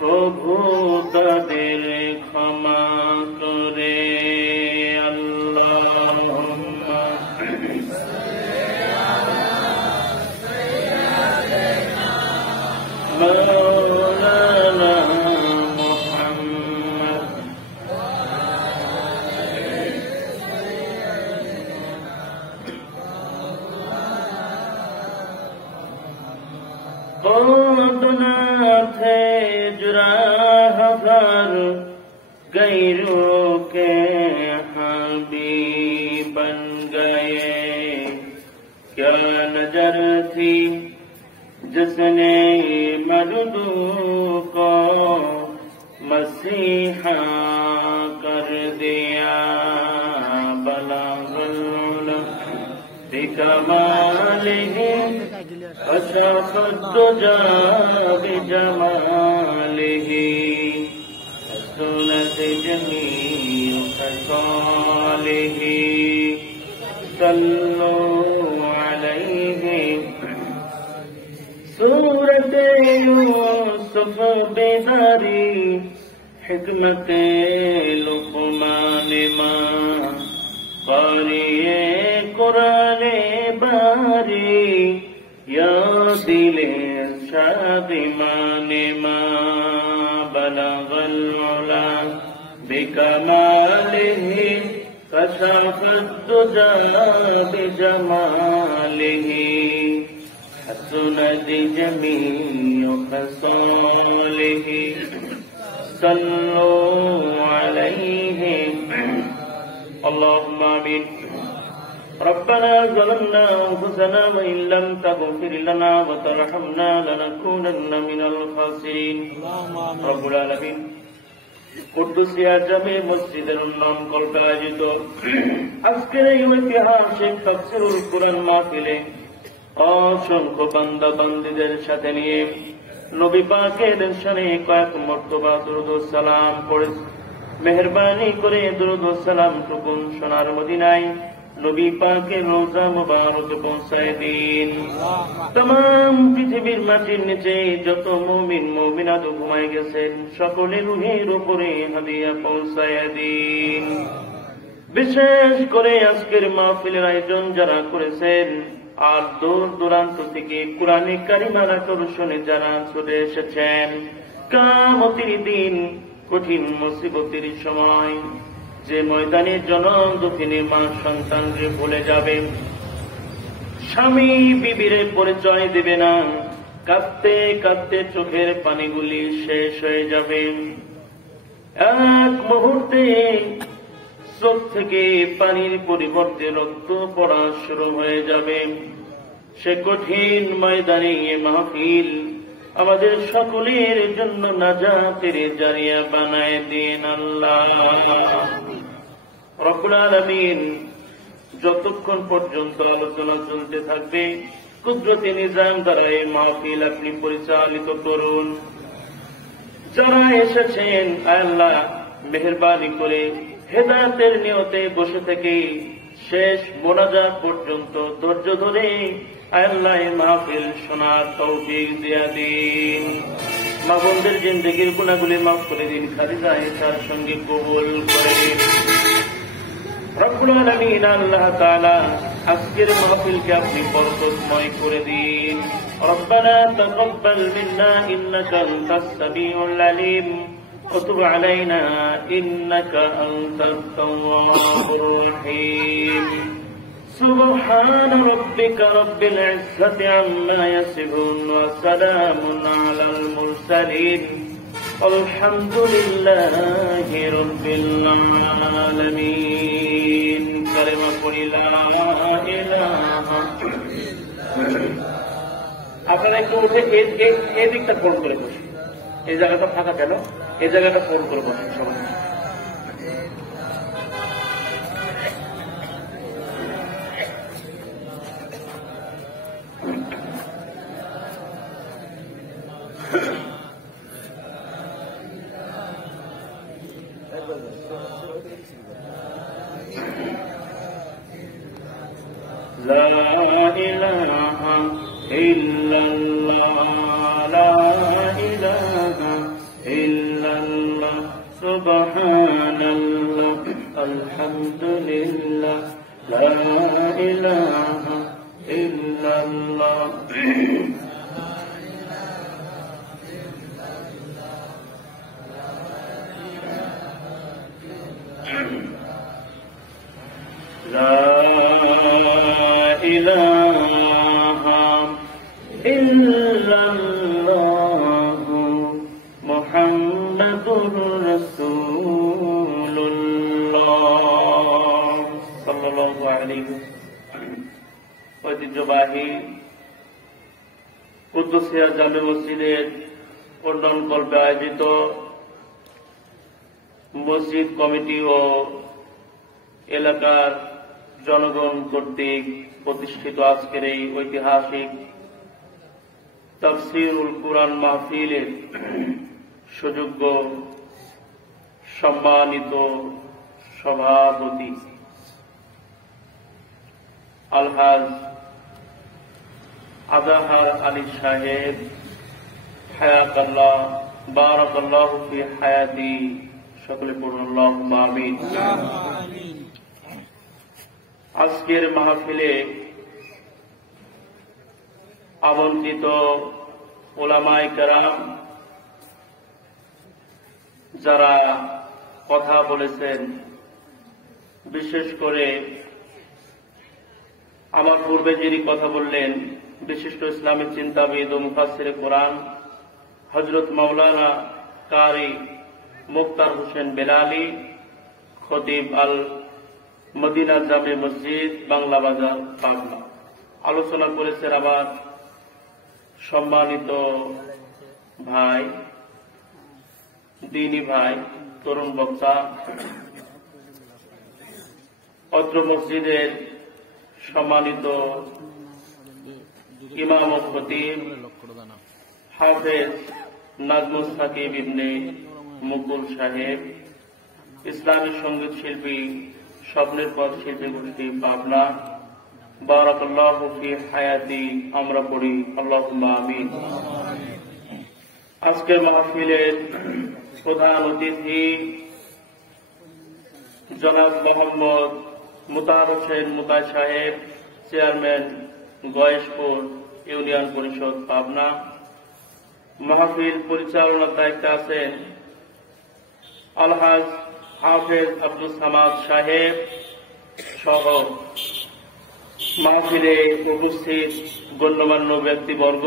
প্রভু তাদের ক্ষমা করে। আল্লাহুম্মা মাওলানা মুহাম্মদ قدنا تھے جراح پر غیروں کے حبیب بن گئے، کیا نظر تھی جس نے مجدو کو مسیحا کر دیا، بلغ بکمالہ کشف الدجى بجمالہ، حسنت جمیع خصالہ، صلوا علیہ۔ صورت یوسف بیداری، حکمت لقمان ماں، قاری قرآن باری، یا دل شادمان ماں، بلغ العلا بکمالہ کشف الدجى بجمالہ، حسنت جمیع خصالہ، صلوا علیہ۔ اللهم آمین۔ ربنا ظلمنا أنفسنا وإن لم تغفر لنا وترحمنا لنكونن من الخاسرين۔ رب العالمين কুদ্দুসিয়া জামে মসজিদের উন্নয়ন কল্পে আয়োজিত আজকের এই ঐতিহাসিক তাফসীরুল কুরআন মাহফিলে অসংখ্য বান্দা বান্দীদের সাথে নিয়ে নবী পাকের শানে কয়েক মর্তবা দুরূদ ও সালাম পড়ে মেহেরবানি করে দুরূদ ও সালাম টুকুন সোনার মদিনায় নবী পাকের রওজা মুবারকে পৌঁছায় দিন। तमाम পৃথিবীর মাটির নিচে যত মুমিন মুমিনাত ঘুমায় গেছেন সকলের রূহের উপরে হাদিয়া পৌঁছায় দিন। বিশেষ করে আজকের মাহফিলের আয়োজন যারা করেছেন আর দূর দূরান্ত থেকে কুরআনে কারিমের আকর্ষণে যারা চলে এসেছেন, কিয়ামতের দিন কঠিন মুসিবতের সময় যে ময়দানে জনম দুঃখিনী মা সন্তানকে ভুলে যাবে, স্বামী বিবিরে পরিচয় দেবে না, কাঁদতে কাঁদতে চোখের পানিগুলি শেষ হয়ে যাবে, এক মুহূর্তে চোখ থেকে পানির পরিবর্তে রক্ত পড়া শুরু হয়ে যাবে। সে কঠিন ময়দানে মাহফিল আমাদের সকলের জন্য নাজাতের জারিয়া বানায় দিন আল্লাহ। রব্বুল আলামিন যতক্ষণ পর্যন্ত আলোচনা চলতে থাকবে কুদরতি নিজাম দ্বারা এই মাহফিল আপনি পরিচালিত করুন। যারা এসেছেন আল্লাহ মেহেরবানি করে হেদায়েতের নিয়তে বসে থেকে শেষ মোনাজাত পর্যন্ত ধৈর্য ধরে আল্লাহ মাহফিল শোনার তৌফিক দিয়া দিন। মা বোনদের জিন্দেগির গুনাহগুলি মাফ করে দিন, খালিদা ইসার সঙ্গে কবুল করে দিন। রব্বুল আলামিন আল্লাহ তাআলা আজকের মাহফিলকে আপনি বরকতময় করে দিন। রব্বানা তাকাব্বাল মিন্না ইন্নাকা আনতাস সামিউল আলিম ওয়া তুব আলাইনা ইন্নাকা আনতাত তাওয়াবুর রহিম। سبحان ربك رب العزة عما يصفون وسلام على المرسلين والحمد لله رب العالمين। كلمة قل لا إله আপনারা একটু উঠে এই দিকটা ফোন করে বসুন, এই জায়গাটা ফাঁকা কেন, এই জায়গাটা ফোন করে বসুন সবাই। لا إله إلا الله لا إله সুবহানাল্লাহ আলহামদুলিল্লাহ লা ইলাহা ইল্লাল্লাহ لا إله إلا الله محمد رسول الله صلى الله عليه وسلم ঐতিহ্যবাহী কুদ্দুসিয়া জামে মসজিদের উন্নয়ন কল্পে আয়োজিত মসজিদ কমিটি ও এলাকার জনগণ কর্তৃক প্রতিষ্ঠিত আজকের এই ঐতিহাসিক তাফসীরুল কুরআন মাহফিলের সুযোগ্য সম্মানিত সভাপতি আলহাজ আজাহার আলী সাহেব হায়াতাল্লাহ বারাকাল্লাহু ফি হায়াতি সকলে পড়ুন আল্লাহুম্মা আমিন। আজকের মাহফিলে আমন্ত্রিত উলামায়ে কেরাম যারা কথা বলেছেন, বিশেষ করে আমার পূর্বে যিনি কথা বললেন বিশিষ্ট ইসলামিক চিন্তাবিদ ও মুফাসসিরে কোরআন হযরত মাওলানা কারি মুক্তার হোসেন বেলালী, খতিব আল মদিনা জামে মসজিদ বাংলা বাজার পাবনা, আলোচনা করেছেন আমার সম্মানিত ভাই, দ্বীনী ভাই, তরুণ বক্তা, অত্র মসজিদের সম্মানিত ইমাম ও খতিব হাফেজ নাজমুল সাকিব ইবনে মুকুল সাহেব, ইসলামী সঙ্গীত শিল্পী স্বপ্নের পথ শিল্পী গোষ্ঠী পাবনা, বারাকাল্লাহু ফি হায়াতি, আমরা পড়ি আল্লাহুম্মা আমিন। আজকের মাহফিলের প্রধান অতিথি জনাব মোহাম্মদ মুতাহার হোসেন মুতাই সাহেব, চেয়ারম্যান গয়েশপুর ইউনিয়ন পরিষদ পাবনা। মাহফিল পরিচালনার দায়িত্বে আছেন আলহাজ হাফেজ আব্দুল সামাদ সাহেব সহ মাহফিলে উপস্থিত গণ্যমান্য ব্যক্তিবর্গ,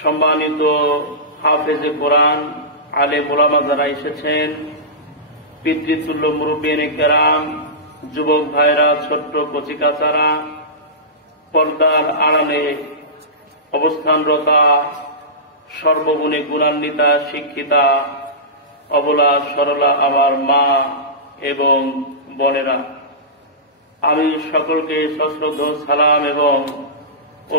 সম্মানিত হাফেজে কোরআন আলেম ওলামা যারা এসেছেন, পিতৃতুল্য মুরব্বিয়ানে কেরাম, যুবক ভাইরা, ছোট্ট কচিকাচারা, পর্দার আড়ালে অবস্থানরতা, সর্বগুণে গুণান্বিতা শিক্ষিতা অবলা সরলা আমার মা এবং বোনেরা, আমি সকলকে সশ্রদ্ধ সালাম এবং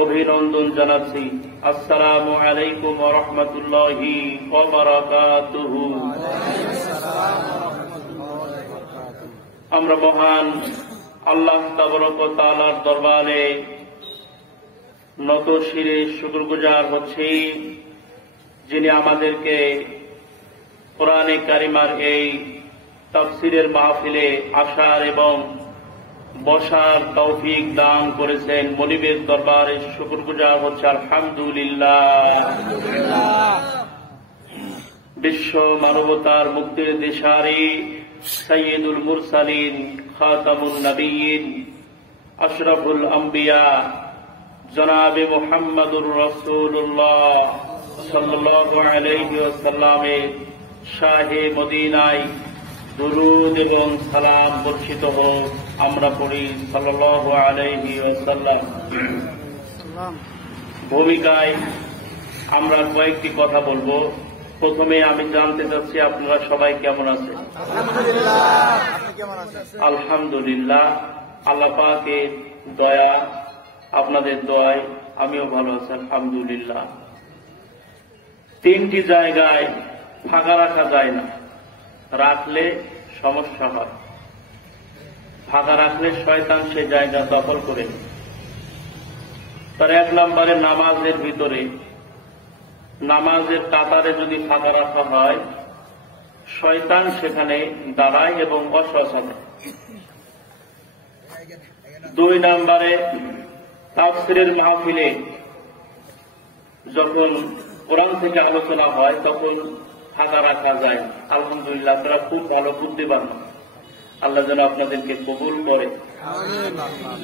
অভিনন্দন জানাচ্ছি। আসসালামু আলাইকুম ওয়া রাহমাতুল্লাহি ওয়া বারাকাতুহু। আমরা মহান আল্লাহ তাবারক ওয়া তাআলার দরবারে নত শিরে শুকরগুজার হচ্ছি, যিনি আমাদেরকে কোরআনে কারিমার এই তাফসীরের মাহফিলে আসার এবং বসার তৌফিক দান করেছেন। মনিবের দরবারে শুকরগুজার হচ্ছে আলহামদুলিল্লাহ। বিশ্ব মানবতার মুক্তির দিশারি সাইয়্যিদুল মুরসালিন, খাতামুন নবিয়্যিন, আশরাফুল আম্বিয়া জনাবে মুহাম্মদুর রাসূলুল্লাহ সাল্লাল্লাহু আলাইহি ওয়াসাল্লামের শাহে মদিনায় দুরূদ এবং সালাম বর্ষিত হোক। আমরা পড়ি সাল্লাল্লাহু আলাইহি ওয়াসাল্লাম। ভূমিকায় আমরা কয়েকটি কথা বলবো। প্রথমে আমি জানতে চাচ্ছি আপনারা সবাই কেমন আছেন? আলহামদুলিল্লাহ, আল্লাহ পাকের দয়া, আপনাদের দোয়ায় আমিও ভালো আছি আলহামদুলিল্লাহ। তিনটি জায়গায় ফাঁকা রাখা যায় না, রাখলে সমস্যা হয়। ফাঁকা রাখলে শয়তান সে জায়গা দখল করে। তার এক নম্বরে নামাজের ভিতরে, নামাজের কাতারে যদি ফাঁকা রাখা হয় শয়তান সেখানে দাঁড়ায় এবং ওয়াসওয়াসা দেয়। 2 নম্বরে তাফসীরের মাহফিলে যখন কোরআন থেকে আলোচনা হয় তখন ফাঁকা রাখা যায়। আলহামদুলিল্লাহ, তারা খুব ভালো বুদ্ধিমান। আল্লাহ যেন আপনাদেরকে কবুল করে,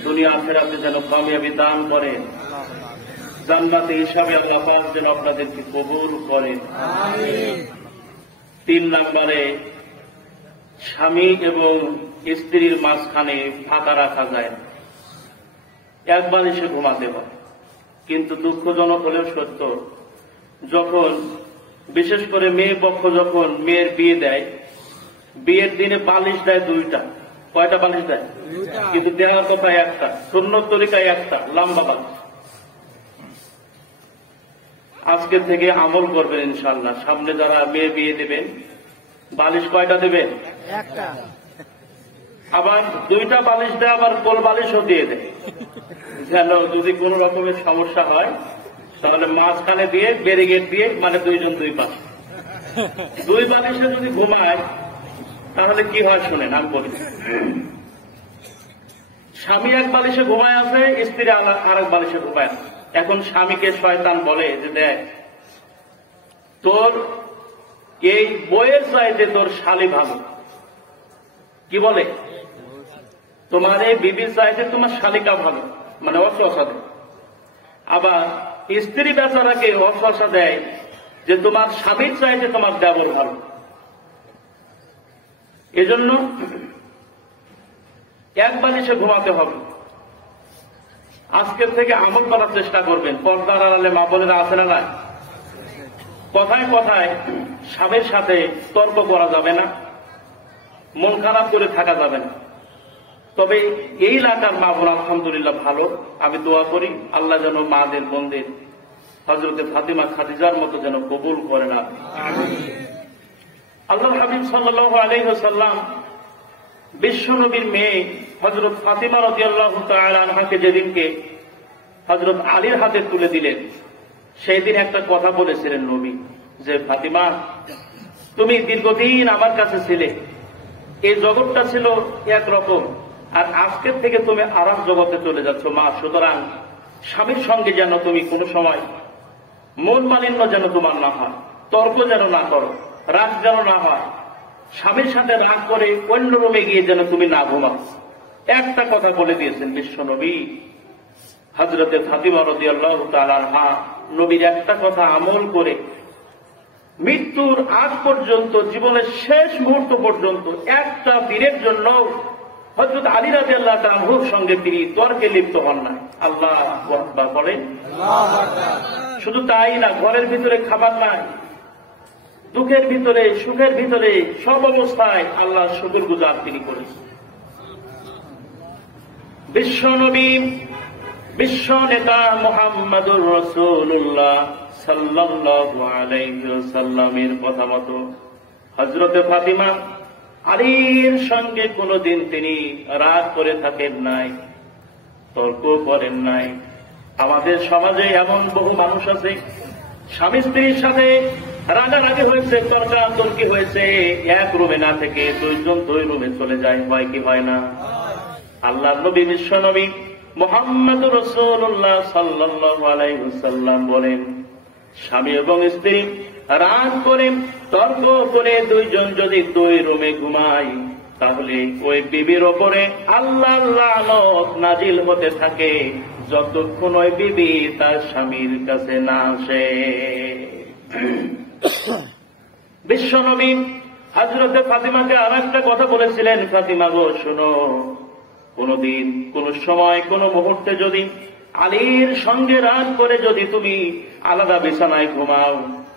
দুনিয়া আখিরাতে যেন কামিয়াবি দান করে, জান্নাতে হিসাবে আল্লাহ পাক যেন আপনাদেরকে কবুল করেন। 3 নম্বরে স্বামী এবং স্ত্রীর মাঝখানে ফাঁকা রাখা যায় না, একবার এসে ঘুমাতে হয়। কিন্তু দুঃখজনক হলেও সত্য, যখন বিশেষ করে মেয়ে পক্ষ যখন মেয়ের বিয়ে দেয়, বিয়ের দিনে বালিশ দেয় 2টা। কয়টা বালিশ দেয়? কিন্তু দেওয়ার কথা একটা, সুন্নত তরিকায় একটা লম্বা বালিশ। আজকে থেকে আমল করবেন ইনশাআল্লাহ। সামনে যারা মেয়ে বিয়ে দেবেন, বালিশ কয়টা দেবেন? একটা। আবার 2টা বালিশ দেয়, আবার কোল বালিশও দিয়ে দেয়, যেন যদি কোন রকমের সমস্যা হয় তাহলে মাঝখানে দিয়ে ব্যারিকেড দিয়ে, মানে 2 জন 2 পাশে। 2 বালিশে যদি ঘুমায় তাহলে কি হয় শুনেন, আমি বলি। স্বামী এক বালিশে ঘুমায় আছে, স্ত্রী আর এক বালিশে ঘুমায় আছে। এখন স্বামীকে শয়তান বলে যে দেখ, তোর এই বইয়ের চাইতে তোর শালী ভালো। কি বলে? তোমার এই বিবির চাইতে তোমার শালিকা ভালো, মানে অশ্বাসা দেয়। আবার স্ত্রী বেচারাকে অশ্বাসা দেয় যে তোমার স্বামীর চাইতে তোমার দেবর ভালো। এজন্য এক বালিশে ঘুমাতে হবে। আজকের থেকে আমল করার চেষ্টা করবেন। পর্দার আড়ালে মা বোনেরা আছে না? কথায় কথায় স্বামীর সাথে তর্ক করা যাবে না, মন খারাপ করে থাকা যাবে না। তবে এই এলাকার মা বোন আলহামদুলিল্লাহ ভালো। আমি দোয়া করি আল্লাহ যেন মাদের বোনদের হযরতে ফাতিমা খাদিজার মতো যেন কবুল করে না। আল্লাহর হাবিব সাল্লাল্লাহু আলাইহি ওয়াসাল্লাম বিশ্ব নবীর মেয়ে হযরত ফাতিমা রাদিয়াল্লাহু তাআলা আনহাকে যেদিনকে হযরত আলীর হাতে তুলে দিলেন, সেই দিন একটা কথা বলেছিলেন নবী যে, ফাতিমা, তুমি দীর্ঘদিন আমার কাছে ছিলে, এই জগৎটা ছিল একরকম, আর আজকের থেকে তুমি আরাম জগতে চলে যাচ্ছ মা। সুতরাং স্বামীর সঙ্গে যেন তুমি কোনো সময় মন মালিন্য যেন তোমার না হয়, তর্ক যেন না করো, রাগ যেন না হয়। স্বামীর সাথে রাগ করে অন্য রুমে গিয়ে যেন তুমি না ঘুমাও। একটা কথা বলে দিয়েছেন বিশ্ব নবী হযরতে ফাতিমা রাদিয়াল্লাহু তাআলা আনহা। নবীর একটা কথা আমল করে মৃত্যুর আগ পর্যন্ত, জীবনের শেষ মুহূর্ত পর্যন্ত একটা দিনের জন্য হযরত আলী রাদিয়াল্লাহু তাআলা আনহুর সঙ্গে তিনি তর্কে লিপ্ত হন না। আল্লাহু আকবার বলেন। শুধু তাই না, ঘরের ভিতরে খাবার নাই, দুঃখের ভিতরে সুখের ভিতরে সব অবস্থায় আল্লাহ শুকরগুজার তিনি করেছেন। বিশ্ব নবী, বিশ্ব নেতা মুহাম্মদুর রাসূলুল্লাহ সাল্লাল্লাহু আলাইহি ওয়াসাল্লামের কথা মতো হযরতে ফাতিমা আলীর সঙ্গে কোনদিন তিনি রাগ করে থাকেন নাই, তর্ক করেন নাই। আমাদের সমাজে এমন বহু মানুষ আছে, স্বামী স্ত্রীর সাথে রাগারাগি হয়েছে, তর্কাতর্কি হয়েছে, এক রুমে না থেকে 2 জন 2 রুমে চলে যায়। হয় কি হয় না? আল্লাহর নবী বিশ্ব নবী মুহাম্মদুর রাসূলুল্লাহ সাল্লাল্লাহু আলাইহি ওয়াসাল্লাম বলেন, স্বামী এবং স্ত্রী রাগ করে তর্ক করে 2 জন যদি 2 রুমে ঘুমায়, তাহলে ওই বিবির ওপরে আল্লাহর লানত নাজিল হতে থাকে যতক্ষণ ওই বিবি তার স্বামীর কাছে না আসে। বিশ্ব নবী হযরতে ফাতিমাকে আর একটা কথা বলেছিলেন, ফাতিমা গো শোনো, কোনদিন কোন সময় কোন মুহূর্তে যদি আলীর সঙ্গে রাগ করে যদি তুমি আলাদা বিছানায় ঘুমাও,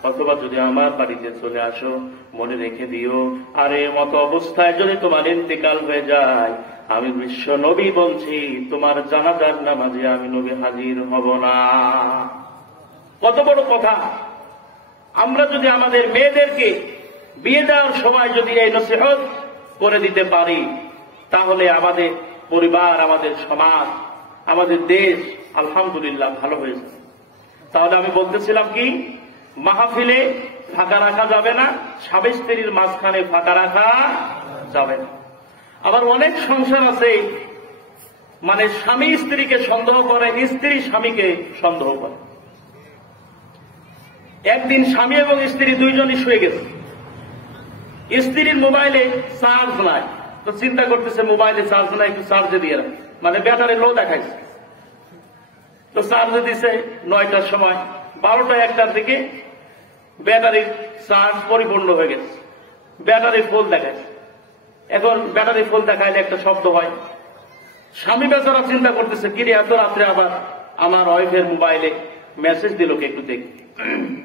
অথবা যদি আমার বাড়িতে চলে আসো, মনে রেখে দিও, আর এই মত অবস্থায় যদি তোমার ইন্তেকাল হয়ে যায়, আমি বিশ্ব নবী বলছি তোমার জানাজার নামাজে আমি নবী হাজির হব না। কত বড় কথা! আমরা যদি আমাদের মেয়েদেরকে বিয়ে দেওয়ার সময় যদি এই নসিহত করে দিতে পারি, তাহলে আমাদের পরিবার, আমাদের সমাজ, আমাদের দেশ আলহামদুলিল্লাহ ভালো হয়েছে। তাহলে আমি বলতেছিলাম কি, মাহফিলে ফাঁকা রাখা যাবে না, স্বামী স্ত্রীর মাঝখানে ফাঁকা রাখা যাবে না। আবার অনেক সংসার আছে মানে স্বামী স্ত্রীকে সন্দেহ করে, স্ত্রী স্বামীকে সন্দেহ করে। একদিন স্বামী এবং স্ত্রী দুইজনই শুয়ে গেছে, স্ত্রীর মোবাইলে চার্জ নাই, তো চিন্তা করতেছে মোবাইলে চার্জ নাই, একটু চার্জে দিয়ে রাখ, মানে ব্যাটারি লো দেখাইছে। তো চার্জে দিছে 9টার সময়, 12টা 1টার দিকে ব্যাটারির চার্জ পরিপূর্ণ হয়ে গেছে, ব্যাটারি ফুল দেখাইছে। এখন ব্যাটারি ফুল দেখাইলে একটা শব্দ হয়, স্বামী বেচারা চিন্তা করতেছে কিরে এত রাত্রে আবার আমার ওয়াইফের মোবাইলে মেসেজ দিল কে, একটু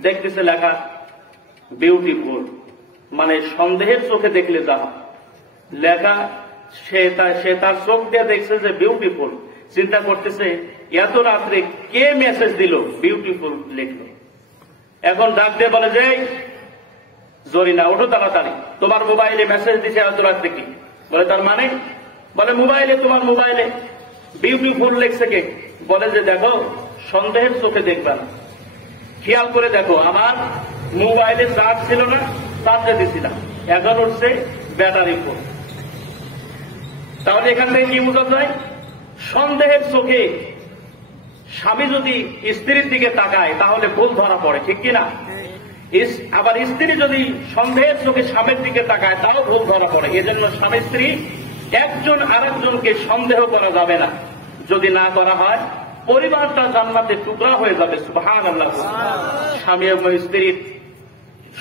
দেখতেছে লেখা বিউটিফুল, মানে সন্দেহের চোখে দেখলে যা লেখা, সে তার চোখ দিয়ে দেখছে যে বিউটিফুল, চিন্তা করতেছে এত রাত্রে কে মেসেজ দিল বিউটিফুল লিখলো। এখন ডাক দিয়ে বলে যে জরিনা ওঠো তাড়াতাড়ি, তোমার মোবাইলে মেসেজ দিছে এত রাত্রে কি? বলে তার মানে? বলে মোবাইলে, তোমার মোবাইলে বিউটিফুল লিখছে কে? বলে যে দেখো সন্দেহের চোখে দেখবা না, খেয়াল করে দেখো আমার মোবাইলে চার্জ ছিল না, চার্জে দিছিলাম, এখন উঠছে ব্যাটারি ফুল। তাহলে এখান থেকে কি বোঝা যায়? সন্দেহের চোখে স্বামী যদি স্ত্রীর দিকে তাকায় তাহলে ভুল ধরা পড়ে, ঠিক কিনা? আবার স্ত্রী যদি সন্দেহের চোখে স্বামীর দিকে তাকায় তাও ভুল ধরা পড়ে। এজন্য স্বামী স্ত্রী একজন আরেকজনকে সন্দেহ করা যাবে না, যদি না করা হয় পরিবারটা জান্নাতের টুকরা হয়ে যাবে। সুবহানাল্লাহ। স্বামী এবং স্ত্রীর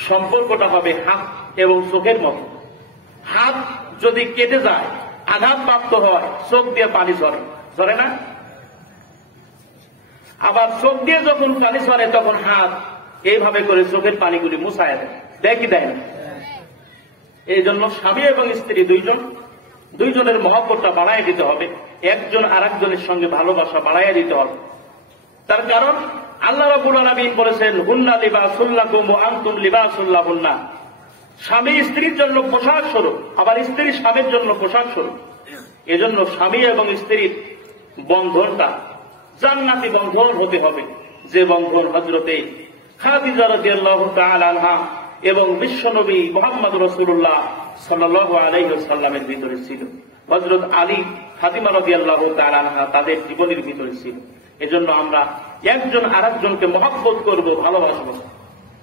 সম্পর্কটা হবে হাত এবং চোখের মতো। হাত যদি কেটে যায়, আঘাতপ্রাপ্ত হয়, চোখ দিয়ে পানি ঝরে না? আবার চোখ দিয়ে যখন পানি ঝরে তখন হাত এইভাবে করে চোখের পানিগুলি মুছায় দেয় কি দেয় না? এই জন্য স্বামী এবং স্ত্রী দুইজনের মহব্বতটা বাড়ায় দিতে হবে, একজন আরেকজনের সঙ্গে ভালোবাসা বাড়াইয়া দিতে হবে। তার কারণ আল্লাহ রাব্বুল আলামিন বলেছেন হুন্না লিবাসুল লাকুম ওয়া আনতুম লিবাসুল লাহুন্না। স্বামী স্ত্রীর জন্য পোশাক স্বরূপ, আবার স্ত্রী স্বামীর জন্য পোশাক স্বরূপ। এজন্য স্বামী এবং স্ত্রীর বন্ধনটা জান্নাতি বন্ধন হতে হবে, যে বন্ধন হযরতে খাদিজা রাদিয়াল্লাহু তাআলা আনহা এবং বিশ্বনবী মুহাম্মদ রাসূলুল্লাহ সাল্লাল্লাহু আলাইহি ওয়াসাল্লামের ভিতরে ছিল, হযরত আলী ফাতিমা রাদিয়াল্লাহু তাআলা আনহা তাদের জীবনের ভিতরে ছিল। এজন্য আমরা একজন আরেকজনকে মহব্বত করব, ভালোবাসব।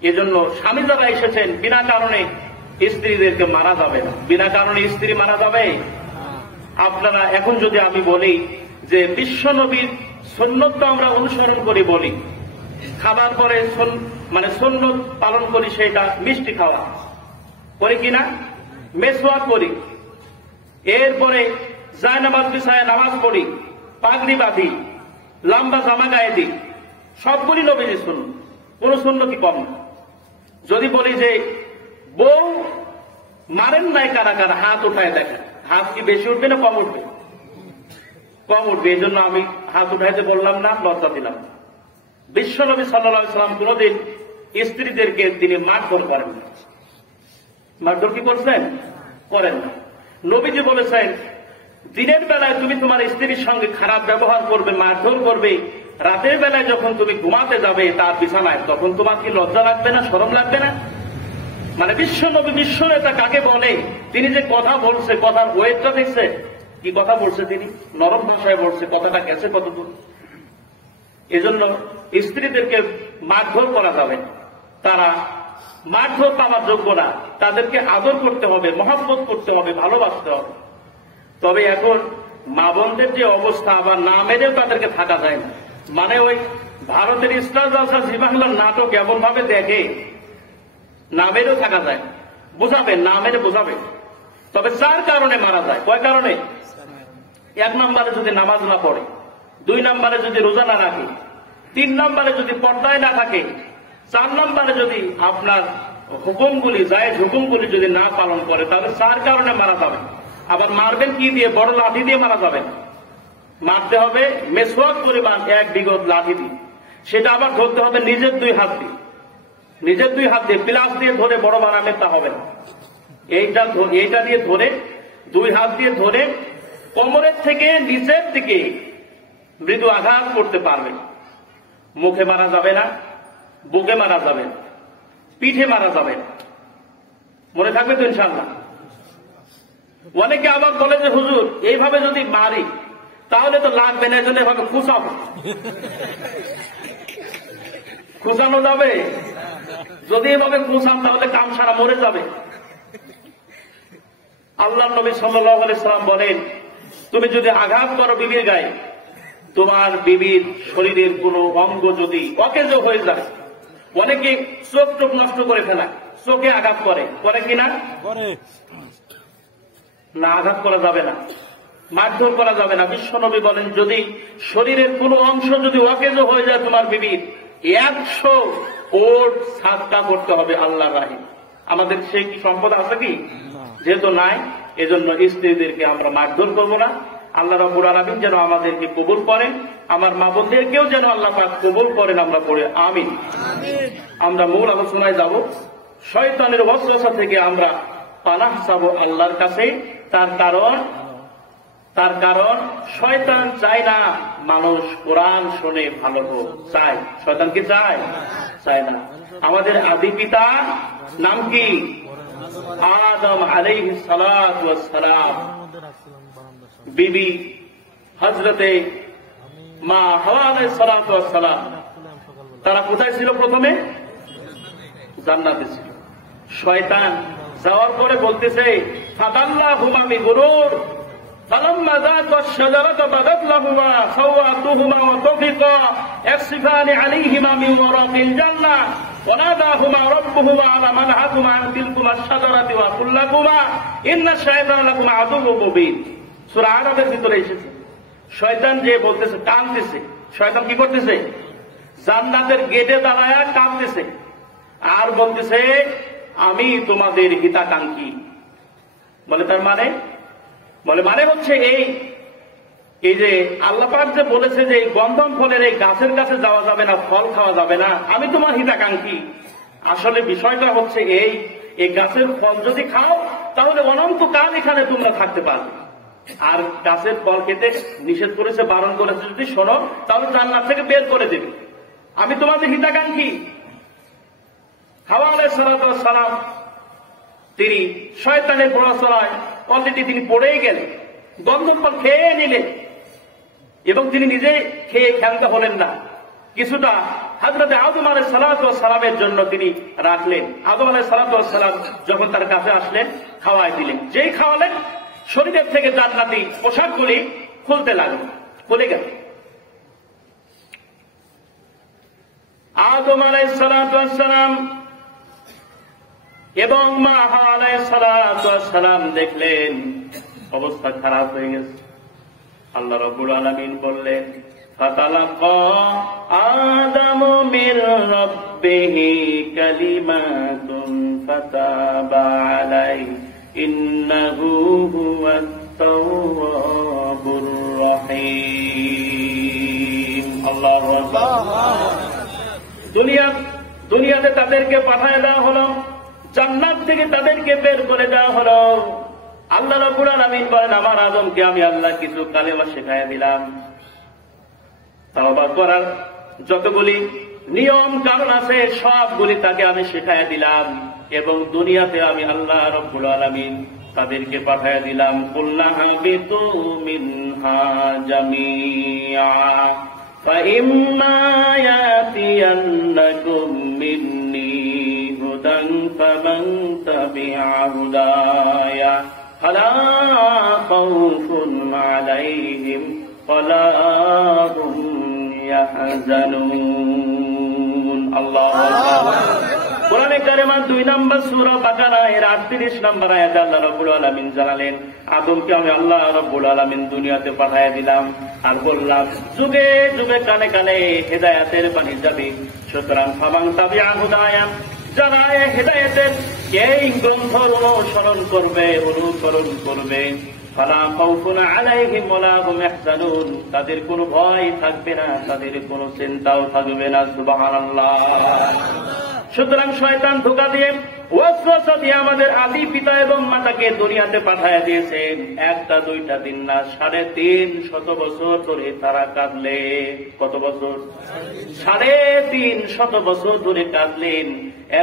এজন্য স্বামী যারা এসেছেন বিনা কারণে স্ত্রীদেরকে মারা যাবে না, বিনা কারণে স্ত্রী মারা যাবে। আপনারা এখন যদি আমি বলি যে বিশ্বনবীর সুন্নতটা আমরা অনুসরণ করি, বলি খাবার পরে মানে সুন্নত পালন করি, সেটা মিষ্টি খাওয়া করি কিনা, মেসওয়াক করি, এরপরে জায়নামাজ বিছায় নামাজ পড়ি, পাগড়ি বাঁধি, লম্বা জামা গায়ে দিই, সবগুলি নবীজির সুন্নত, কোন সুন্নতই কম না। যদি বলি যে বউ মারেন নাই কারা কারা, হাত উঠায় দেখেন, হাত কি বেশি উঠবে না কম উঠবে? কম উঠবে। এই জন্য আমি হাত উঠাইতে বললাম না, লজ্জা দিলাম না। বিশ্বনবী সাল্লাল্লাহু আলাইহি ওয়াসাল্লাম কোনদিন স্ত্রীদেরকে তিনি মারধর করেন না। মারধর কি করছেন? করেন না। নবীজি বলেছেন দিনের বেলায় তুমি তোমার স্ত্রীর সঙ্গে খারাপ ব্যবহার করবে, মারধর করবে, রাতের বেলায় যখন তুমি ঘুমাতে যাবে তার বিছানায়, তখন তোমার কি লজ্জা লাগবে না, শরম লাগবে না? মানে বিশ্বনবী, বিশ্বনেতা কাকে বলে? তিনি যে কথা বলছে, কথার ওয়েটটা দেখছে, কি কথা বলছে, তিনি নরম ভাষায় বলছে, কথাটা গেছে কতদূর। এজন্য স্ত্রীদেরকে মারধর করা যাবে না, তারা মারধর পাওয়ার যোগ্য না, তাদেরকে আদর করতে হবে, মহব্বত করতে হবে, ভালোবাসতে হবে। তবে এখন মা বোনদের যে অবস্থা, আবার না মেরেও তাদেরকে থাকা যায় না। মানে ওই ভারতের স্টার জলসা জি বাংলার নাটক এমন ভাবে দেখে, না মেরেও থাকা যায়, বোঝাবে, না মেরে বোঝাবে। তবে 4 কারণে মারা যায়। কয় কারণে? 1 নম্বরে যদি নামাজ না পড়ে, 2 নম্বরে যদি রোজা না রাখে, 3 নম্বরে যদি পর্দায় না থাকে, 4 নম্বরে যদি আপনার হুকুমগুলি, জায়েজ হুকুমগুলি যদি না পালন করে, তাহলে 4 কারণে মারা যাবে। আবার মারবেন কি দিয়ে? বড় লাঠি দিয়ে মারা যাবে না, মারতে হবে মেসওয়াক পরিমাণ 1 বিঘত লাঠি দিয়ে। সেটা আবার ধরতে হবে নিজের 2 হাত দিয়ে, নিজের 2 হাত দিয়ে, প্লাস দিয়ে ধরে বড় বানালে তা হবে না। এইটা দিয়ে ধরে, 2 হাত দিয়ে ধরে কোমরের থেকে নিচের দিকে মৃদু আঘাত করতে পারবে। মুখে মারা যাবে না, বুকে মারা যাবে না। পিঠে মারা যাবে না। মনে থাকবে তো ইনশাআল্লাহ? অনেকে আবার বলে যে হুজুর এইভাবে যদি মারি তাহলে তো লাগবে না, এজন্য এভাবে খুঁচাবো। খুঁচানো যাবে? যদি এভাবে খুঁচান তাহলে কাম সারা মরে যাবে। আল্লাহ নবী সাল্লাল্লাহু আলাইহি সাল্লাম বলেন, তুমি যদি আঘাত করো বিবির গায়ে, তোমার বিবির শরীরের কোনো অঙ্গ যদি অকেজ হয়ে যায়, অনেকে চোখ টোক নষ্ট করে ফেলায়, চোখে আঘাত করে কিনা? না, আঘাত করা যাবে না, মারধর করা যাবে না। বিশ্বনবী বলেন, যদি শরীরের কোনো অংশ যদি অকেজ হয়ে যায় তোমার বিবির, 100 ওট সাদকা করতে হবে আল্লাহর রাহে। আমাদের সেই কি সম্পদ আছে কি? যেহেতু নাই, এজন্য স্ত্রীদেরকে আমরা মারধর করবো না। আল্লাহ রাব্বুল আলামিন যেন আমাদেরকে কবুল করেন, আমার মা বোনদেরকেও যেন আল্লাহ পাক কবুল করেন, আমরা পড়ে আমিন। আমরা মূল আলোচনায় যাব। শয়তানের ওয়াসওয়াসা থেকে আমরা পানাহ চাবো আল্লাহর কাছে। তার কারণ শয়তান চায় না মানুষ কোরআন শুনে ভালো হোক, চায়। শয়তান কি চায়? চায় না। আমাদের আদি পিতা নাম কি? আদম আলাইহিস সালাতু ওয়াস সালাম। বিবি হযরতে মা হাওয়া আলাইহিস সালাতু ওয়াস সালাম, তারা কোথায় ছিল? প্রথমে জান্নাতে ছিল। শয়তান যাওয়ার পরে বলতেছে, ফাদাল্লাহুমা বিগুরুর ফালাম্মা যাকা আশ-শাজারাতা বাদাত লাহুমা সাওয়াতুহুমা ওয়া তাফিকা ইয়াকসিফানি আলাইহিমা মিন ওয়ারাকিল জান্নাহ ওয়া নাদাহুমা রাব্বুহুমা আলা মান হাকুমা আন তিলকুমা আশ-শাজারাতি ওয়া কুল্লাকুমা ইন্না আশ-শায়তানা লাকুমা আদুউউম মুবিন। সূরা আরাফের ভিতরে এসেছে। শয়তান যে বলতেছে, কাঁদতেছে। শয়তান কি করতেছে? জান্নাতের গেটে দাঁড়ায়া কাঁদতেছে আর বলতেছে, আমি তোমাদের হিতাকাঙ্ক্ষী। বলে তার মানে হচ্ছে এই যে আল্লাহ পাক যে বলেছে যে এই গন্ধম ফলের এই গাছের কাছে যাওয়া যাবে না, ফল খাওয়া যাবে না, আমি তোমার হিতাকাঙ্ক্ষী। আসলে বিষয়টা হচ্ছে এই গাছের ফল যদি খাও তাহলে অনন্তকাল এখানে তোমরা থাকতে পারবে। আর গাছের ফল খেতে নিষেধ করেছে, বারণ করেছে, যদি শোনো তাহলে জান্নাত থেকে বের করে দেবে। আমি তোমাদের হিতাকাঙ্ক্ষী। হাওয়া আলাইহিস সালাতু ওয়াস সালাম তিনি শয়তানের প্ররোচনায় অলরেডি তিনি পড়েই গেলেন, গন্ধম ফল খেয়ে নিলেন এবং তিনি নিজে খেয়ে ক্ষান্ত হলেন না। কিছুটা হযরত আদম আলাইহিস সালাতু ওয়াস সালামের জন্য তিনি রাখলেন। আদম আলাইহিস সালাতু ওয়াস সালাম যখন তার কাছে আসলেন, খাওয়াই দিলেন। যেই খাওয়ালেন, শরীরের থেকে জান্নাতি পোশাকগুলি খুলতে লাগলো, খুলে গেল। আদম আলাইহিস সালাতু ওয়াস সালাম এবং মা হাওয়া আলাইহিস সালাতু ওয়াস সালাম দেখলেন অবস্থা খারাপ হয়ে গেছে। আল্লাহ রাব্বুল আলামিন বললেন, ফাতালাকা আদামু মির রাব্বিহি কালিমাতুন ফাতাবা আলাইহি ইন্নাহু হুয়াত তাওয়াবুর রহিম। আল্লাহু আকবার। দুনিয়াতে তাদেরকে পাঠায় দেওয়া হলো, জান্নাত থেকে তাদেরকে বের করে দেওয়া হলো। আল্লাহ রাব্বুল আলামিন বলেন, আমার আদমকে আমি আল্লাহ কিছু কালেমা শেখায়া দিলাম। তাওবা করার যতগুলি নিয়ম কারণ আছে সবগুলি তাকে আমি শেখায়া দিলাম এবং দুনিয়াতে আমি আল্লাহ রাব্বুল আলামিন তাদেরকে পাঠায়া দিলাম। কুল্লা হাবিতু মিনহা জামিআ ফাইম্মা ইয়াতিয়ান্নাকুম মিন্নী হুদান ফামান তাবিআ হুদায়া ফালা খাউফুন আলাইহিম ওয়ালা হুম ইয়াহজানুন। আল্লাহু আকবার। কোরআনে কারিমের 2 নম্বর সূরা বাকারা এর 38 নম্বর আয়াতে আল্লাহ রাব্বুল আলামিন জানালেন, আদমকে আমি আল্লাহ রাব্বুল আলামিন দুনিয়াতে পাঠিয়ে দিলাম আর বললাম, যুগে যুগে কানে কানে হেদায়েতের বাণী যাবে। সুতরাং ফামান তাবিআ হুদায়া, যারা হেদায়েতের এই গ্রন্থের অনুসরণ করবে ফালা খাউফুন আলাইহিম ওয়ালা হুম ইয়াহজানুন, তাদের কোনো ভয় থাকবে না, তাদের কোনো চিন্তাও থাকবে না। সুবহানাল্লাহ। সুতরাং শয়তান ধোঁকা দিয়ে, ওয়াসওয়াসা দিয়ে আমাদের আদি পিতা এবং মাতাকে দুনিয়াতে পাঠায় দিয়েছেন। 1টা 2টা দিন না, 350 বছর ধরে তারা কাঁদলেন। কত বছর? 350 বছর ধরে কাঁদলেন।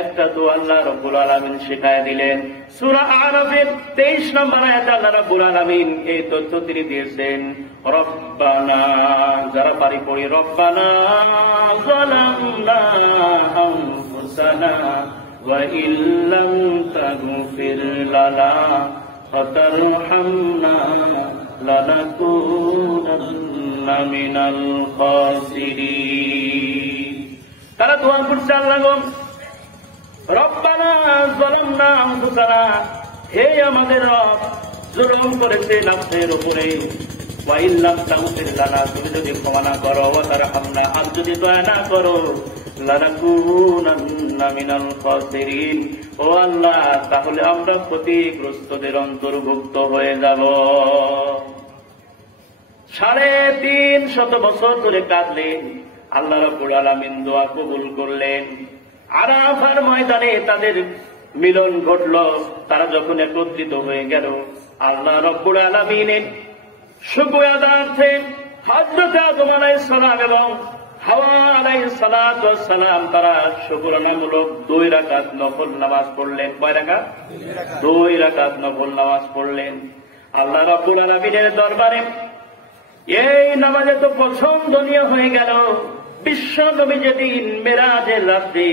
একটা দোয়া আল্লাহ রাব্বুল আলামিন শিখায় দিলেন। সূরা আরাফের 23 নম্বর আয়াতে আল্লাহ রাব্বুল আলামিন এই তথ্য তিনি দিয়েছেন, রব্বানা, যারা পারি পড়ি, রব্বানা যালামনা আনফুসানা ওয়া ইল্লাম তাগফির লানা ওয়া তারহামনা লানাকুনান্না মিনাল খাসিরিন। তারা দোয়া করছে, আল্লাহ গো, রব্বানা যালামনা আনফুসানা, হে আমাদের রব, জুলুম করেছে নফসের উপরে, ওয়া ইল্লাম তাগফির লানা, তুমি যদি ক্ষমা না করো, ওয়া তারহামনা, আর যদি দয়া না করো, লানাকুনান্না মিনাল খাসিরিন, ও আল্লাহ, তাহলে আমরা ক্ষতিগ্রস্তদের অন্তর্ভুক্ত হয়ে যাব। 350 বছর ধরে কাঁদলেন, আল্লাহ রাব্বুল আলামিন দোয়া কবুল করলেন। আরাফার ময়দানে তাদের মিলন ঘটল। তারা যখন একত্রিত হয়ে গেল, আল্লাহ রাব্বুল আলামিনের শুকরিয়া আদার্থে হযরত আদম আলাইহিস সালাম এবং হাওয়া আলাইহিস সালাতু ওয়াস সালাম তারা শুকরানামূলক 2 রাকাত নফল নামাজ পড়লেন। কয় রাকাত? 2 রাকাত নফল নামাজ পড়লেন। আল্লাহ রাব্বুল আলামিনের দরবারে এই নামাজে তো পছন্দনীয় হয়ে গেল। বিশ্ব নবী যেদিন মেরাজের রাত্রে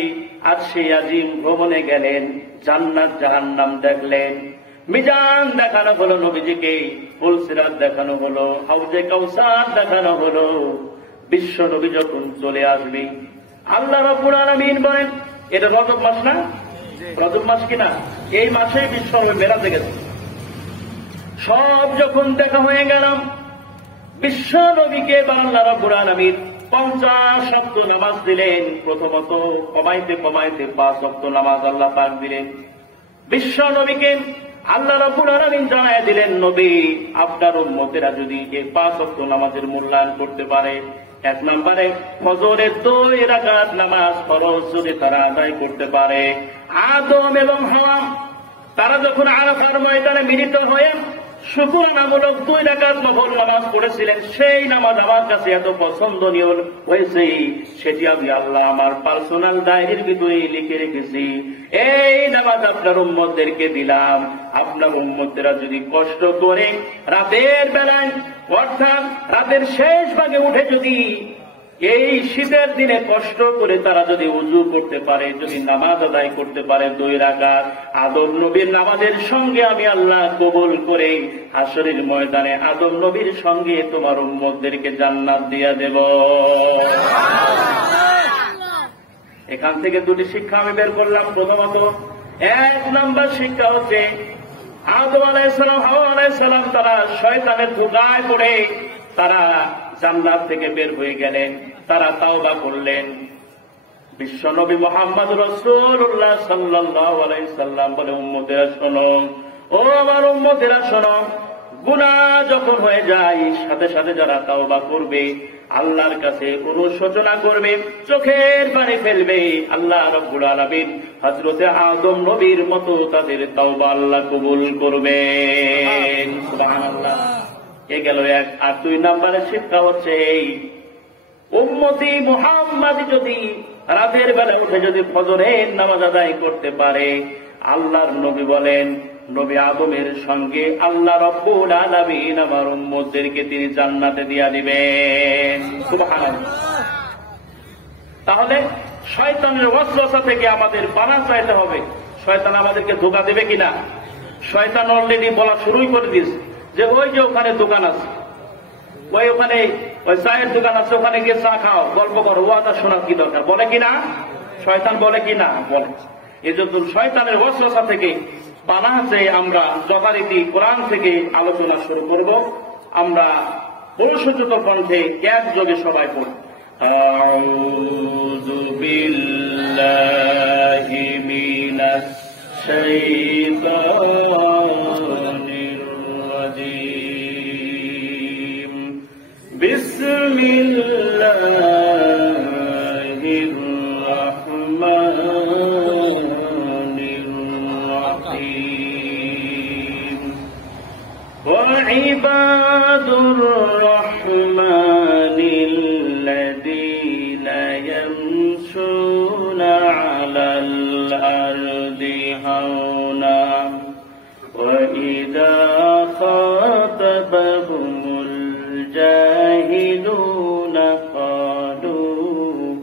আরশে আজিম ভ্রমণে গেলেন, জান্নাত জাহান্নাম দেখলেন, মিজান দেখানো হলো নবীজিকে, পুলসিরাত দেখানো হলো, হাউজে কাউসার দেখানো হলো। বিশ্ব নবী যখন চলে আসবে, আল্লাহ রাব্বুল আলামিন বলেন, এটা রজব মাস না? রজব মাস কিনা? এই মাসে বিশ্ব নবী মেরাজে গেছে। সব যখন দেখা হয়ে গেলাম, বিশ্ব নবীকে আল্লাহ রাব্বুল আলামিন 50 ওয়াক্ত নামাজ দিলেন। প্রথমত কমাইতে কমাইতে 5 ওয়াক্ত নামাজ আল্লাহ পাক দিলেন। বিশ্ব নবীকে আল্লাহ রাব্বুল আলামিন জানায় দিলেন, নবী, আপনার উম্মতেরা যদি এই 5 ওয়াক্ত নামাজের মূল্যায়ন করতে পারে, 1 নম্বরে ফজরের 2 রাকাত নামাজ ফরজ যদি তারা আদায় করতে পারে, আদম এবং হাওয়া তারা যখন আরাফার ময়দানে মিলিত হয়ে শুকরানামূলক 2 রাকাত নফল নামাজ পড়েছিলেন, সেই নামাজ আমার কাছে এত পছন্দনীয় হয়েছে, সেটি আমি আল্লাহ আমার পার্সোনাল ডায়েরির ভিতরে লিখে রেখেছি। এই নামাজ আপনার উম্মতদেরকে দিলাম। আপনার উম্মতেরা যদি কষ্ট করে রাতের বেলায়, অর্থাৎ রাতের শেষ ভাগে উঠে যদি এই শীতের দিনে কষ্ট করে তারা যদি উযু করতে পারে, যদি নামাজ আদায় করতে পারে 2 রাকাত, আদম নবীর নামাজের সঙ্গে আমি আল্লাহ কবুল করে হাশরের ময়দানে আদম নবীর সঙ্গে তোমার উম্মতদেরকে জান্নাত দিয়ে দেব। এখান থেকে 2টি শিক্ষা আমি বের করলাম। প্রথমত, 1 নম্বর শিক্ষা হচ্ছে, আদম আলাইহিস সালাম, হাওয়া আলাইহিস সালাম তারা শয়তানের ধোঁকায় পড়ে তারা জান্নাত থেকে বের হয়ে গেলেন, তারা তাওবা করলেন। বিশ্ব নবী মুহাম্মদ রাসূলুল্লাহ সাল্লাল্লাহু আলাইহি সাল্লাম বলে, উম্মতেরা শোনো, ও আমার উম্মতেরা শোনো, গুনাহ যখন হয়ে যায় সাথে সাথে যারা তাওবা করবে, আল্লাহর কাছে অনুশোচনা করবে, চোখের পানি ফেলবে, আল্লাহ রাব্বুল আলামিন হযরতে আদম নবীর মতো তাদের তাওবা আল্লাহ কবুল করবেন। সুবহানাল্লাহ। এ গেল 1। আর 2 নম্বরের শিক্ষা হচ্ছে, এই উম্মতি মুহাম্মদ যদি রাতের বেলা উঠে যদি ফজরের নামাজ আদায় করতে পারে, আল্লাহর নবী বলেন, নবী আদমের সঙ্গে আল্লাহ রাব্বুল আলামিন আমার উম্মতদেরকে তিনি জান্নাতে দিয়া দিবেন। সুবহানাল্লাহ। তাহলে শয়তানের ওয়াসওয়াসা থেকে আমাদের পানা চাইতে হবে। শয়তান আমাদেরকে ধোঁকা দেবে কিনা? শয়তান অলরেডি বলা শুরুই করে দিয়েছে যে ওই যে ওখানে দোকান আছে, ওখানে ওই চায়ের দোকান আছে, ওখানে গিয়ে চা খাও, গল্প করো, ওয়াদা শোনার কি দরকার? বলে কিনা? শয়তান বলে কিনা? বলে। এই জন্য শয়তানের ওয়াসওয়াসা থেকে পানাহ চেয়ে আমরা যথারীতি কোরআন থেকে আলোচনা শুরু করব। আমরা পরিশুদ্ধ কণ্ঠে একযোগে সবাই পড়ব। আউযু বিল্লাহি মিনাশ শাইতানির রাজীম। বিসমিল্লাহির রাহমানির রাহিম। ওয়াইবাদুর রাহমানিল লাযীনা ইয়ামশুনা আলাল يخشون وإذا خاطبهم الجاهلون قالوا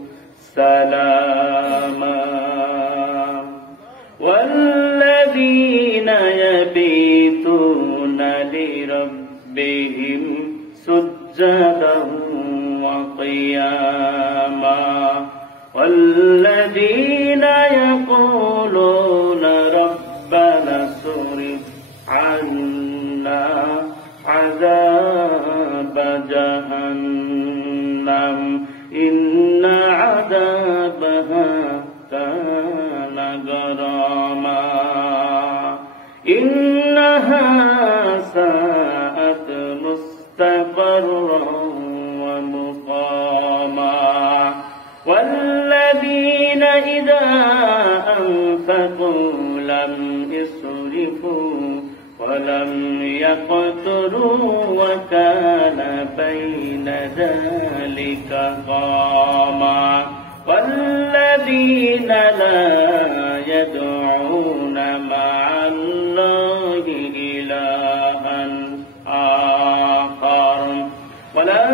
سلاما والذين يبيتون لربهم سجدا وقياما والذين يقولون ربنا اصرف عنا عذاب جهنم إن عذابها كان غراما إنها ساءت مستقرا ومقاما والذين إذا أنفقوا لم يسرفوا ولم يقتروا وكان بين ذلك قاما والذين لا يدعون مع الله إلها آخر ولا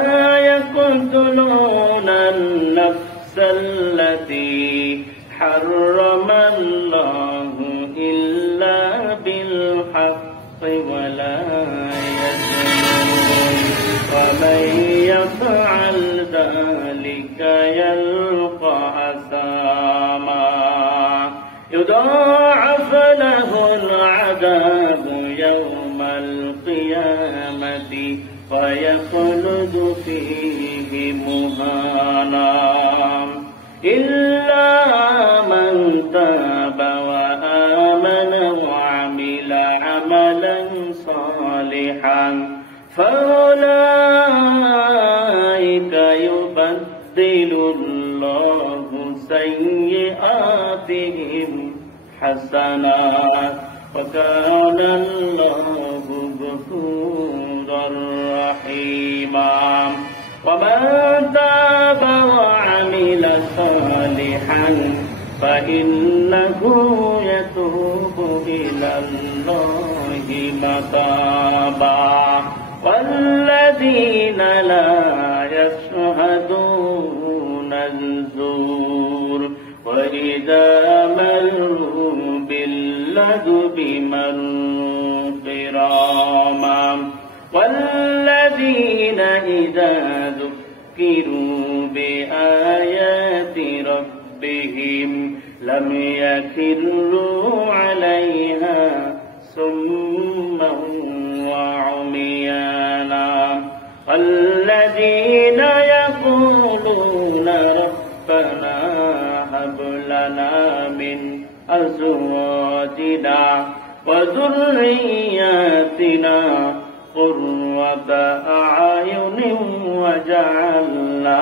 يقتلون النفس التي حرم الله إلا بالحق ولا يزنون ومن يفعل ذلك يلقى أثاما يضاعف له العذاب يوم القيامة ويخلد فيه مهانا إلا من تاب وآمن وعمل عملا صالحا فأولئك يبدل الله سيئاتهم حسنات وكان الله غفورا رحيما ومن تاب وعمل صالحا فإنه يتوب إلى الله متابا والذين لا يشهدون الزور وإذا مروا باللغو مروا كراما والذين إذا ذكروا بآيات ربهم لم يخروا عليها صما وعميانا الذين يقولون ربنا هب لنا من أزواجنا وذرياتنا قرة أعين وجعلنا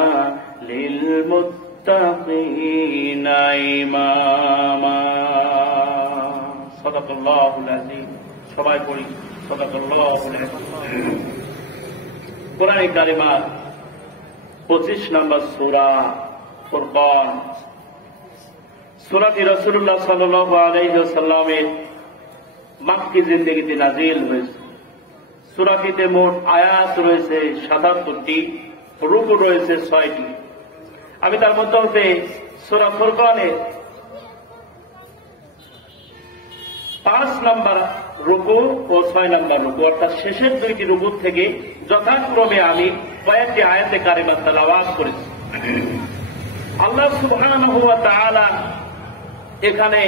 للمتقين إماما صدق الله العظيم সবাই পড়ি সাদাকাল্লাহুল আযীম কোরআন কারিমার 25 নম্বর সূরা ফুরকান সূরাটি রাসূলুল্লাহ সাল্লাল্লাহু আলাইহি ওয়াসাল্লামের মক্কি জিন্দেগিতে নাযিল হয়েছে। সূরাটিতে মোট আয়াত রয়েছে ৭৭টি, রুকু রয়েছে ৬টি। আমি তার মধ্যে হতে সূরা ফুরকানের ৫ নম্বর রুকু ও ৬ নম্বর রুকু অর্থাৎ শেষের ২টি রুকু থেকে যথাক্রমে আমি কয়েকটি আয়াতে কারিমা তেলাওয়াত করেছি। আল্লাহ সুবহানাহু ওয়া তাআলা এখানে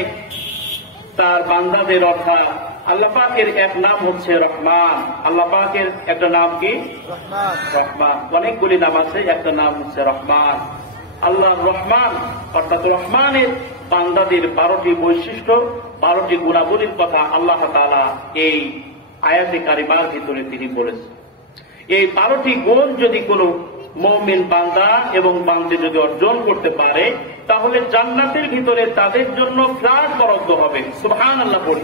তার বান্দাদের অর্থাৎ আল্লাহ পাকের এক নাম হচ্ছে রহমান। আল্লাহ পাকের একটা নাম কি? রহমান। অনেকগুলি নাম আছে, একটা নাম হচ্ছে রহমান। আল্লাহ রহমান অর্থাৎ রহমানের বান্দাদের 12টি বৈশিষ্ট্য, 12টি গুণাবলীর কথা আল্লাহ তাআলা এই আয়াতে কারিমার ভিতরে তিনি বলেছেন। এই 12টি গুণ যদি কোনো মুমিন বান্দা এবং বান্দী যদি অর্জন করতে পারে তাহলে জান্নাতের ভিতরে তাদের জন্য ফ্ল্যাট বরাদ্দ হবে। সুবহানাল্লাহ পড়ি।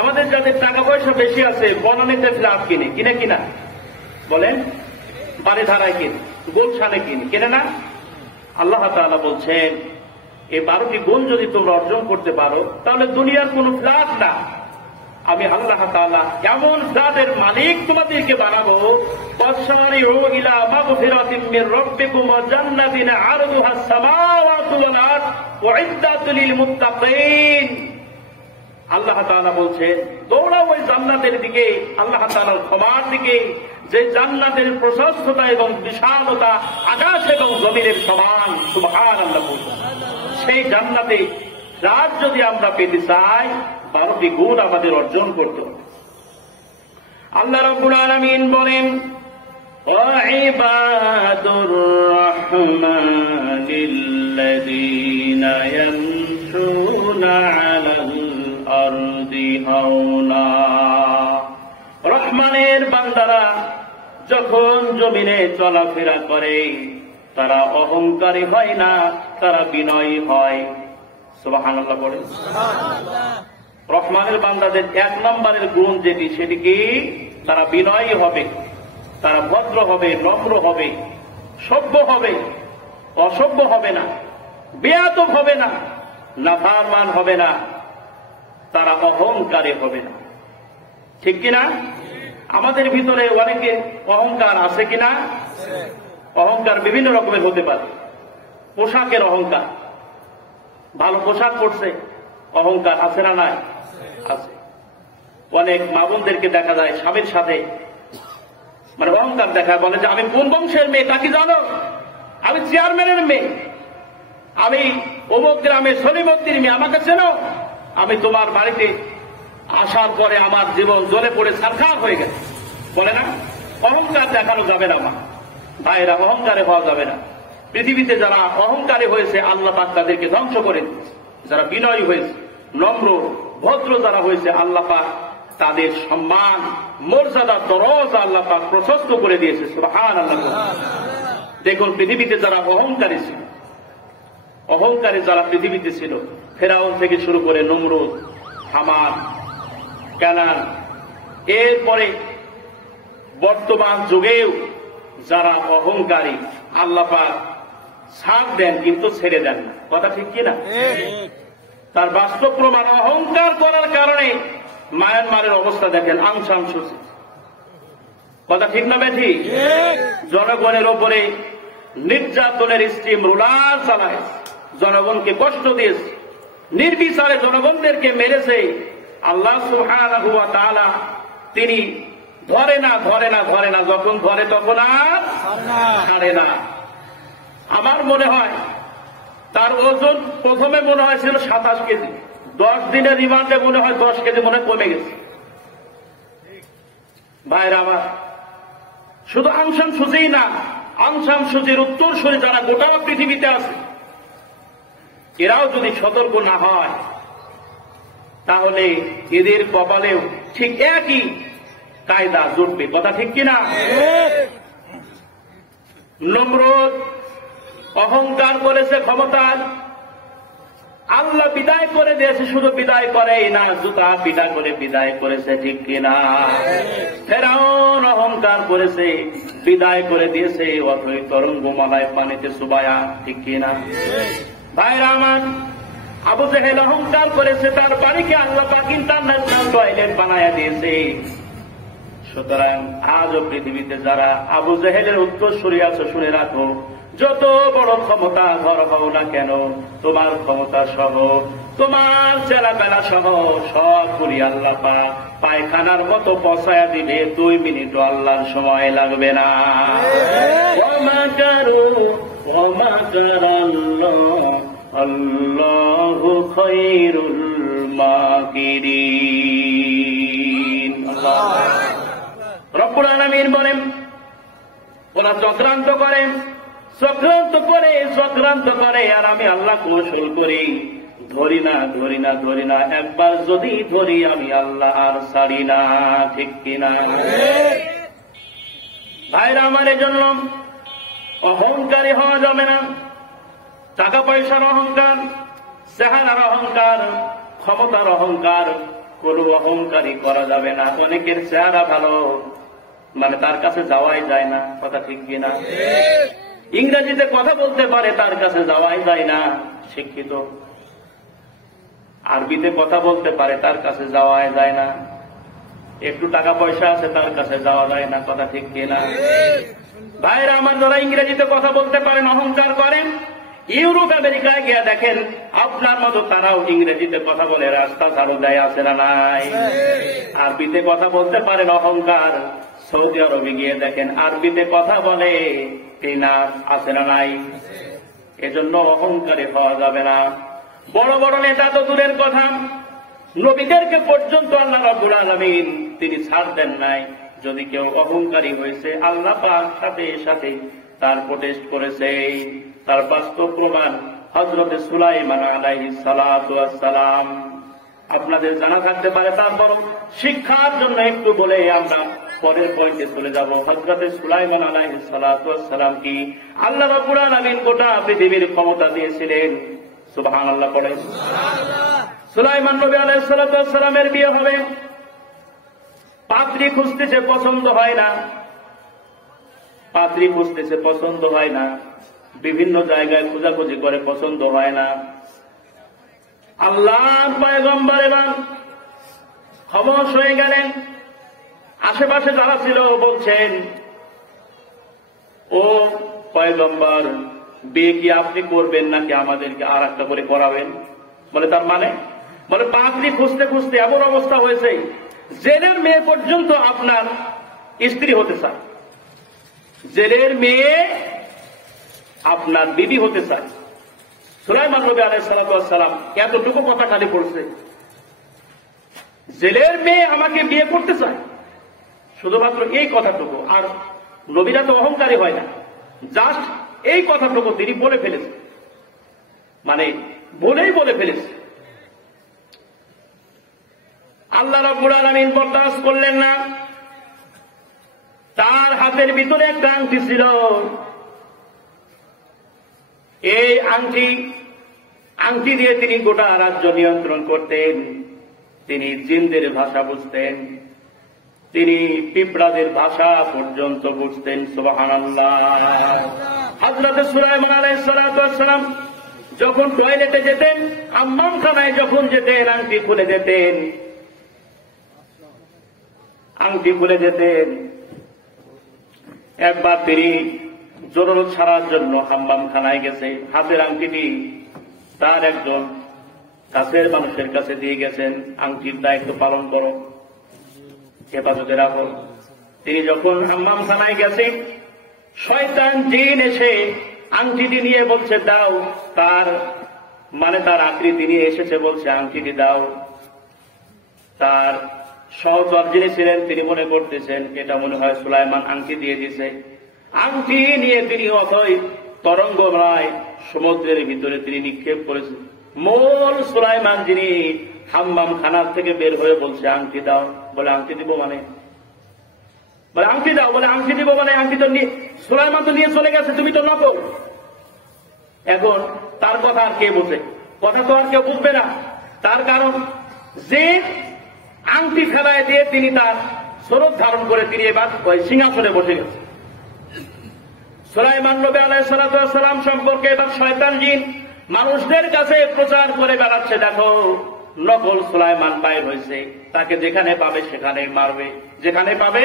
আমাদের যাদের টাকা পয়সা বেশি আছে বনানীতে ফ্ল্যাট কিনে কিনা বলেন, বাড়ি ধারায় কিনে, গুলশানে কিনে না? আল্লাহ তাআলা বলছেন এই 12টি গুণ যদি তোমরা অর্জন করতে পারো তাহলে দুনিয়ার কোনো ফ্ল্যাট না, আমি আল্লাহ তাআলা এমন ফ্ল্যাটের মালিক তোমাদেরকে বানাবো, ওয়াসারিউ ইলা মাগফিরাতিম মির রাব্বিকুম ওয়া জান্নাতিন আরদুহাস সামাওয়াতু ওয়াল আরদ উইদ্দাতুল লিল মুত্তাকিন। আল্লাহ তাআলা বলছেন দৌড়াও ওই জান্নাতের দিকে, আল্লাহ তাআলার ক্ষমার দিকে, যে জান্নাতের প্রশস্ততা এবং বিশালতা আকাশ এবং জমিনের সমান। সুবহানাল্লাহ। সেই জান্নাতে রাত যদি আমরা পেতে চাই 12টি গুণ আমাদের অর্জন করতে হবে। আল্লাহ রাব্বুল আলামিন বলেন ওয়াইবাদুর রাহমানিল্লাযীনা ইয়ামশুনা আলাল আরদি হাওনা। রহমানের বান্দারা যখন জমিনে চলাফেরা করে তারা অহংকারী হয় না, তারা বিনয়ী হয়। সুবহানাল্লাহ বলেন। রহমানের বান্দাদের 1 নম্বরের গুণ যেটি, সেটি কি? তারা বিনয়ী হবে, তারা ভদ্র হবে, নম্র হবে, সভ্য হবে, অসভ্য হবে না, বেয়াদব হবে না, নাফরমান হবে না, তারা অহংকারী হবে না। ঠিক কিনা? আমাদের ভিতরে অনেকের অহংকার আছে কিনা? অহংকার বিভিন্ন রকমের হতে পারে। পোশাকের অহংকার, ভালো পোশাক পরছে, অহংকার আছে না নাই? আছে। অনেক মা বোনদেরকে দেখা যায় স্বামীর সাথে মানে অহংকার দেখায়, বলে যে আমি কোন বংশের মেয়ে তা কি জানো, আমি চেয়ারম্যানের মেয়ে, আমি অমুক গ্রামের সলিমদ্দির মেয়ে, আমাকে চেনো? আমি তোমার বাড়িতে আসার পরে আমার জীবন জ্বলে পড়ে ছারখার হয়ে গেছে। বলে না? অহংকার দেখানো যাবে না মা ভাইরা, অহংকারে হওয়া যাবে না। পৃথিবীতে যারা অহংকারী হয়েছে আল্লাহ পাক তাদেরকে ধ্বংস করে দিয়েছে। যারা বিনয়ী হয়েছে, নম্র ভদ্র যারা হয়েছে, আল্লাহ পাক তাদের সম্মান মর্যাদা দরজা আল্লাহ পাক প্রশস্ত করে দিয়েছে। সুবহানাল্লাহ। দেখুন পৃথিবীতে যারা অহংকারী ছিল, অহংকারী যারা পৃথিবীতে ছিল, ফেরাউন থেকে শুরু করে নমরুদ, হামান, কানান, এরপরে বর্তমান যুগেও যারা অহংকারী আল্লাহ পাক ছাড় দেন কিন্তু ছেড়ে দেন না। কথা ঠিক কিনা? তার বাস্তব প্রমাণ। অহংকার করার কারণে মায়ানমারের অবস্থা দেখেন, আং সান সুচি। কথা ঠিক না বেঠি? জনগণের ওপরে নির্যাতনের স্টিম রোলার চালায়, জনগণকে কষ্ট দিয়েছে, নির্বিচারে জনগণদেরকে মেরেছে। আল্লাহ সুবহানাহু ওয়া তাআলা তিনি ধরে না, যখন ধরে তখন আর ছাড়ে না। আমার মনে হয় তার ওজন প্রথমে মনে হয়েছিল 27 কেজি, 10 দিনের রিমান্ডে মনে হয় 10 কেজি মনে কমে গেছে। ভাইরা আমার, শুধু আং সান সুচি না, আং সান সুচির উত্তরসূরি যারা গোটা পৃথিবীতে আছে, এরাও যদি সতর্ক না হয় তাহলে এদের কপালেও ঠিক একই কায়দা জুটবে। কথা ঠিক কিনা? নমরুদ অহংকার করেছে ক্ষমতার, আল্লাহ বিদায় করে দিয়েছে। শুধু বিদায় করেই না, জুতা পিটা করে বিদায় করেছে। ঠিক কিনা? ফেরাউন অহংকার করেছে, বিদায় করে দিয়েছে অথই তরঙ্গমালায় পানিতে চুবায়া। ঠিক কিনা? ভাইরা আমার, আবু জেহেল অহংকার করেছে, তার বাড়িকে আল্লাহ পাক ইন্টারন্যাশনাল টয়লেট বানায়া দিয়েছে। সুতরাং আজও পৃথিবীতে যারা আবু জেহেলের উত্তরসূরি আছে, শুনে রাখো, যত বড় ক্ষমতা ধর হও না কেন, তোমার ক্ষমতা সহ, তোমার চেলাপেলা সহ সবগুলি আল্লাহ পাক পায়খানার মতো পচায়া দিবে। 2 মিনিটও আল্লাহর সময় লাগবে না। ওমা কারু ওমা কারাল্লাহ আল্লাহু খায়রুল মাকিরিন। রব্বুল আলামিন বলেন, ওরা চক্রান্ত করে, আর আমি আল্লাহ কৌশল করি, ধরি না। একবার যদি ধরি আমি আল্লাহ আর ছাড়ি না। ঠিক কিনা? ভাইরা আমার, এজন্য অহংকারী হওয়া যাবে না। টাকা পয়সার অহংকার, চেহারার অহংকার, ক্ষমতার অহংকার, কোন অহংকারী করা যাবে না। অনেকের চেহারা ভালো, মানে তার কাছে যাওয়াই যায় না। কথা ঠিক কিনা? ইংরেজিতে কথা বলতে পারে, তার কাছে যাওয়াই যায় না। শিক্ষিত, আরবিতে কথা বলতে পারে, তার কাছে যাওয়া যায় না। একটু টাকা পয়সা আছে, তার কাছে যাওয়া যায় না। কথা ঠিক কিনা? ভাইরা আমার, যারা ইংরেজিতে কথা বলতে পারেন, অহংকার করেন, ইউরোপ আমেরিকায় গিয়ে দেখেন আপনার মতো তারাও ইংরেজিতে কথা বলে রাস্তা ঝাড়ু দেয়, আছে না নাই? আরবিতে কথা বলতে পারেন, অহংকার। সৌদি আরবে গিয়ে দেখেন আরবিতে কথা বলে ক্লিনার, আছে না নাই? এজন্য অহংকারী হওয়া যাবে না। বড় বড় নেতা তো দূরের কথা, নবীদেরকে পর্যন্ত আল্লাহ রাব্বুল আলামিন তিনি ছাড় দেন নাই। যদি কেউ অহংকারী হয়েছে, আল্লাহ পাক সাথে সাথে তার প্রোটেস্ট করেছে। তার বাস্তব প্রমাণ হযরত সুলাইমান আলাইহিস সালাতু ওয়াস সালাম। আপনাদের জানা থাকতে পারে, তারপর শিক্ষার জন্য একটু বলে আমরা পরের পয়েন্টে চলে যাব। হযরত সুলাইমান আলাইহিস সালাতু ওয়াস সালাম কি আল্লাহ রাব্বুল আলামিন গোটা পৃথিবীর ক্ষমতা দিয়েছিলেন। সুবহানাল্লাহ পড়েন। সুলাইমান নবী আলাইহিস সালাতু ওয়াস সালামের বিয়ে হবে, পাত্রী খুঁজতেছে, পছন্দ হয় না। পাত্রী খুঁজতেছে, পছন্দ হয় না। বিভিন্ন জায়গায় খোঁজাখুঁজি করে, পছন্দ হয় না। আল্লাহর পয়গম্বর এবার খমোশ হয়ে গেলেন। আশেপাশে যারা ছিল বলছেন, ও পয়গম্বর, বিয়ে কি আপনি করবেন নাকি আমাদেরকে আর একটা করে করাবেন? বলে তার মানে? বলে পাত্রী খুঁজতে খুঁজতে এমন অবস্থা হয়েছে, জেলের মেয়ে পর্যন্ত আপনার স্ত্রী হতে চায়, জেলের মেয়ে আপনার বিবি হতে চায়। সুলাইমান নবী আলাইহিস সালাতু ওয়াস সালাম এতটুকু কথা খালি পড়ছে, জেলের মেয়ে আমাকে বিয়ে করতে চায়, শুধুমাত্র এই কথাটুকু। আর নবীরা তো অহংকারী হয় না, জাস্ট এই কথাটুকু তিনি বলে ফেলেছে, মানে বলেই বলে ফেলেছে। আল্লাহ রাব্বুল আলামিন বরদাস্ত করলেন না। তার হাতের ভিতরে একটা আংটি ছিল, এই আংটি দিয়ে তিনি গোটা রাজ্য নিয়ন্ত্রণ করতেন। তিনি জিনদের ভাষা বুঝতেন, তিনি পিঁপড়াদের ভাষা পর্যন্ত বুঝতেন। সুবহানাল্লাহ। হযরত সুলাইমান আলাইহিস সালাতু ওয়াস সালাম যখন টয়লেটে যেতেন, হাম্মামখানায় যখন যেতেন, আংটি খুলে যেতেন, আংটি খুলে যেতেন। একবার তিনি জরুরত ছাড়ার জন্য হাম্মামখানায় গেছে, হাতের আংটিটি তার একজন কাছের মানুষের কাছে দিয়ে গেছেন, আংটির দায়িত্ব পালন করো, হেফাজতে রাখো। তিনি যখন হাম্মামখানায় গেছেন, শয়তান জিন এসে আংটিটি নিয়ে বলছে দাও, তার মানে তার আকৃতি নিয়ে এসেছে, বলছে আংটিটি দাও। তার সহচর যিনি ছিলেন তিনি মনে করতেছেন এটা মনে হয় সুলাইমান আংটি দিয়ে দিছে। আংটি নিয়ে তিনি অথই তরঙ্গময় সমুদ্রের ভিতরে তিনি নিক্ষেপ করেছেন। মূল সুলাইমান যিনি হাম্মাম খানার থেকে বের হয়ে বলছে আংটি দাও। বলে আংটি দিব মানে? বলে আংটি দাও। বলে আংটি দিব মানে? আংটি তো সুলাইমান তো নিয়ে চলে গেছে, তুমি তো নকল। এখন তার কথা আর কে বোঝে? কথা তো আর কেউ বুঝবে না। তার কারণ যে আংটি ফেলায় দিয়ে তিনি তার স্বরূপ ধারণ করে তিনি এবার ওই সিংহাসনে বসে গেছে। সুলাইমান নবী আলাইহিস সালাতু ওয়াস সালাম সম্পর্কে এবার শয়তান জিন মানুষদের কাছে প্রচার করে বেড়াচ্ছে, দেখো নকল সুলাইমান বাইর হয়েছে, তাকে যেখানে পাবে সেখানেই মারবে, যেখানে পাবে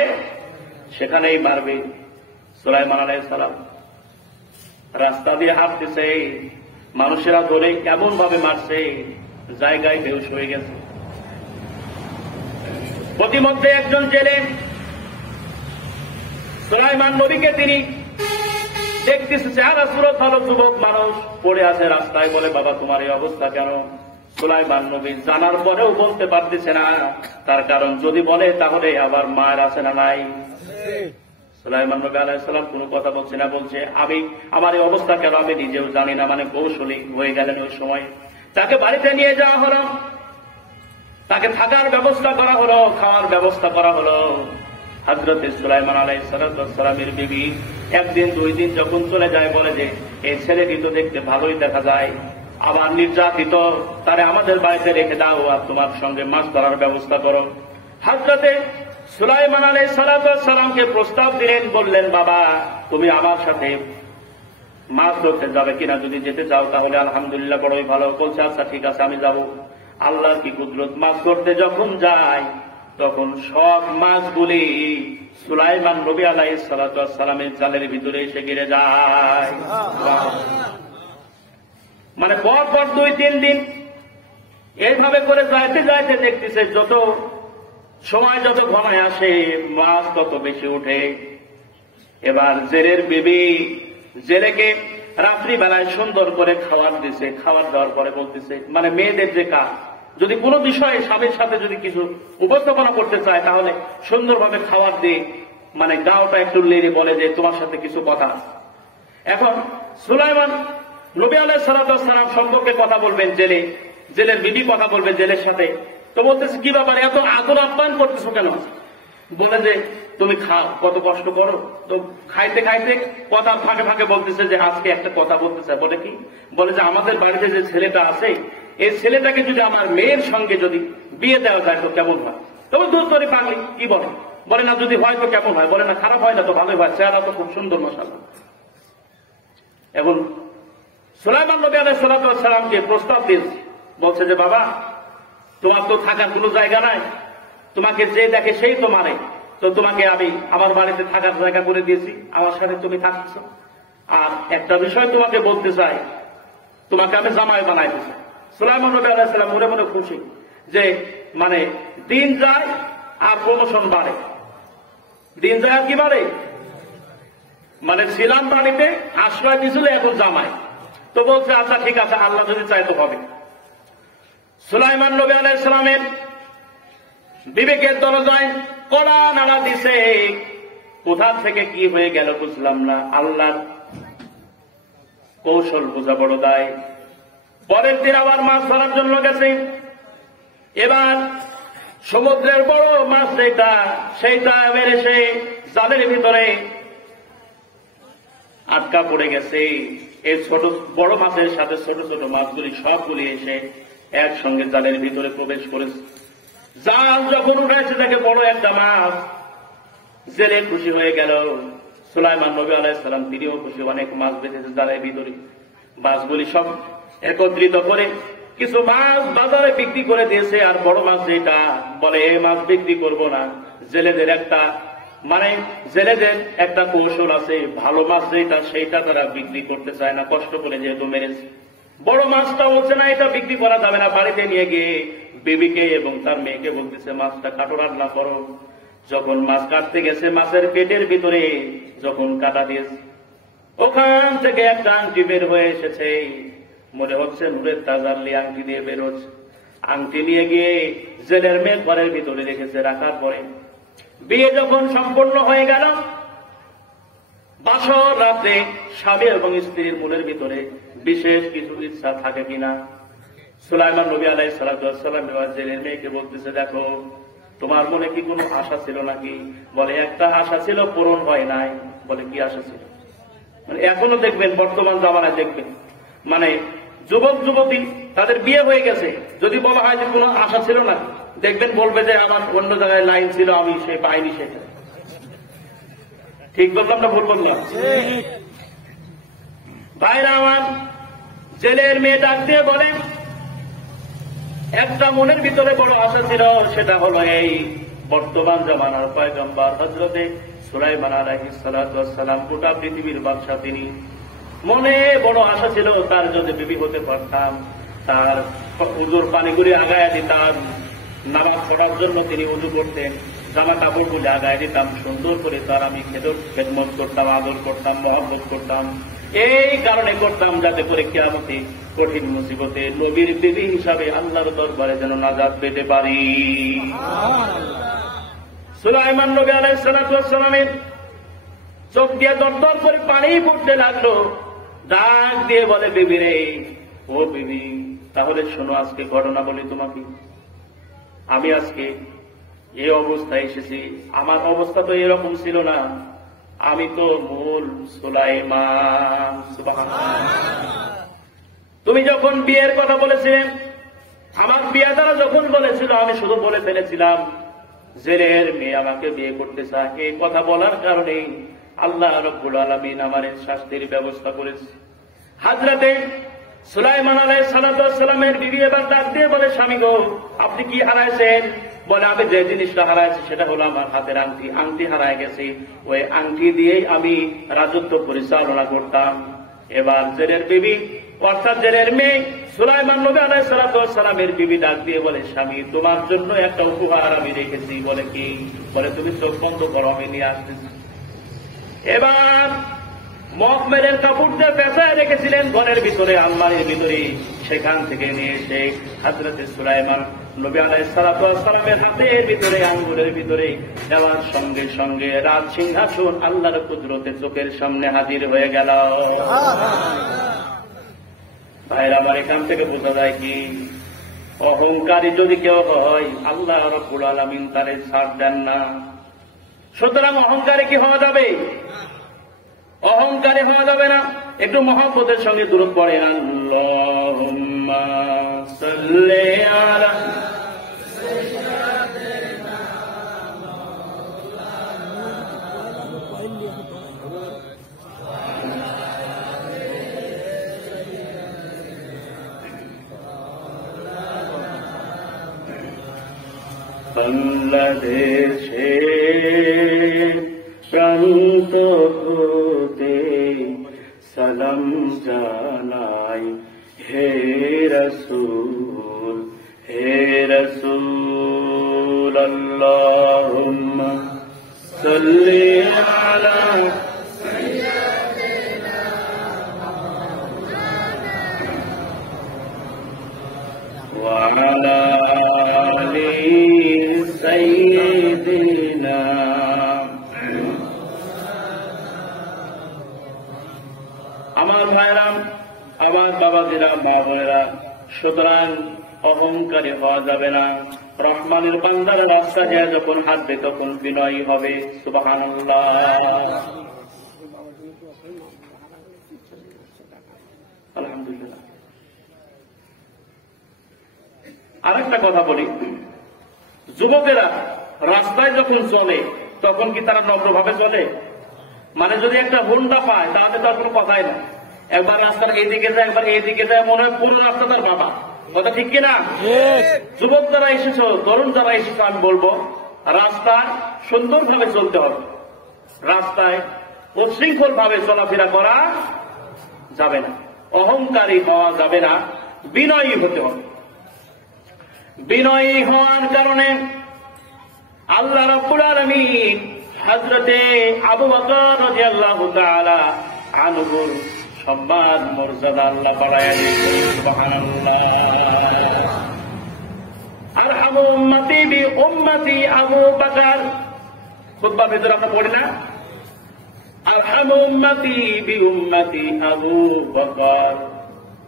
সেখানেই মারবে। সুলাইমান আলাইহিস সালাম রাস্তা দিয়ে হাঁটতেছে, মানুষেরা ধরে এমন ভাবে মারছে জায়গায় বেহুশ হয়ে গেছে। প্রতিমধ্যে একজন জেলে সুলাইমান নবীকে তিনি দেখতেছে, চেহারা সুরত ভালো, যুবক মানুষ পড়ে আছে রাস্তায়। বলে বাবা তোমার এই অবস্থা কেন? সুলাইমান নবী জানার পরেও বলতে পারতেছে না, তার কারণ যদি বলে তাহলে আবার মায়ের আছে না নাই। সুলাইমান নবী আলাইহিস সালাম কোনো কথা বলছে না, বলছে আমি আমার এই অবস্থা কেন আমি নিজেও জানি না। মানে কৌশলী হয়ে গেলেন ওই সময়। তাকে বাড়িতে নিয়ে যাওয়া হলো, তাকে থাকার ব্যবস্থা করা হলো, খাওয়ার ব্যবস্থা করা হলো। হযরত সুলাইমান আলাইহিস সালামের বিবি একদিন দুই দিন যখন চলে যায়, বলে যে এই ছেলেটি তো দেখতে ভালোই দেখা যায়, আবার নির্যাতিত, তারে আমাদের বাড়িতে রেখে দাও আর তোমার সঙ্গে মাছ ধরার ব্যবস্থা করো। হযরত সুলাইমান আলাইহিস সালামকে প্রস্তাব দিলেন, বললেন বাবা তুমি আমার সাথে মাছ ধরতে যাবে কিনা, যদি যেতে চাও তাহলে আলহামদুলিল্লাহ বড়ই ভালো। বলছে আচ্ছা ঠিক আছে আমি যাব। আল্লাহর কি কুদরত, মাছ ধরতে যখন যায় তখন সব মাছগুলি সুলাইমান নবী আলাইহিস সালাতু ওয়াস সালামের জালের ভিতরে এসে গিরে যায়। মানে পর পর 2-3 দিন এইভাবে করে যাইতে যাইতে দেখতেছে যত সময় যত ঘনায় আসে মাছ তত বেশি উঠে। এবার জেলের বিবি জেলেকে রাত্রিবেলায় সুন্দর করে খাবার দিছে। খাবার দেওয়ার পরে বলতেছে, মানে মেয়েদের যে কাজ, যদি কোনো বিষয়ে স্বামীর সাথে যদি কিছু উপস্থাপনা করতে চায় তাহলে সুন্দরভাবে খাবার দিয়ে মানে গাওটা একটু লেড়ে বলে যে তোমার সাথে কিছু কথা। এখন সুলাইমান নবী আলাইহিস সালাতু ওয়াস সালাম সম্পর্কে কথা বলবেন জেলের বিবি কথা বলবে জেলের সাথে। তো বলতেছে কি ব্যাপার, এত আদর আপ্যায়ন করতেছো কেন? বলে যে তুমি খাও, কত কষ্ট করো। তো খাইতে খাইতে কথার ফাঁকে ফাঁকে বলতেছে যে আজকে একটা কথা বলতেছে। বলে কি? বলে যে আমাদের বাড়িতে যে ছেলেটা আছে এই ছেলেটাকে যদি আমার মেয়ের সঙ্গে যদি বিয়ে দেওয়া যায় তো কেমন হয়? তবে দূর করে পাগলি কি বলে? বলে না যদি হয় তো কেমন হয়? বলে না খারাপ হয় না তো ভালোই হয়, চেহারা তো খুব সুন্দর মাশাআল্লাহ। এবং সুলাইমান নবী আলাইহিস সালাতু ওয়াস সালামকে প্রস্তাব দিয়েছে, বলছে যে বাবা তোমার তো থাকার কোনো জায়গা নাই, তোমাকে যে দেখে সেই তো মানে, তো তোমাকে আমি আমার বাড়িতে থাকার জায়গা করে দিয়েছি, আমার সাথে তুমি থাকছো। আর একটা বিষয় তোমাকে বলতে চাই, তোমাকে আমি জামাই বানাইতে চাই। সুলাইমান নবী আলাইহিস সালাম মনে মনে খুশি যে মানে দিন যায় আর প্রমোশন বাড়ে, দিন যায় আর কি বাড়ে, মানে ছিলাম বাড়িতে আশ্রয় দিয়েছিল এখন জামাই। তো বলছে আচ্ছা ঠিক আছে আল্লাহ যদি চাই তো হবে। সুলাইমান নবী আলাইহিস সালামের বিবেকের দরজায় কড়া নাড়া দিছে, কোথা থেকে কি হয়ে গেল বুঝলাম না। আল্লাহর কৌশল বোঝা বড় দায়। পরের দিন আবার মাছ ধরার জন্য গেছে। এবার সমুদ্রের বড় মাছ যেটা সেইটা এবার এসে জালের ভিতরে আটকা পড়ে গেছে। এই ছোট বড় মাছের সাথে ছোট ছোট মাছগুলি সবগুলি এসে একসঙ্গে জালের ভিতরে প্রবেশ করেছে। জাল যখন উঠেছে দেখে বড় একটা মাছ, জেলে খুশি হয়ে গেল। সুলাইমান নবী আলাইহিস সালাম তিনিও খুশি, অনেক মাছ বেঁধেছে জালের ভিতরে। মাছগুলি সব একত্রিত করে কিছু মাছ বাজারে বিক্রি করে দিয়েছে। আর বড় মাছ যেটা বলে এই মাছ বিক্রি করব না। জেলেদের একটা কৌশল আছে, ভালো মাছ যেটা সেইটা তারা বিক্রি করতে চায় না, কষ্ট করে যেহেতু মেরেছে। বড় মাছটা বলছে না এটা বিক্রি করা যাবে না, বাড়িতে নিয়ে গিয়ে বেবিকে এবং তার মেয়েকে বলতেছে মাছটা কাটো, রান্না করো। যখন মাছ কাটতে গেছে মাছের পেটের ভিতরে যখন কাটা দিয়েছে ওখান থেকে একটা আংটি বের হয়ে এসেছে, মনে হচ্ছে নূরের তাজাল্লি আংটি দিয়ে বের হচ্ছে। আংটি নিয়ে গিয়ে জেলের মেয়ে ঘরের ভিতরে রেখেছে। রাখার পরে বিয়ে যখন সম্পূর্ণ হয়ে গেল, বাসর রাতে স্বামী এবং স্ত্রীর মনের ভিতরে বিশেষ কিছু ইচ্ছা থাকে কিনা। সুলাইমান নবী আলাইহিস সালাতু ওয়াস সালাম জেলের মেয়েকে বলতেছে দেখো তোমার মনে কি কোনো আশা ছিল নাকি? বলে একটা আশা ছিল, পূরণ হয় নাই। বলে কি আশা ছিল? মানে এখনো দেখবেন বর্তমান জামানায় দেখবেন মানে যুবক যুবতী তাদের বিয়ে হয়ে গেছে, যদি বলা হয় যে কোনো আশা ছিল না, দেখবেন বলবে যে আমার অন্য জায়গায় লাইন ছিল আমি সে পাইনি সেটা। ঠিক বললাম না ভুল বললাম? ভাইরা আমার, জেলের মেয়ে ডাক দিয়ে বলে একটা মনের ভিতরে বড় আশা ছিল, সেটা হলো এই বর্তমান জামানার পয়গম্বর হযরতে সুলাইমান আলাইহিস সালাতু ওয়াস সালাম, গোটা পৃথিবীর বাদশা তিনি। মনে বড় আশা ছিল তার যদি বিবি হতে পারতাম, তার উজুর পানিগুলি আগায় দিতাম, নামাজ পড়ার জন্য তিনি উজু করতেন, জামা কাপড়গুলি আগায় দিতাম, সুন্দর করে তার আমি খেদমত করতাম, আদর করতাম, মহব্বত করতাম। এই কারণে করতাম যাতে করে কিয়ামতে কঠিন মুসিবতে নবীর বিবি হিসাবে আল্লাহর দরবারে যেন নাজাত পেতে পারি। সুলাইমান নবী আলাইহিস সালাতু ওয়াস সালামের চোখ দিয়ে দরদর করে পানি পড়তে লাগলো। ডাক দিয়ে বলে বিবি রে, ও বিবি তাহলে শোনো আজকে ঘটনা বলি তোমাকে। আমি আজকে এই অবস্থায় এসেছি, আমার অবস্থা তো এরকম ছিল না, আমি তো মূল সুলাইমান। তুমি যখন বিয়ের কথা বলেছিলেন, আমার বিয়ে দ্বারা যখন বলেছিল, আমি শুধু বলে ফেলেছিলাম জেলের মেয়ে আমাকে বিয়ে করতে চায়। এই কথা বলার কারণে আল্লাহ রাব্বুল আলামিন আমার শাস্তির ব্যবস্থা করেছে। হযরতে সুলাইমান আলাইহিস সালাতু ওয়াস সালামের বিবি এবার ডাক দিয়ে বলে, স্বামী গো, আপনি কি হারাইছেন? বলে, আমি যে জিনিসটা হারাইছি সেটা হলো আমার হাতের আংটি। আংটি হারায় গেছে, ওই আংটি দিয়েই আমি রাজত্ব পরিচালনা করতাম। এবার জেরের বিবি অর্থাৎ জেরের মেয়ে সুলাইমান নবী আলাইহিস সালাতু ওয়াস সালামের বিবি ডাক দিয়ে বলে, স্বামী তোমার জন্য একটা উপহার আমি রেখেছি। বলে কি? বলে, তুমি চোখ বন্ধ করো, আমি নিয়ে আসতেছি। এবার মখমেলের কাপড় দিয়ে পেঁচায় রেখেছিলেন ঘরের ভিতরে, আলমারির ভিতরে, সেখান থেকে নিয়ে এসে হযরতে সুলাইমান নবী আলাইহিস সালাতু ওয়াস সালামের হাতের ভিতরে, আঙ্গুলের ভিতরে দেওয়ার সঙ্গে সঙ্গে রাজ সিংহাসন আল্লাহর কুদরতে চোখের সামনে হাজির হয়ে গেল। ভাইরা আমার, এখান থেকে বোঝা যায় কি, অহংকারী যদি কেউ হয় আল্লাহ রাব্বুল আলামিন তারে ছাড় দেন না। সুতরাং অহংকারী কি হওয়া যাবে? অহংকারী হওয়া যাবে না। একটু মহব্বতের সঙ্গে দুরূদ পড়েন, আল্লাহুম্মা সাল্লি আলা বাংলাদেশে প্রান্ত হতে সালাম জানাই, হে রাসূল, হে রাসূল। আল্লাহুম্মা সাল্লি আলা ওয়া আলা আলি সাইয়্যিদিনা। আমার ভাইরাম, আমার বাবাজিরা, মা বোনেরা, সুতরাং অহংকারী হওয়া যাবে না। রহমানের বান্দার রাস্তা দিয়ে যখন হাঁটবে তখন বিনয়ী হবে। সুবহানাল্লাহ। আলহামদুলিল্লাহ। আরেকটা কথা বলি, যুবকেরা রাস্তায় যখন চলে তখন কি তারা নম্রভাবে চলে? মানে যদি একটা হুন্ডা পায় তাহলে তার কোনো কথাই না, একবার রাস্তার এইদিকে যায়, একবার এইদিকে যায়, মনে হয় পুরো রাস্তা তার বাবা। কথা ঠিক কিনা? যুবক যারা এসেছো, তরুণ যারা এসেছো, আমি বলবো রাস্তায় সুন্দরভাবে চলতে হবে। রাস্তায় উচ্ছৃঙ্খল ভাবে চলাফেরা করা যাবে না, অহংকারী হওয়া যাবে না, বিনয়ী হতে হবে। বিনয়ী হওয়ার কারণে আল্লাহ রাব্বুল আলামিন হযরতে আবু বকর রাদিয়াল্লাহু তাআলা আনহুর সম্মান মর্যাদা আল্লাহ বাড়ায়া দিয়েছেন। সুবহানাল্লাহ। আরহামু উম্মতি বি উম্মতি আবু বকর, খুতবা ভিতরে আমরা পড়ি না, আরহামু উম্মতি বি উম্মতি আবু বকর।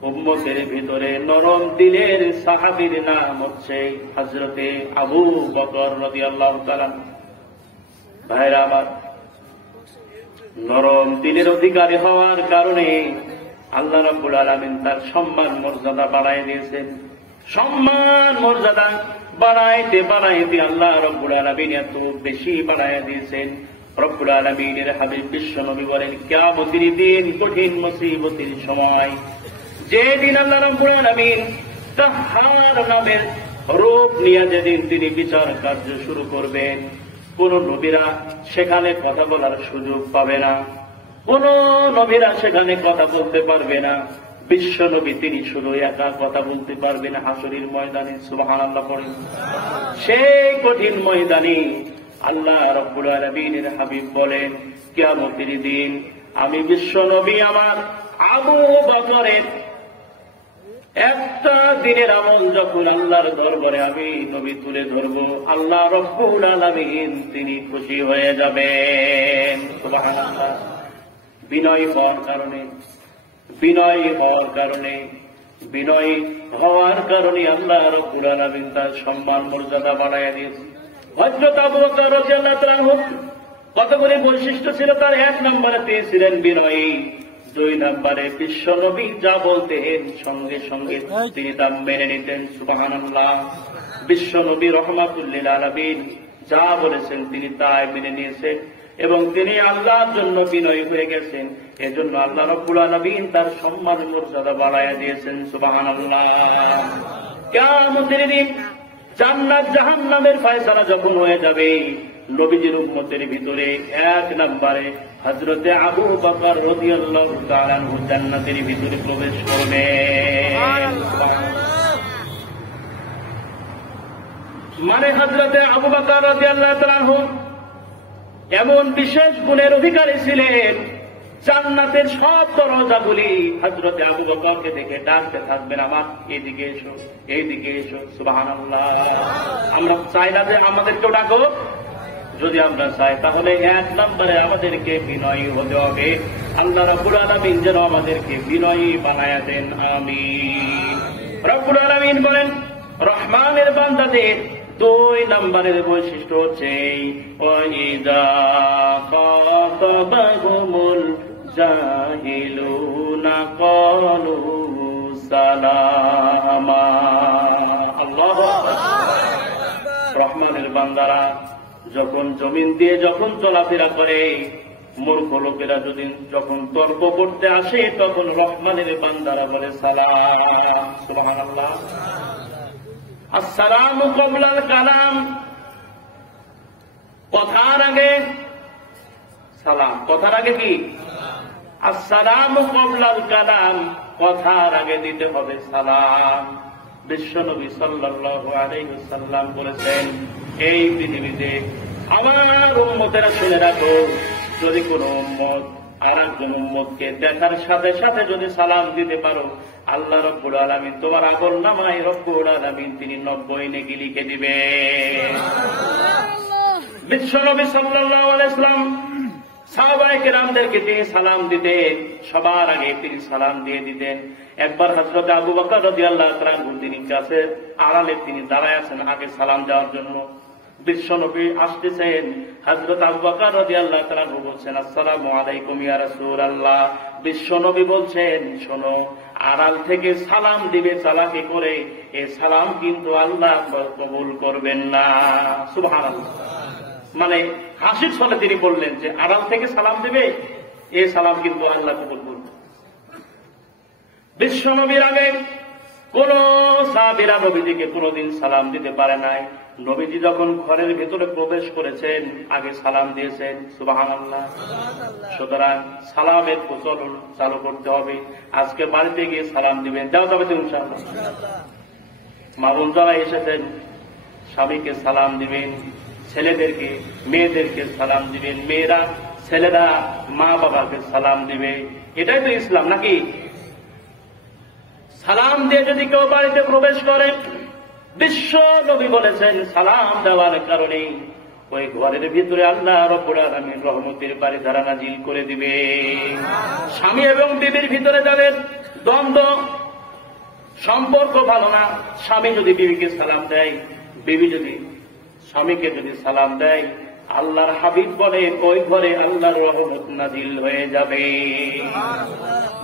উম্মতের ভিতরে নরম দিলের সাহাবীর নাম হচ্ছে হযরতে আবু বকর রাদিয়াল্লাহু তাআলা। ভাইরা আমার, নরম দিলের অধিকারী হওয়ার কারণে আল্লাহ রাব্বুল আলামিন তার সম্মান মর্যাদা বাড়ায় দিয়েছেন। সম্মান মর্যাদা বাড়াইতে বাড়াইতে আল্লাহ রাব্বুল আলামিন এত বেশি বাড়ায় দিয়েছেন। রব্বুল আলামিনের হাবিব বিশ্ব নবী বলেন, কিয়ামতের দিন, কঠিন মুসিবতের সময়, যেদিন আল্লাহ রাব্বুল আলামিন কাহ্হার নামের রূপ নিয়ে যেদিন তিনি বিচার কার্য শুরু করবেন, কোন নবীরা সেখানে কথা বলার সুযোগ পাবে না, কোন নবীরা সেখানে কথা বলতে পারবে না। বিশ্ব নবী তিনি শুধু একা কথা বলতে পারবেন হাসরের ময়দানে। সুবহানাল্লাহ পড়েন। সেই কঠিন ময়দানে আল্লাহ রাব্বুল আলামিনের হাবিব বলেন, কিয়ামতের দিন আমি বিশ্ব নবী আমার আবু বকরের একটা দিনের আমল যখন আল্লাহর দরবারে আমি নবী তুলে ধরবো, আল্লাহ রাব্বুল আলামিন তিনি খুশি হয়ে যাবেন। সুবহানাল্লাহ। বিনয়ী হওয়ার কারণে, বিনয়ী হওয়ার কারণে, বিনয়ী হওয়ার কারণে আল্লাহ রাব্বুল আলামিন তার সম্মান মর্যাদা বাড়াইয়া দিয়েছে। হযরত আবু বকর রাদিয়াল্লাহু তাআলা কতগুলি বৈশিষ্ট্য ছিল, তার এক নম্বরে তিনি ছিলেন বিনয়ী, দুই নম্বরে বিশ্ব নবী যা বলতেন সঙ্গে সঙ্গে তিনি তা মেনে নিতেন। সুবহানাল্লাহ। বিশ্ব নবী রহমাতুল লিল আলামিন যা বলেছেন তিনি তাই মেনে নিয়েছেন। এবং তিনি আল্লাহর জন্য বিনয়ী হয়ে গেছেন। এজন্য আল্লাহ রাব্বুল আলামিন তার সম্মান মর্যাদা বাড়ায়া দিয়েছেন। সুবহানাল্লাহ। কিয়ামতের দিন জান্নাত জাহান্নামের ফয়সালা যখন হয়ে যাবে, নবীজির উম্মতের ভিতরে এক নম্বরে হযরতে আবু বকর রাদিয়াল্লাহু তাআলা আনহু জান্নাতের ভিতরে প্রবেশ করবেন। মানে হযরতে আবু বকর রাদিয়াল্লাহু তাআলা আনহু এমন বিশেষ গুণের অধিকারী ছিলেন, জান্নাতের সব দরজাগুলি হযরতে আবু বকরকে দেখে ডাকতে থাকবেন, আমার এইদিকে এসো, এইদিকে এসো। সুবহানাল্লাহ। আমরা চাই না যে আমাদেরকেও ডাকো? যদি আমরা চাই তাহলে এক নম্বরে আমাদেরকে বিনয়ী হতে হবে। আল্লাহ রাব্বুল আলামিন যেন আমাদেরকে বিনয়ী বানায়া দেন, আমিন। রাব্বুল আলামিন বলেন, রহমানের বান্দাদের 2 নম্বরের বৈশিষ্ট্য হচ্ছে ওয়াইদা খাতাবাহুমুল জাহিলুনা ক্বালু সালামা। আল্লাহু আকবার। রহমানের বান্দারা যখন জমিন দিয়ে যখন চলাফেরা করে, মূর্খ লোকেরা যখন তর্ক করতে আসে, তখন রহমানের বান্দারা বলে সালাম। সুবহানাল্লাহ। আসসালামু ক্বাবলাল কালাম, কথার আগে সালাম। কথার আগে কি? আসসালামু ক্বাবলাল কালাম, কথার আগে দিতে হবে সালাম। বিশ্বনবী সাল্লাল্লাহু আলাইহি ওয়াসাল্লাম বলেছেন, এই পৃথিবীতে আমার উম্মতেরা শুনে রাখো, যদি কোন উম্মত আর একজন উম্মতকে দেখার সাথে সাথে যদি সালাম দিতে পারো, আল্লাহ রাব্বুল আলামিন তোমার আমলনামায় রব্বুল আলামিন তিনি 90 নেকি লিখে দিবেন। বিশ্বনবী সাল্লাল্লাহু আলাইহি ওয়াসাল্লাম সাহাবায়ে কেরামদেরকে তিনি সালাম দিতেন, সবার আগে তিনি সালাম দিয়ে দিতেন। একবার হযরত আবু বকর রাদিয়াল্লাহু তাআলা তিনি গাছের আড়ালে তিনি দাঁড়ায় আছেন আগে সালাম দেওয়ার জন্য। বিশ্বনবী আসতেছেন, হযরত আবু বকর রাদিয়াল্লাহু তাআলা বলছেন, আসসালামু আলাইকুম ইয়া রাসূলুল্লাহ। বিশ্বনবী বলছেন, শোনো, আড়াল থেকে সালাম দিবে চালাকি করে, এই সালাম কিন্তু আল্লাহ কবুল করবেন না। সুবহানাল্লাহ। মানে হাসির ছলে তিনি বললেন যে আড়াল থেকে সালাম দিবে, এই সালাম কিন্তু আল্লাহ কবুল করবেন। বিশ্বনবীর আগে কোন সাহাবীরা নবীজিকে কোনদিন সালাম দিতে পারে নাই। নবীজি যখন ঘরের ভেতরে প্রবেশ করেছেন, আগে সালাম দিয়েছেন। সুবহানাল্লাহ। সুতরাং সালামের প্রচলন চালু করতে হবে। আজকে বাড়িতে গিয়ে সালাম দিবেন, যাও তবে ইনশাআল্লাহ। মা বোন যারা এসেছেন, স্বামীকে সালাম দিবেন, ছেলেদেরকে মেয়েদেরকে সালাম দিবেন, মেয়েরা ছেলেরা মা বাবাকে সালাম দিবে। এটাই তো ইসলাম, নাকি? সালাম দিয়ে যদি কেউ বাড়িতে প্রবেশ করে, বিশ্ব নবী বলেছেন সালাম দেওয়ার কারণে ওই ঘরের ভিতরে আল্লাহ রাব্বুল আলামিন রহমতের বারিধারা নাজিল করে দিবে। স্বামী এবং বিবির ভিতরে যাদের দ্বন্দ্ব, সম্পর্ক ভালো না, স্বামী যদি বিবিকে সালাম দেয়, বিবি যদি স্বামীকে যদি সালাম দেয়, আল্লাহর হাবিব বলে ওই ঘরে আল্লাহর রহমত নাজিল হয়ে যাবে।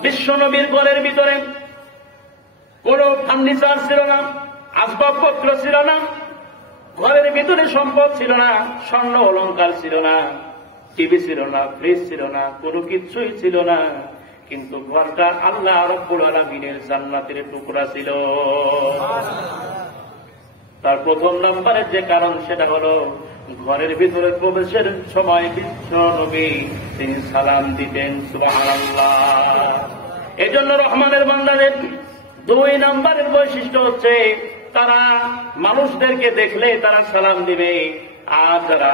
বিশ্ব নবীর ঘরের ভিতরে কোন ফার্নিচার ছিল না, আসবাবপত্র ছিল না, ঘরের ভিতরে সম্পদ ছিল না, স্বর্ণ অলংকার ছিল না, টিভি ছিল না, ফ্রিজ ছিল না, কোনো কিছুই ছিল না, কিন্তু ঘরটা আল্লাহ রাব্বুল আলামিনের জান্নাতের টুকরা ছিল। তার প্রথম নম্বরের যে কারণ সেটা হলো ঘরের ভিতরে প্রবেশের সময় বিশ্ব নবী তিনি সালাম দিতেন। সুবহানাল্লাহ। এজন্য রহমানের বান্দাদের 2 নম্বরের বৈশিষ্ট্য হচ্ছে তারা মানুষদেরকে দেখলে তারা সালাম দিবে, আর যারা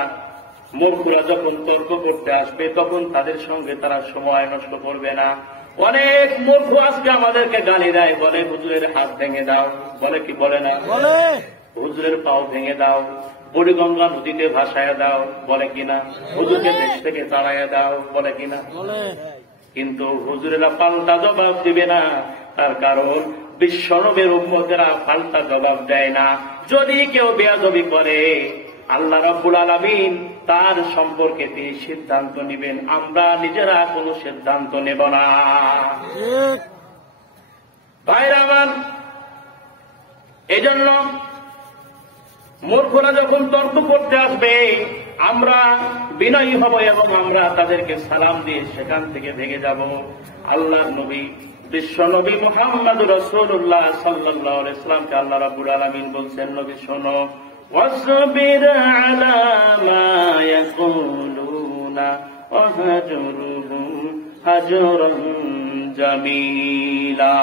মূর্খরা যখন তর্ক করতে আসবে তখন তাদের সঙ্গে তারা সময় নষ্ট করবে না। অনেক মূর্খ আজকে আমাদেরকে গালি দেয়, বলে হুজুরের হাত ভেঙে দাও, বলে কি বলে না, হুজুরের পাও ভেঙে দাও, বুড়িগঙ্গা নদীতে ভাসায় দাও, বলে কিনা, হুজুরকে দেশ থেকে তাড়াইয়া দাও, বলে কিনা। কিন্তু হুজুরেরা পাল্টা জবাব দিবে না, তার কারণ বিশ্বনবীর উম্মতেরা পাল্টা জবাব দেয় না। যদি কেউ বেয়াদবি করে, আল্লাহ রাব্বুল আলামিন তার সম্পর্কে তিনি সিদ্ধান্ত নেবেন, আমরা নিজেরা কোনো সিদ্ধান্ত নেব না। ভাইরা আমার, এজন্য মূর্খরা যখন তর্ক করতে আসবে আমরা বিনয়ী হব এবং আমরা তাদেরকে সালাম দিয়ে সেখান থেকে ভেঙে যাব। আল্লাহর নবী বিশ্ব নবী মুহাম্মদুর রাসূলুল্লাহ সাল্লাল্লাহু আলাইহি ওয়াসাল্লামকে আল্লাহ রাব্বুল আলামিন বলছেন, নবী শোনো, ওয়াসবির আলা মা ইয়াকুলুনা ওয়াহজুরহুম হাজরান জামিলা।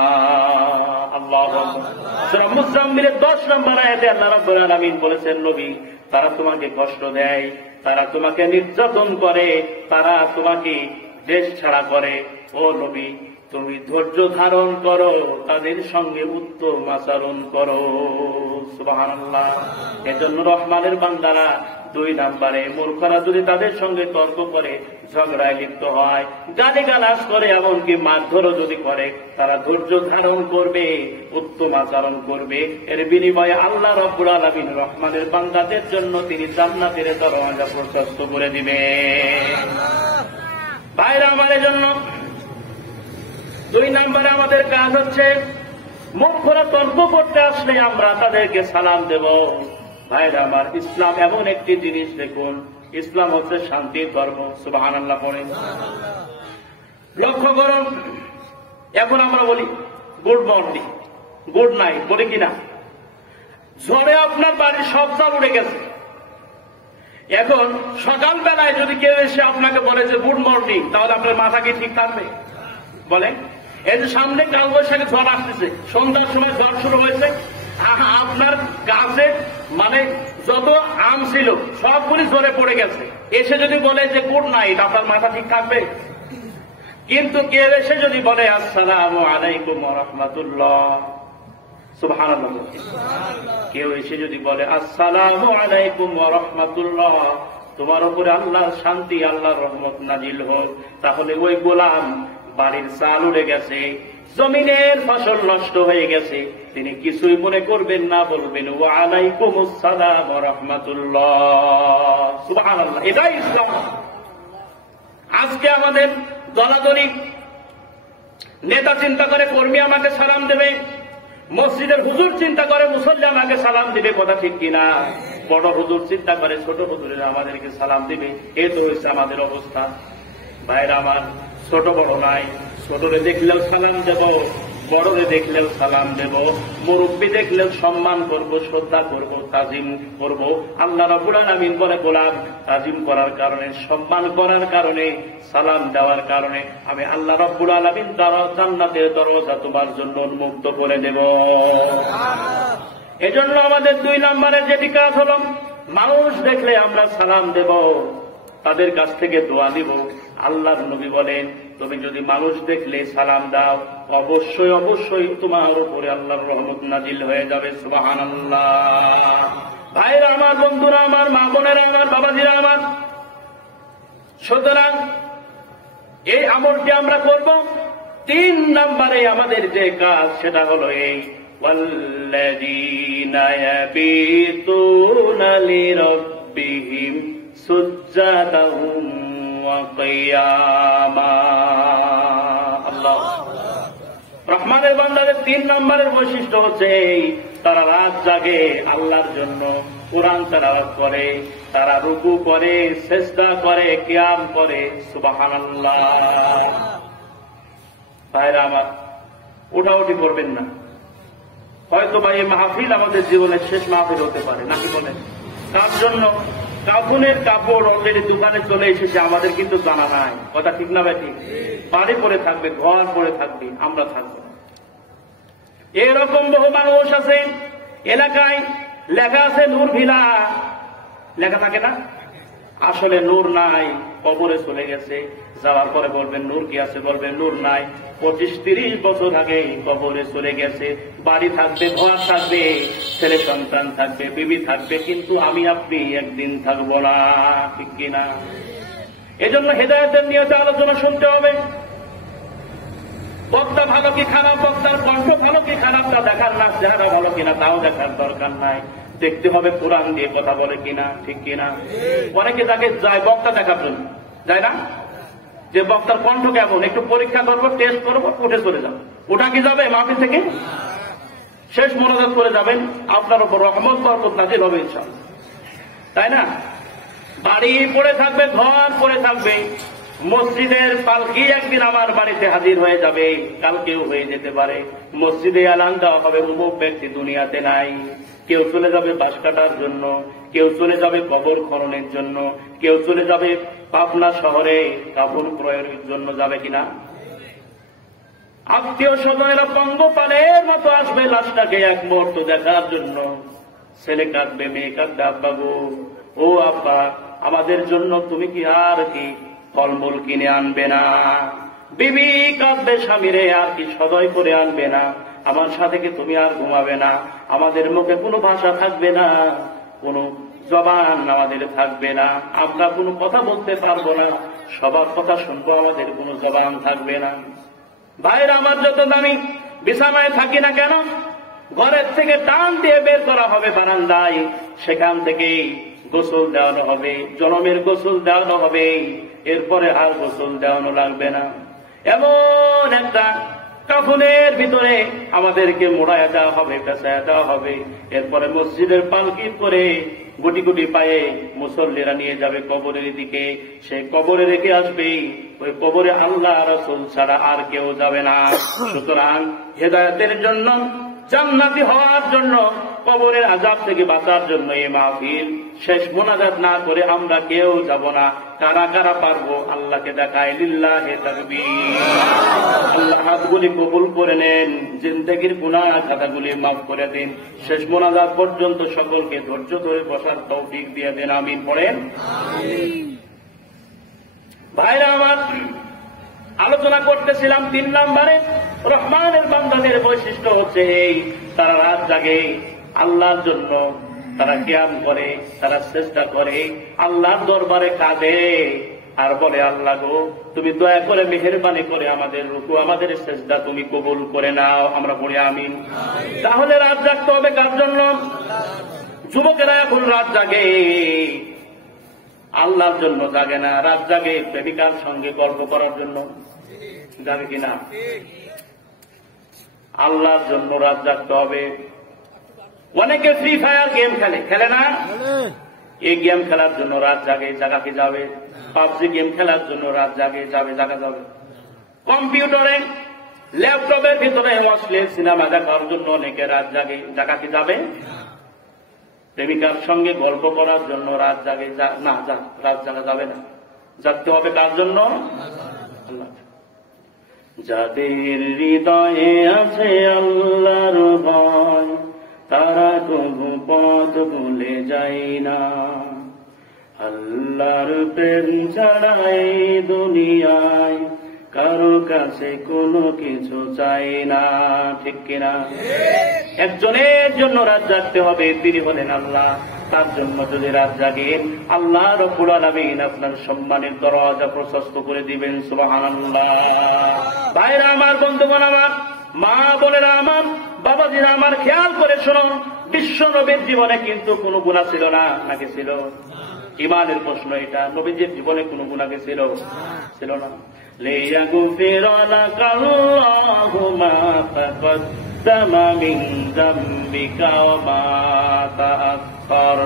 আল্লাহু আকবার। সূরা মুজাম্মিলের 10 নম্বর আয়াতে আল্লাহ রাব্বুল আলামিন বলেছেন, নবী তারা তোমাকে কষ্ট দেয়, তারা তোমাকে নির্যাতন করে, তারা তোমাকে দেশ ছাড়া করে, ও নবী তুমি ধৈর্য ধারণ করো, তাদের সঙ্গে উত্তম আচরণ করো। সুবহানাল্লাহ। এজন্য রহমানের বান্দারা 2 নম্বরে, মূর্খরা যদি তাদের সঙ্গে তর্ক করে, ঝগড়ায় লিপ্ত হয়, গালিগালাজ করে, এমনকি মারধরও যদি করে, তারা ধৈর্য ধারণ করবে, উত্তম আচরণ করবে। এর বিনিময়ে আল্লাহ রাব্বুল আলামিন রহমানের বান্দাদের জন্য তিনি জান্নাতের দরওয়াজা প্রশস্ত করে দিবেন। ভাইরা আমার, জন্য 2 নম্বরে আমাদের কাজ হচ্ছে, মূর্খরা তর্ক করতে আসলে আমরা তাদেরকে সালাম দেব। ভাইরা আমার, ইসলাম এমন একটি জিনিস, দেখুন ইসলাম হচ্ছে শান্তির ধর্ম। সুবহানাল্লাহ পড়েন। লক্ষ্য করুন, এখন আমরা বলি গুড মর্নিং, গুড নাইট, বলি কিনা? ঝড়ে আপনার বাড়ির সব চাল উড়ে গেছে। এখন সকালবেলায় যদি কেউ এসে আপনাকে বলে যে গুড মর্নিং, তাহলে আপনার মাথা কি ঠিক থাকবে? বলেন, এই যে সামনে কালবৈশাখী ঝড় আসতেছে, সন্ধ্যার সময় ঝড় শুরু হয়েছে, আপনার গাছে মানে যত আম ছিল সবগুলি ঝরে পড়ে গেছে, এসে যদি বলে যে গুড নাইট, আপনার মাথা ঠিক থাকবে? কিন্তু কেউ এসে যদি বলে আসসালামু আলাইকুম ওয়া রাহমাতুল্লাহ, সুবহানাল্লাহ, কেউ এসে যদি বলে আসসালামু আলাইকুম ওয়া রাহমাতুল্লাহ, তোমার উপরে আল্লাহর শান্তি, আল্লাহর রহমত নাজিল হোক, তাহলে ওই গোলাম বাড়ির চাল উড়ে গেছে, জমিনের ফসল নষ্ট হয়ে গেছে, তিনি কিছুই মনে করবেন না, বলবেন ওয়া আলাইকুমুস সালাম ওয়া রাহমাতুল্লাহ। সুবহানাল্লাহ। এটাই ইসলাম। আজকে আমাদের দলাদলি, নেতা চিন্তা করে কর্মী আমাকে সালাম দেবে, মসজিদের হুজুর চিন্তা করে মুসল্লি আমাকে সালাম দিবে, কথা ঠিক কিনা? বড় হুজুর চিন্তা করে ছোট হুজুরেরা আমাদেরকে সালাম দিবে। এই তো হচ্ছে আমাদের অবস্থা। ভাইরা আমার, ছোট বড় নাই, ছোটরে দেখলেও সালাম দেব, বড়রে দেখলেও সালাম দেব, মুরব্বী দেখলেও সম্মান করব, শ্রদ্ধা করব, তাজিম করব। আল্লাহ রাব্বুল আলামিন বলে, গোলাম তাজিম করার কারণে, সম্মান করার কারণে, সালাম দেওয়ার কারণে আমি আল্লাহ রাব্বুল আলামিন জান্নাতের দরজা তোমার জন্য উন্মুক্ত করে দেব। এজন্য আমাদের 2 নম্বরের যেটি কাজ হলো, মানুষ দেখলে আমরা সালাম দেব, তাদের কাছ থেকে দোয়া দিব। আল্লাহর নবী বলেন, তুমি যদি মানুষ দেখলে সালাম দাও, অবশ্যই অবশ্যই তোমার উপরে আল্লাহর রহমত নাজিল হয়ে যাবে। সুবহানাল্লাহ। ভাইরা আমার, বন্ধুরা আমার, মা বোনেরা আমার, বাবাজিরা আমার, সুতরাং এই আমলটি আমরা করব। 3 নম্বরে আমাদের যে কাজ, সেটা হলো এই, ওয়াল্লাযীনা ইয়াবিতুনা লিরাব্বিহিম সুজ্জাদাহুম ওয়া কিয়ামা। আল্লাহ। রহমানের বান্দাদের 3 নম্বরের বৈশিষ্ট্য হচ্ছে এই, তারা রাত জাগে আল্লাহর জন্য, কোরআন তেলাওয়াত করে, তারা রুকু করে, সিজদা করে, কিয়াম করে। সুবহানাল্লাহ। ভাইরা আমার, উঠাউঠি করবেন না। হয়তো বা এই মাহফিল আমাদের জীবনের শেষ মাহফিল হতে পারে, নাকি বলেন? তার জন্য কাফনের কাপড় অলরেডি দোকানে চলে এসেছে, আমাদের কিন্তু জানা নাই, কথা ঠিক না ভাই? ঠিক। বাড়ি পরে থাকবে, ঘর পরে থাকবে, আমরা থাকবো। এরকম বহু মানুষ আছে এলাকায়, লেখা আছে নূর ভিলা, লেখা থাকে না? আসলে নূর নাই, কবরে চলে গেছে। যাওয়ার পরে বলবেন নূর কি আছে, বলবেন নূর নাই। 25-30 বছর আগে কবরে চলে গেছে। বাড়ি থাকবে, ঘর থাকবে, ছেলে সন্তান থাকবে, বিবি থাকবে, কিন্তু আমি আপনি একদিন থাকবো না, ঠিক কিনা? এজন্য হেদায়েতের নিয়তে আলোচনা শুনতে হবে। বক্তা ভালো কি খারাপ, বক্তার কণ্ঠ ভালো কি খারাপ তা দেখার না, চেহারা ভালো কিনা তাও দেখার দরকার নাই। দেখতে হবে কোরআন দিয়ে কথা বলে কিনা, ঠিক কিনা? অনেকে যাকে যায় বক্তা দেখার জন্য, যায় না? যে বক্তার কণ্ঠ কেমন, একটু পরীক্ষা করবো, টেস্ট করবো, উঠে চলে যাবো। ওটা কি যাবে মাহফিল থেকে? শেষ মনোজাত করে যাবেন, আপনার উপর রহমত বরকত নাজিল হবে ইনশাআল্লাহ, তাই না? বাড়ি পড়ে থাকবে, ঘর পড়ে থাকবে। মসজিদের পালকি একদিন আমার বাড়িতে হাজির হয়ে যাবে, কালকেও হয়ে যেতে পারে। মসজিদে এলান দেওয়া হবে, অমুক ব্যক্তি দুনিয়াতে নাই। কেউ চলে যাবে বাঁশ কাটার জন্য, কেউ চলে যাবে কবর খননের জন্য, কেউ চলে যাবে পাবনা শহরে কাপড় ক্রয়ের জন্য, যাবে কিনা? আত্মীয় স্বজনেরা পঙ্গপালের মতো আসবে লাশটাকে এক মুহূর্ত দেখার জন্য। ছেলে কাঁদবে, মেয়ে কাঁদবে, আব্বা গো, ও আব্বা, আমাদের জন্য তুমি কি আর কি ফলমূল কিনে আনবে না? বিবি কাঁদবে, স্বামীরে আর কি সদয় করে আনবে না? আমার সাথে কি তুমি আর ঘুমাবে না? আমাদের মুখে কোনো ভাষা থাকবে না, কোনো জবান আমাদের থাকবে না, আমরা কোনো কথা বলতে পারবো না, সবার কথা শুনবো, আমাদের কোনো জবান থাকবে না। ভাইরা আমার, যত দামি বিছানায় থাকি না কেন, ঘরের থেকে টান দিয়ে বের করা হবে বারান্দায়, সেখান থেকে গোসল দেওয়ানো হবে, জনমের গোসল দেওয়ানো হবে, এরপরে আর গোসল দেওয়ানো লাগবে না। এমন একটা কাফনের ভিতরে আমাদেরকে মোড়ায় দেওয়া হবে, পেঁচায় দেওয়া হবে। এরপরে মসজিদের পালকি করে গুটি গুটি পায়ে মুসল্লিরা নিয়ে যাবে কবরের দিকে। সেই কবরে রেখে আসবে, ওই কবরে আল্লাহ রাসূল ছাড়া আর কেউ যাবে না। সুতরাং হেদায়েতের জন্য, জান্নাতি হওয়ার জন্য, কবরের আযাব থেকে বাঁচার জন্য এই মাহফিল। শেষ মোনাজাত না করে আমরা কেউ যাব না। কারা কারা পারবো আল্লাহকে দেখায় লিল্লাহি তাকবীর। আল্লাহ হাতগুলি কবুল করে নেন, জিন্দেগির গুনাহ খাতাগুলি মাফ করে দিন। শেষ মোনাজাত পর্যন্ত সকলকে ধৈর্য ধরে বসার তৌফিক দিয়ে দেন, আমিন পড়েন। ভাইরা আমার, আলোচনা করতেছিলাম 3 নম্বরে রহমানের বান্দাদের বৈশিষ্ট্য হচ্ছে এই, তারা রাত জাগে আল্লাহর জন্য, তারা কিয়াম করে, তারা চেষ্টা করে, আল্লাহর দরবারে কাঁদে আর বলে, আল্লাহ গো, তুমি দয়া করে মেহেরবানি করে আমাদের রুকু, আমাদের সেজদা তুমি কবুল করে নাও। আমরা পড়ি আমিন। তাহলে রাত জাগতে হবে কার জন্য? যুবকেরা এখন রাত জাগে আল্লাহর জন্য, জাগে না, রাত জাগে প্রেমিকার সঙ্গে গল্প করার জন্য, জাগে কিনা? আল্লাহর জন্য রাত জাগতে হবে। অনেকে ফ্রি ফায়ার গেম খেলে, খেলে না? এই গেম খেলার জন্য রাত জাগে, জাগা কি যাবে? পাবজি গেম খেলার জন্য রাত জাগে, যাবে, জাগা যাবে। কম্পিউটারে, ল্যাপটপের ভিতরে অশ্লীল সিনেমা দেখার জন্য অনেকে রাত জাগে, জাগা কি যাবে? প্রেমিকার সঙ্গে গল্প করার জন্য রাত জাগে, না, রাত জাগা যাবে না। জাগতে হবে কার জন্য? আল্লাহ। যাদের হৃদয়ে আছে আল্লাহর ভয়, তারা কবু পথ ভুলে যায় না। আল্লাহর প্রেম ছাড়া এই দুনিয়ায় কারো কাছে কোনো কিছু চাই না, ঠিক কিনা? একজনের জন্য রাত জাগতে হবে, তিনি হলেন আল্লাহ। তার জন্য যদি রাত জাগেন, আল্লাহ রব্বুল আলামিন আপনার সম্মানের দরজা প্রশস্ত করে দিবেন। সুবহানাল্লাহ। ভাইরা আমার, বন্ধুগণ আমার, মা বোনেরা আমার, বাবাজিরা আমার, খেয়াল করে শুনুন, বিশ্ব নবীর জীবনে কিন্তু কোনো গুনাহ ছিল না, নাকি ছিল? ইমানের প্রশ্ন এটা। নবীজির জীবনে কোনো গুনাহ ছিল? ছিল না। লিয়াগফির লাকাল্লাহু মা তাকদ্দামা মিন যামবিকা ওয়া মা তাআখার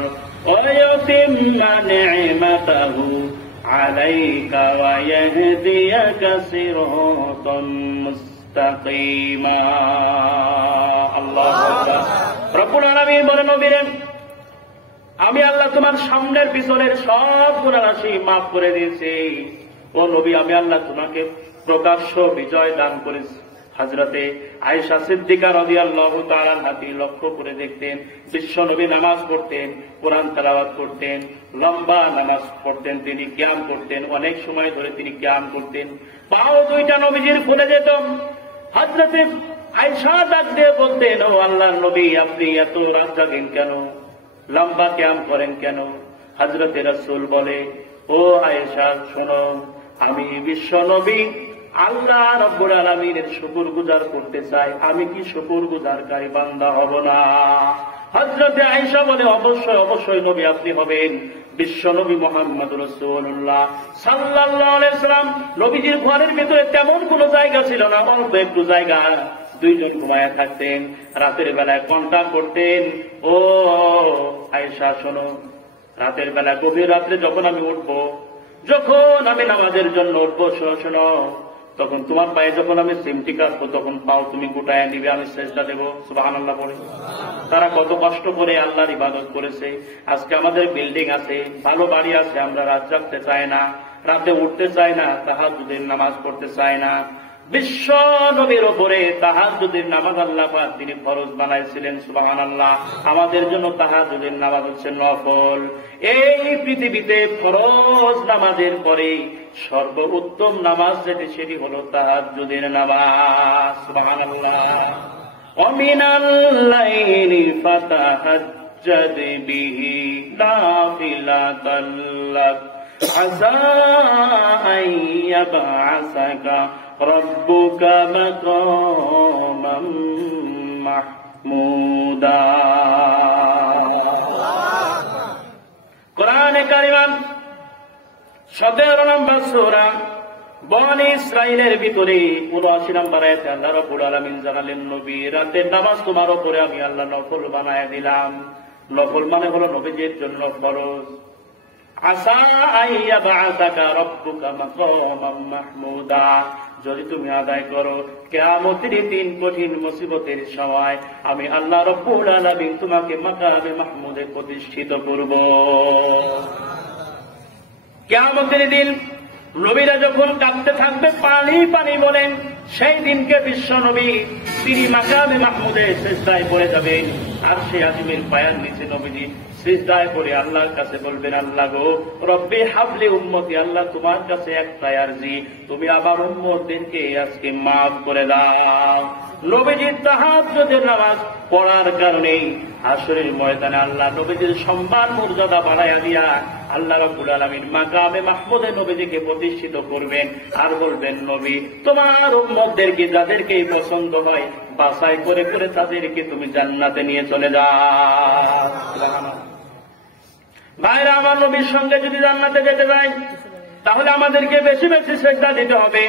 ওয়া ইউতিম্মা নি'মাতাহু আলাইকা ওয়া ইয়াহদিয়াকা সিরাতাম মুস্তাকিমা। আল্লাহু আকবার। রব্বুল আলামিন বলেন, নবীরে, আমি আল্লাহ তোমার সামনের পিছনের সব গুনাহ রাশি মাফ করে দিয়েছি। ও নবী, আমি আল্লাহ তোমাকে প্রকাশ্য বিজয় দান করেছি। হযরতে আয়েশা সিদ্দিকা রাদিয়াল্লাহু তাআলা আনহা লক্ষ্য করে দেখতেন, বিশ্ব নবী নামাজ পড়তেন, কোরআন তেলাওয়াত করতেন, লম্বা নামাজ পড়তেন, তিনি কিয়াম করতেন, অনেক সময় ধরে তিনি কিয়াম করতেন। পাও দুইটা নবীজির ফুলে যেত। হযরতে আয়েশা ডাক দিয়ে বলতেন, ও আল্লাহর নবী, আপনি এত রাত জাগেন কেন? লম্বা কিয়াম করেন কেন? হযরতে রাসূল বলে, ও আয়েশা, শোনো, আমি বিশ্ব নবী আল্লাহ রাব্বুল আলামিনের শুকরগুজার করতে চাই, আমি কি শুকরগুজারকারী বান্দা হব না? হযরতে আয়েশা বলে, অবশ্যই অবশ্যই নবী আপনি হবেন। বিশ্ব নবী মুহাম্মদ রাসূলুল্লাহ সাল্লাল্লাহু আলাইহি ওয়াসাল্লাম, নবীজির ঘরের ভিতরে তেমন কোনো জায়গা ছিল না, অল্প একটু জায়গা। দুইজন ঘুমায়া থাকতেন, রাতের বেলায় কন্টা করতেন, ও আয়েশা শোনো, রাতের বেলা গভীর রাত্রে যখন আমি উঠবো, যখন আমি নামাজের জন্য উঠবো, শোনো, তখন তোমার পায়ে যখন আমি সিমটি কাটবো, তখন পাও তুমি গোটায় নিবে, আমি সেজদা দেবো। সুবহানাল্লাহ বলে। তারা কত কষ্ট করে আল্লাহর ইবাদত করেছে। আজকে আমাদের বিল্ডিং আছে, ভালো বাড়ি আছে, আমরা রাত জাগতে চাই না, রাতে উঠতে চাই না, তাহাজ্জুদের নামাজ পড়তে চাই না। বিশ্ব নবীর ওপরে তাহাজ্জুদের নামাজ আল্লাহ পাক তিনি ফরজ বানাইছিলেন। সুবহানাল্লাহ। আমাদের জন্য তাহাজ্জুদের নামাজ হচ্ছে নফল। এই পৃথিবীতে ফরজ নামাজের পরে সর্বোত্তম নামাজ যেটি, সেটি হলো তাহাজ্জুদের নামাজ। সুবহানাল্লাহ। ওয়ামিনাল লাইলি ফাতাহাজ্জাদ বিহি নাফিলাতাল লাক আসা আন ইয়াবআসাকা রব্বুকা মাকামান মাহমুদা। কোরআনে কারিম 17 নম্বর সূরা বনী ইসরাঈলের ভিতরে 79 নম্বর আয়াতে আল্লাহ রাব্বুল আলামিন জানালেন, নবী রাতের নামাজ তোমার উপরে আমি আল্লাহ নফল বানায় দিলাম। নফল মানে হলো নবীজির জন্য ফরজ। আসা আইয়া বা'সাকা রব্বুকা মাকামান মাহমুদা, যদি তুমি আদায় করো কিয়ামতের দিন কঠিন মুসিবতের সময় আমি আল্লাহ রাব্বুল আলামিন তোমাকে মাকামে মাহমুদে প্রতিষ্ঠিত করব। কিয়ামতের দিন নবীরা যখন কাঁদতে থাকবে, পানি পানি বলেন, সেই দিনকে বিশ্ব নবী তিনি মাকামে মাহমুদে সিজদায় পড়ে যাবেন। আর সেই আজিমের পায়ের নিচে নবীজি সিজদায় পড়ে আল্লাহর কাছে বলবেন, আল্লাহ গো রব্বি হাবলি উম্মতি, আল্লাহ তোমার কাছে একটাই আরজি, তুমি আমার উম্মতদেরকে আজকে মাফ করে দাও। নবীজির তাহাজ্জুদের নামাজ পড়ার কারণে হাসরের ময়দানে আল্লাহ নবীজির সম্মান মর্যাদা বাড়াইয়া দিয়া আল্লাহ রাব্বুল আলামিন মাকামে মাহমুদে নবীজিকে প্রতিষ্ঠিত করবেন। আর বলবেন, নবী তোমার উম্মতদেরকে যাদেরকে পছন্দ হয় বাছাই করে করে তাদেরকে তুমি জান্নাতে নিয়ে চলে যাও। ভাইরা আমার, নবীর সঙ্গে যদি জান্নাতে যেতে চাই তাহলে আমাদেরকে বেশি বেশি সিজদা দিতে হবে,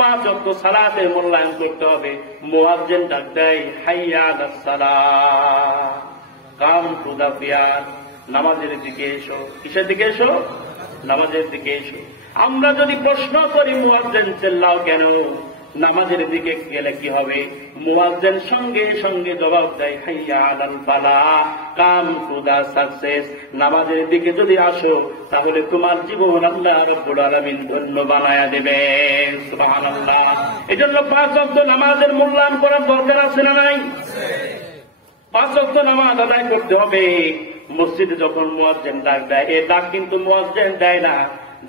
5 ওয়াক্ত সালাতের মূল্যায়ন করতে হবে। মুয়াজ্জিন ডাক দেয়, হাইয়া আলাস সালাহ, কাম টু দা প্রেয়ার, নামাজের দিকে এসো। কিসের দিকে এসো? নামাজের দিকে এসো। আমরা যদি প্রশ্ন করি মুয়াজ্জিন চিল্লাও কেন, নামাজের দিকে গেলে কি হবে? মুয়াজ্জিন সঙ্গে সঙ্গে জবাব দেয়, হাইয়া আলাল ফালাহ, কাম টু দা সাকসেস, নামাজের দিকে যদি আসো তাহলে তোমার জীবন আল্লাহ রাব্বুল আলামিন ধন্য বানায়া দেবেন। সুবহানাল্লাহ। এজন্য 5 ওয়াক্ত নামাজের মূল্যায়ন করার দরকার আছে না নাই? 5 ওয়াক্ত নামাজ আদায় করতে হবে। মসজিদে যখন মুয়াজ্জিন ডাক দেয়, এই ডাক কিন্তু মুয়াজ্জিন দেয় না,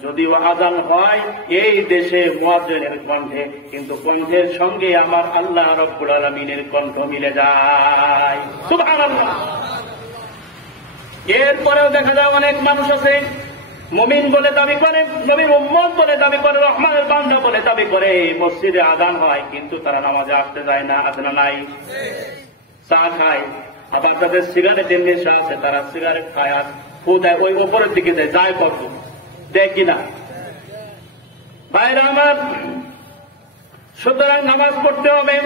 যদিও আযান হয় এই দেশে মুয়াজ্জিনের কণ্ঠে, কিন্তু কণ্ঠের সঙ্গে আমার আল্লাহ রাব্বুল আলামিনের কণ্ঠ মিলে যায়। সুবহানাল্লাহ। এরপরেও দেখা যায় অনেক মানুষ আছে মুমিন বলে দাবি করে, নবীর উম্মত বলে দাবি করে, রহমানের বান্দা বলে দাবি করে, মসজিদে আযান হয় কিন্তু তারা নামাজে আসতে যায় না। আযান নাই, চা খায়, আবার তাদের সিগারেটের নেশা আছে, তারা সিগারেট খায় আর ফু দেয়, ওই উপরের দিকে যায় কত দেয় কিনা। ভাইরা আমার, সুতরাং নামাজ পড়তে হবে,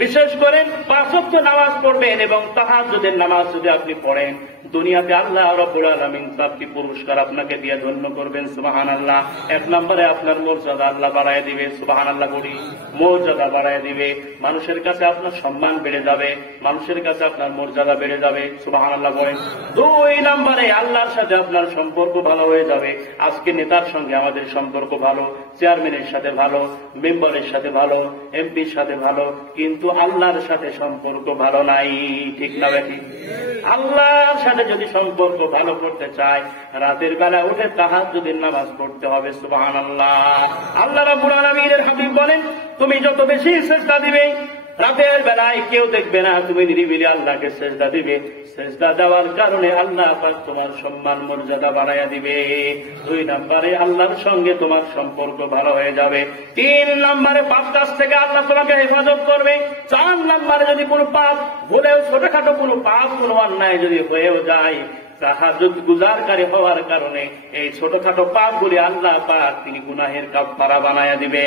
বিশেষ করে 5 ওয়াক্ত নামাজ পড়বেন এবং তাহাজ্জুদের নামাজ যদি আপনি পড়েন, দুনিয়াতে আল্লাহ রাব্বুল আলামিন 4টি পুরস্কার আপনাকে দিয়ে ধন্য করবেন। সুবহানাল্লাহ। 1 নম্বরে আপনার মর্যাদা আল্লাহ বাড়ায় দিবে। সুবহানাল্লাহ বলি, মর্যাদা বাড়ায় দিবে, মানুষের কাছে আপনার সম্মান বেড়ে যাবে, মানুষের কাছে আপনার মর্যাদা বেড়ে যাবে। সুবহানাল্লাহ বলেন। 2 নম্বরে আল্লাহর সাথে আপনার সম্পর্ক ভালো হয়ে যাবে। আজকে নেতার সঙ্গে আমাদের সম্পর্ক ভালো, চেয়ারম্যানের সাথে ভালো, মেম্বারের সাথে ভালো, এমপির সাথে ভালো, কিন্তু আল্লাহর সাথে সম্পর্ক ভালো নাই। ঠিক না বেটি? আল্লাহর সাথে যদি সম্পর্ক ভালো করতে চায়, রাতের বেলা উঠে তাহাজ্জুদের নামাজ পড়তে হবে। সুবহানাল্লাহ। আল্লাহ রাব্বুল আলামিনের হাবিব বলেন, তুমি যত বেশি সিজদা দিবে, রাতের বেলায় কেউ দেখবে না, তুমি নিরিবিলি আল্লাহকে সিজদা দিবে। সিজদা দেওয়ার কারণে আল্লাহ পাক তোমার সম্মান মর্যাদা বাড়াইয়া দিবে। 2 নম্বরে আল্লাহর সঙ্গে তোমার সম্পর্ক ভালো হয়ে যাবে। 3 নম্বরে পাপ কাজ থেকে আল্লাহ তোমাকে হেফাজত করবে। 4 নম্বরে যদি কোনো পাপ ভুলেও, ছোটখাটো কোনো পাপ, কোনো অন্যায় যদি হয়েও যায়, তাহাজ্জুদ গুজারকারী হওয়ার কারণে এই ছোটখাটো পাপগুলি আল্লাহ পাক তিনি গুনাহের কাফারা বানাইয়া দিবে।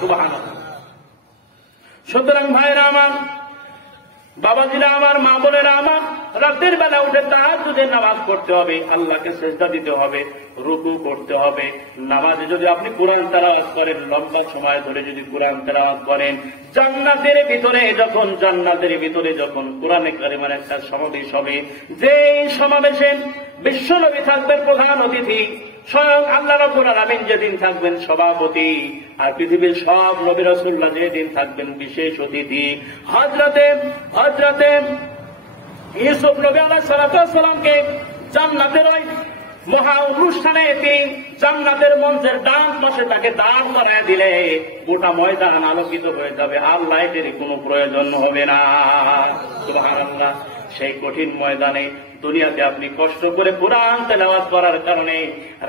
সুবহানাল্লাহ। সুতরাং ভাইরা আমার, বাবাজিরা আমার, মা বোনেরা আমার, রাতের বেলা উঠে তাহাজ্জুদের নামাজ পড়তে হবে, আল্লাহকে সিজদা দিতে হবে, রুকু করতে হবে। নামাজে যদি আপনি কোরআন তেলাওয়াত করেন, লম্বা সময় ধরে যদি কোরআন তেলাওয়াত করেন, জান্নাতের ভিতরে যখন কোরআনে কারিমের একটা সমাবেশ হবে, যে সমাবেশে বিশ্বনবী থাকবেন প্রধান অতিথি, স্বয়ং আল্লাহ রাব্বুল আলামিন যেদিন থাকবেন সভাপতি, আর পৃথিবীর সব নবী রাসূলরা যেদিন থাকবেন বিশেষ অতিথি, হযরতে ইউসুফ নবী আলাইহিস সালাতু ওয়াস সালামকে জান্নাতের ওই মহা অনুষ্ঠানে তিনি জান্নাতের মঞ্চের ডান পাশে তাকে দাঁড় করায় দিলে গোটা ময়দান আলোকিত হয়ে যাবে, আর লাইটের কোনো প্রয়োজন হবে না। সুবহানাল্লাহ। সেই কঠিন ময়দানে দুনিয়াতে আপনি কষ্ট করে কোরআন তেলাওয়াত করার কারণে,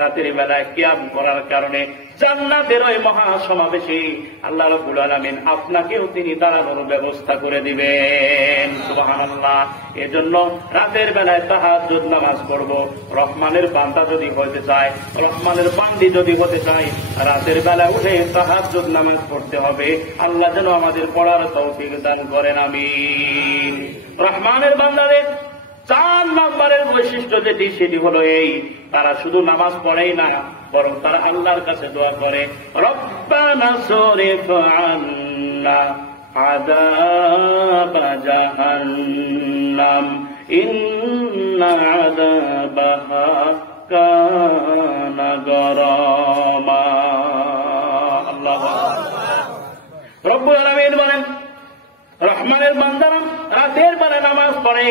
রাতের বেলায় কিয়াম করার কারণে, জান্নাতের ওই মহা সমাবেশে আল্লাহ রাব্বুল আলামিন আপনাকেও তিনি দাঁড়ানোর ব্যবস্থা করে দিবেন। সুবহানাল্লাহ। এজন্য রাতের বেলায় তাহাজ্জুদ নামাজ পড়ব। রহমানের বান্দা যদি হতে চায়, রহমানের বান্দি যদি হতে চায়, রাতের বেলা উঠে তাহাজ্জুদ নামাজ পড়তে হবে। আল্লাহ যেন আমাদের পড়ার তৌফিক দান করেন, আমিন। রহমানের বান্দাদের 4 নম্বরের বৈশিষ্ট্য যেটি, সেটি হলো এই, তারা শুধু নামাজ পড়েই না, বরং তারা আল্লাহর কাছে দোয়া করে, রব্বানা সরিফ আন্না আযাব জাহান্নাম ইন্না আযাবাহা কানা গরামা। আল্লাহু আকবার। রব্বুল আলামিন বলেন, রহমানের বান্দারা রাতের বেলা নামাজ পড়ে,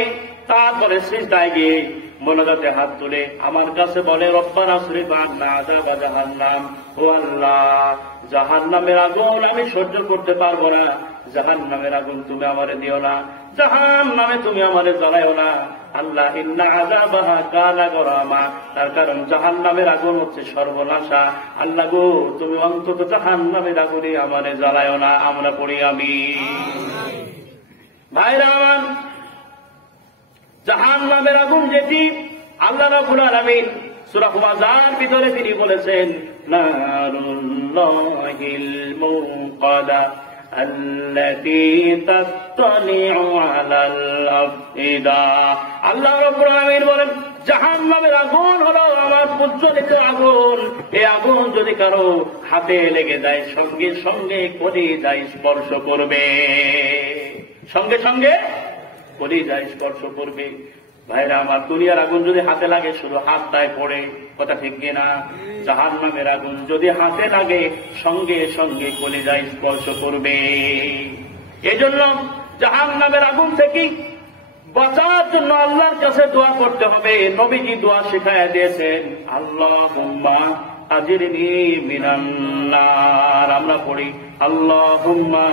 তারপরে সিজদায় গিয়ে মোনাজাতে হাত তুলে আমার কাছে বলে, রব্বানা সরিফ আন্না আযাব জাহান্নাম, ও আল্লাহ, জাহান্নামের আগুন আমি সহ্য করতে পারবো না, জাহান্নামের আগুন তুমি আমারে দিও না, জাহান্নামে তুমি আমারে জ্বালায়ও না। আল্লাহ, ইন্না আযাবাহা কানা গরামা, তার কারণ জাহান্নামের আগুন হচ্ছে সর্বনাশা। আল্লাহ গো, তুমি অন্তত জাহান্নামের আগুনে আমারে জ্বালায়ও না। আমরা পড়ি আমিন। ভাইরা আমার, জাহান্নামের আগুন যেটি আল্লাহ রাব্বুল আলামিন সূরা হুমাযার ভিতরে তিনি বলেছেন, নারুল্লাহিল মুকাদা আল্লাতী তাত্তালিউ আলাল আফইদা। আল্লাহ রাব্বুল আলামিন বলেন, জাহান্নামের আগুন হলো আমার প্রজ্বলিত আগুন। এই আগুন যদি কারো হাতে লেগে যায়, সঙ্গে সঙ্গে কলিজায় স্পর্শ করবে, সঙ্গে সঙ্গে কলিজায় স্পর্শ করবে। ভাইরা আমার, দুনিয়ার আগুন যদি হাতে লাগে শুধু হাতটায় পড়ে, কথা ঠিক কিনা? জাহান্নামের আগুন যদি হাতে লাগে সঙ্গে সঙ্গে কলিজায় স্পর্শ করবে। এজন্য জাহান্নামের আগুন থেকে বাঁচার জন্য আল্লাহর কাছে দোয়া করতে হবে। নবীজি দোয়া শিখায়া দিয়েছেন, আল্লাহুম্মা আজিরনি মিনান নার। আমরা পড়ি, আল্লাহুম্মা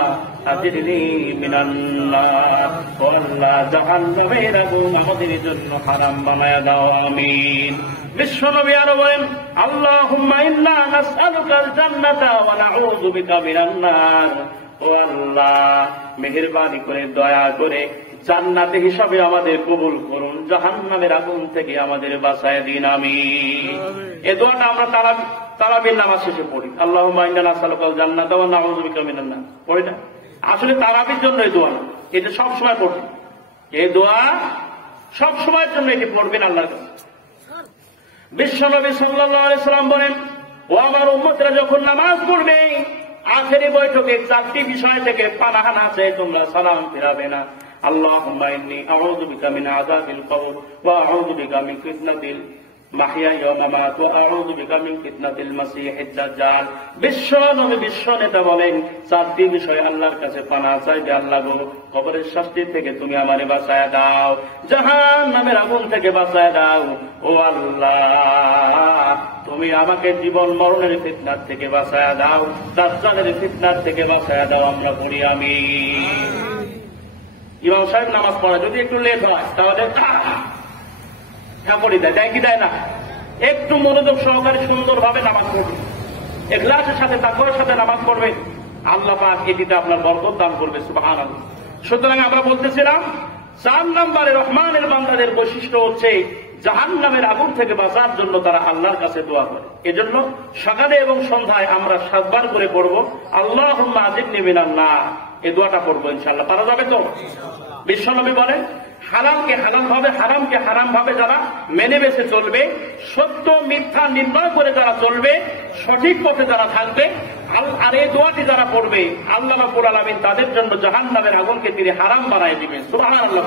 আজিরনি মিনান নার। ও আল্লাহ, জাহান্নামের আগুন আমাদের জন্য হারাম বানায়া দাও, আমিন। বিশ্বনবী আরো বলেন, আল্লাহুম্মা ইন্না নাসআলুকাল জান্নাতা ওয়া নাউযু বিকা মিনান নার। ও আল্লাহ, মেহেরবানি করে, দয়া করে জান্নাতে হিসাবে আমাদের কবুল করুন, জাহান্নামের আগুন থেকে আমাদের বাঁচায় দিন, আমিন। এই দোয়াটা আমরা তারাবির নামাজ শেষে পড়ি, আল্লাহুম্মা ইন্না নাসআলুকাল জান্নাতা ওয়া নাউযু বিকা মিনান নার। পড়ি না? আসলে তারাবির জন্য এই দোয়া না, এটা সব সময় পড়বে। এই দোয়া সব সময়ের জন্য এটি পড়বেন আল্লাহর কাছে। বিশ্বনবী সাল্লাল্লাহু আলাইহি সাল্লাম বলেন, ও আমার উম্মতরা যখন নামাজ পড়বে, আখেরি বৈঠকে 4টি বিষয় থেকে পানাহান আছে, তোমরা সালাম ফিরাবে না। আল্লাহুম্মা ইন্নী আউযু বিকা মিন আযাবিল কবর ওয়া আউযু বিকা মিন ফিতনাতিল মাহইয়া ওয়া মামাত ওয়া আউযু বিকা মিন ফিতনাতিল মাসীহিদ দাজ্জাল। বিশ্ব নেতা বলেন, 4টি বিষয় আল্লাহর কাছে পানাহ চাই যে, আল্লাহ গো, কবরের শাস্তি থেকে তুমি আমারে বাঁচায়া দাও, জাহান্নামের আগুন থেকে বাঁচায়া দাও। ও আল্লাহ, তুমি আমাকে জীবন মরণের ফিতনার থেকে বাঁচায়া দাও, দাজ্জালের ফিতনার থেকে বাঁচায়া দাও। আমরা পড়ি আমিন। ইমাম সাহেব নামাজ পড়া যদি একটু লেট হয় তাহলে পড়ি দেয় কি দেয় না? একটু মনোযোগ সহকারে সুন্দরভাবে নামাজ পড়বে, ইখলাসের সাথে, তাকওয়ার সাথে নামাজ পড়বে, আল্লাহ পাক এটিতে আপনার বরকত দান করবে। সুবহানাল্লাহ। সুতরাং আমরা বলতেছিলাম, 4 নম্বরে রহমানের বান্দাদের বৈশিষ্ট্য হচ্ছে জাহান্নামের আগুন থেকে বাঁচার জন্য তারা আল্লাহর কাছে দোয়া করে। এজন্য সকালে এবং সন্ধ্যায় আমরা 7 বার করে পড়বো, আল্লাহুম্মা আজিরনি মিনান নার। এই দোয়াটা পড়বো ইনশাআল্লাহ। পারা যাবে তো? বিশ্বনবী বলেন, হালালকে হালাল ভাবে, হারামকে হারাম ভাবে যারা মেনে বেছে চলবে, সত্য মিথ্যা নির্ণয় করে যারা চলবে, সঠিক পথে যারা থাকবে, আর এই দোয়াটি যারা পড়বে, আল্লাহ রাব্বুল আলামিন তাদের জন্য জাহান্নামের আগুনকে তিনি হারাম বানায় দিবেন। সুবহানাল্লাহ।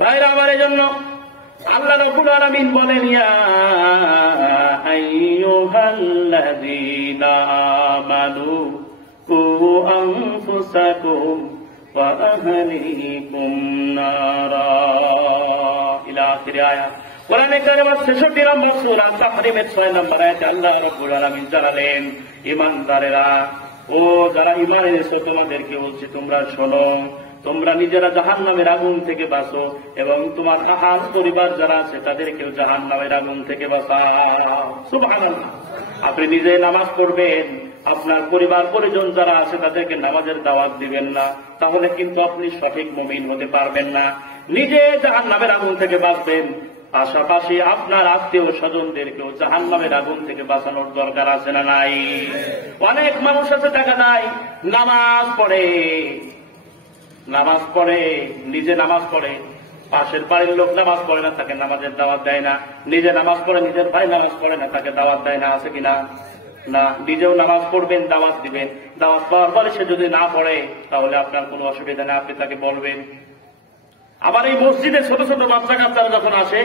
ভাইরা আমার, এই জন্য আল্লাহ রাব্বুল আলামিন বলেন, ইয়া আইয়ুহাল্লাযীনা আমানু কু আনফুসাকুম ওয়া আহলিকুম নারা ইলা আখির আয়াত। কোরআনে কারিমের 66 নম্বর সূরা তাহরিমের 6 নম্বর আয়াতে আল্লাহ রাব্বুল আলামিন জানালেন, ঈমানদারেরা, ও যারা ঈমান এনেছো, তোমাদেরকে বলছি তোমরা শোনো, তোমরা নিজেরা জাহান্নামের আগুন থেকে বাঁচো এবং তোমার আহাল পরিবার যারা আছে তাদেরকেও জাহান্নামের আগুন থেকে বাঁচাও। সুবহানাল্লাহ। আপনি নিজে নামাজ পড়বেন, আপনার পরিবার পরিজন যারা আছে তাদেরকে নামাজের দাওয়াত দিবেন না, তাহলে কিন্তু আপনি সঠিক মুমিন হতে পারবেন না। নিজে জাহান্নামের আগুন থেকে বাঁচবেন, পাশাপাশি আপনার আত্মীয় স্বজনদেরকেও জাহান্নামের আগুন থেকে বাঁচানোর দরকার আছে না নাই? অনেক মানুষ আছে টাকা নাই, নামাজ পড়ে, নিজে নামাজ পড়ে, পাশের বাড়ির লোক নামাজ পড়ে না, তাকে নামাজের দাওয়াত দেয় না। নিজে নামাজ পড়ে, নিজের ভাই নামাজ পড়ে না, তাকে দাওয়াত দেয় না। আছে কিনা? না। নিজেও নামাজ পড়বেন, দাওয়াত দিবেন। দাওয়াত পাওয়ার পরে সে যদি না পড়ে, তাহলে আপনার কোনো অসুবিধা নেই, আপনি তাকে বলবেন। আবার এই মসজিদে ছোট ছোট বাচ্চা কাচ্চারা যখন আসে,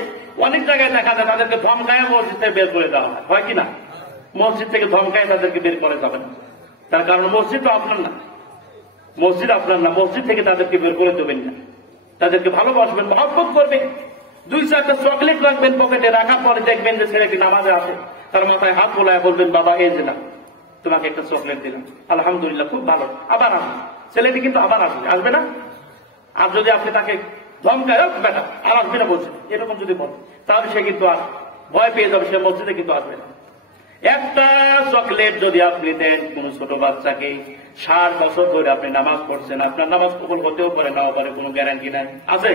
অনেক জায়গায় দেখা যায় তাদেরকে ধমকায় মসজিদ থেকে বের করে দেওয়া হয় কিনা? মসজিদ থেকে ধমকায় তাদেরকে বের করে যাবেন, তার কারণ মসজিদ তো আপনার না, মসজিদ আপনার না। মসজিদ থেকে তাদেরকে বের করে দেবেন না, তাদেরকে ভালোবাসবেন, মহব্বত করবেন। 2-4টা চকলেট রাখবেন পকেটে, রাখার পরে দেখবেন যে ছেলেটি নামাজে আসে, তার মাথায় হাত বোলায় বলবেন, বাবা এই যে না, তোমাকে একটা চকলেট দিলাম, আলহামদুলিল্লাহ, খুব ভালো, আবার আসবে। ছেলেটি কিন্তু আবার আসবে না। আর যদি আপনি তাকে ধমকায়, বেটা আর আসবে না বলছেন, এরকম যদি বলেন, তাহলে সে কিন্তু আর ভয় পেয়ে যাবে, সে মসজিদে কিন্তু আসবে না। একটা চকলেট যদি আপনি দেন কোন ছোট বাচ্চাকে, 60 বছর ধরে আপনি নামাজ পড়ছেন, আপনার নামাজ কবুল হতেও পারে, নাও পারে, কোনো গ্যারান্টি নাই, আছে?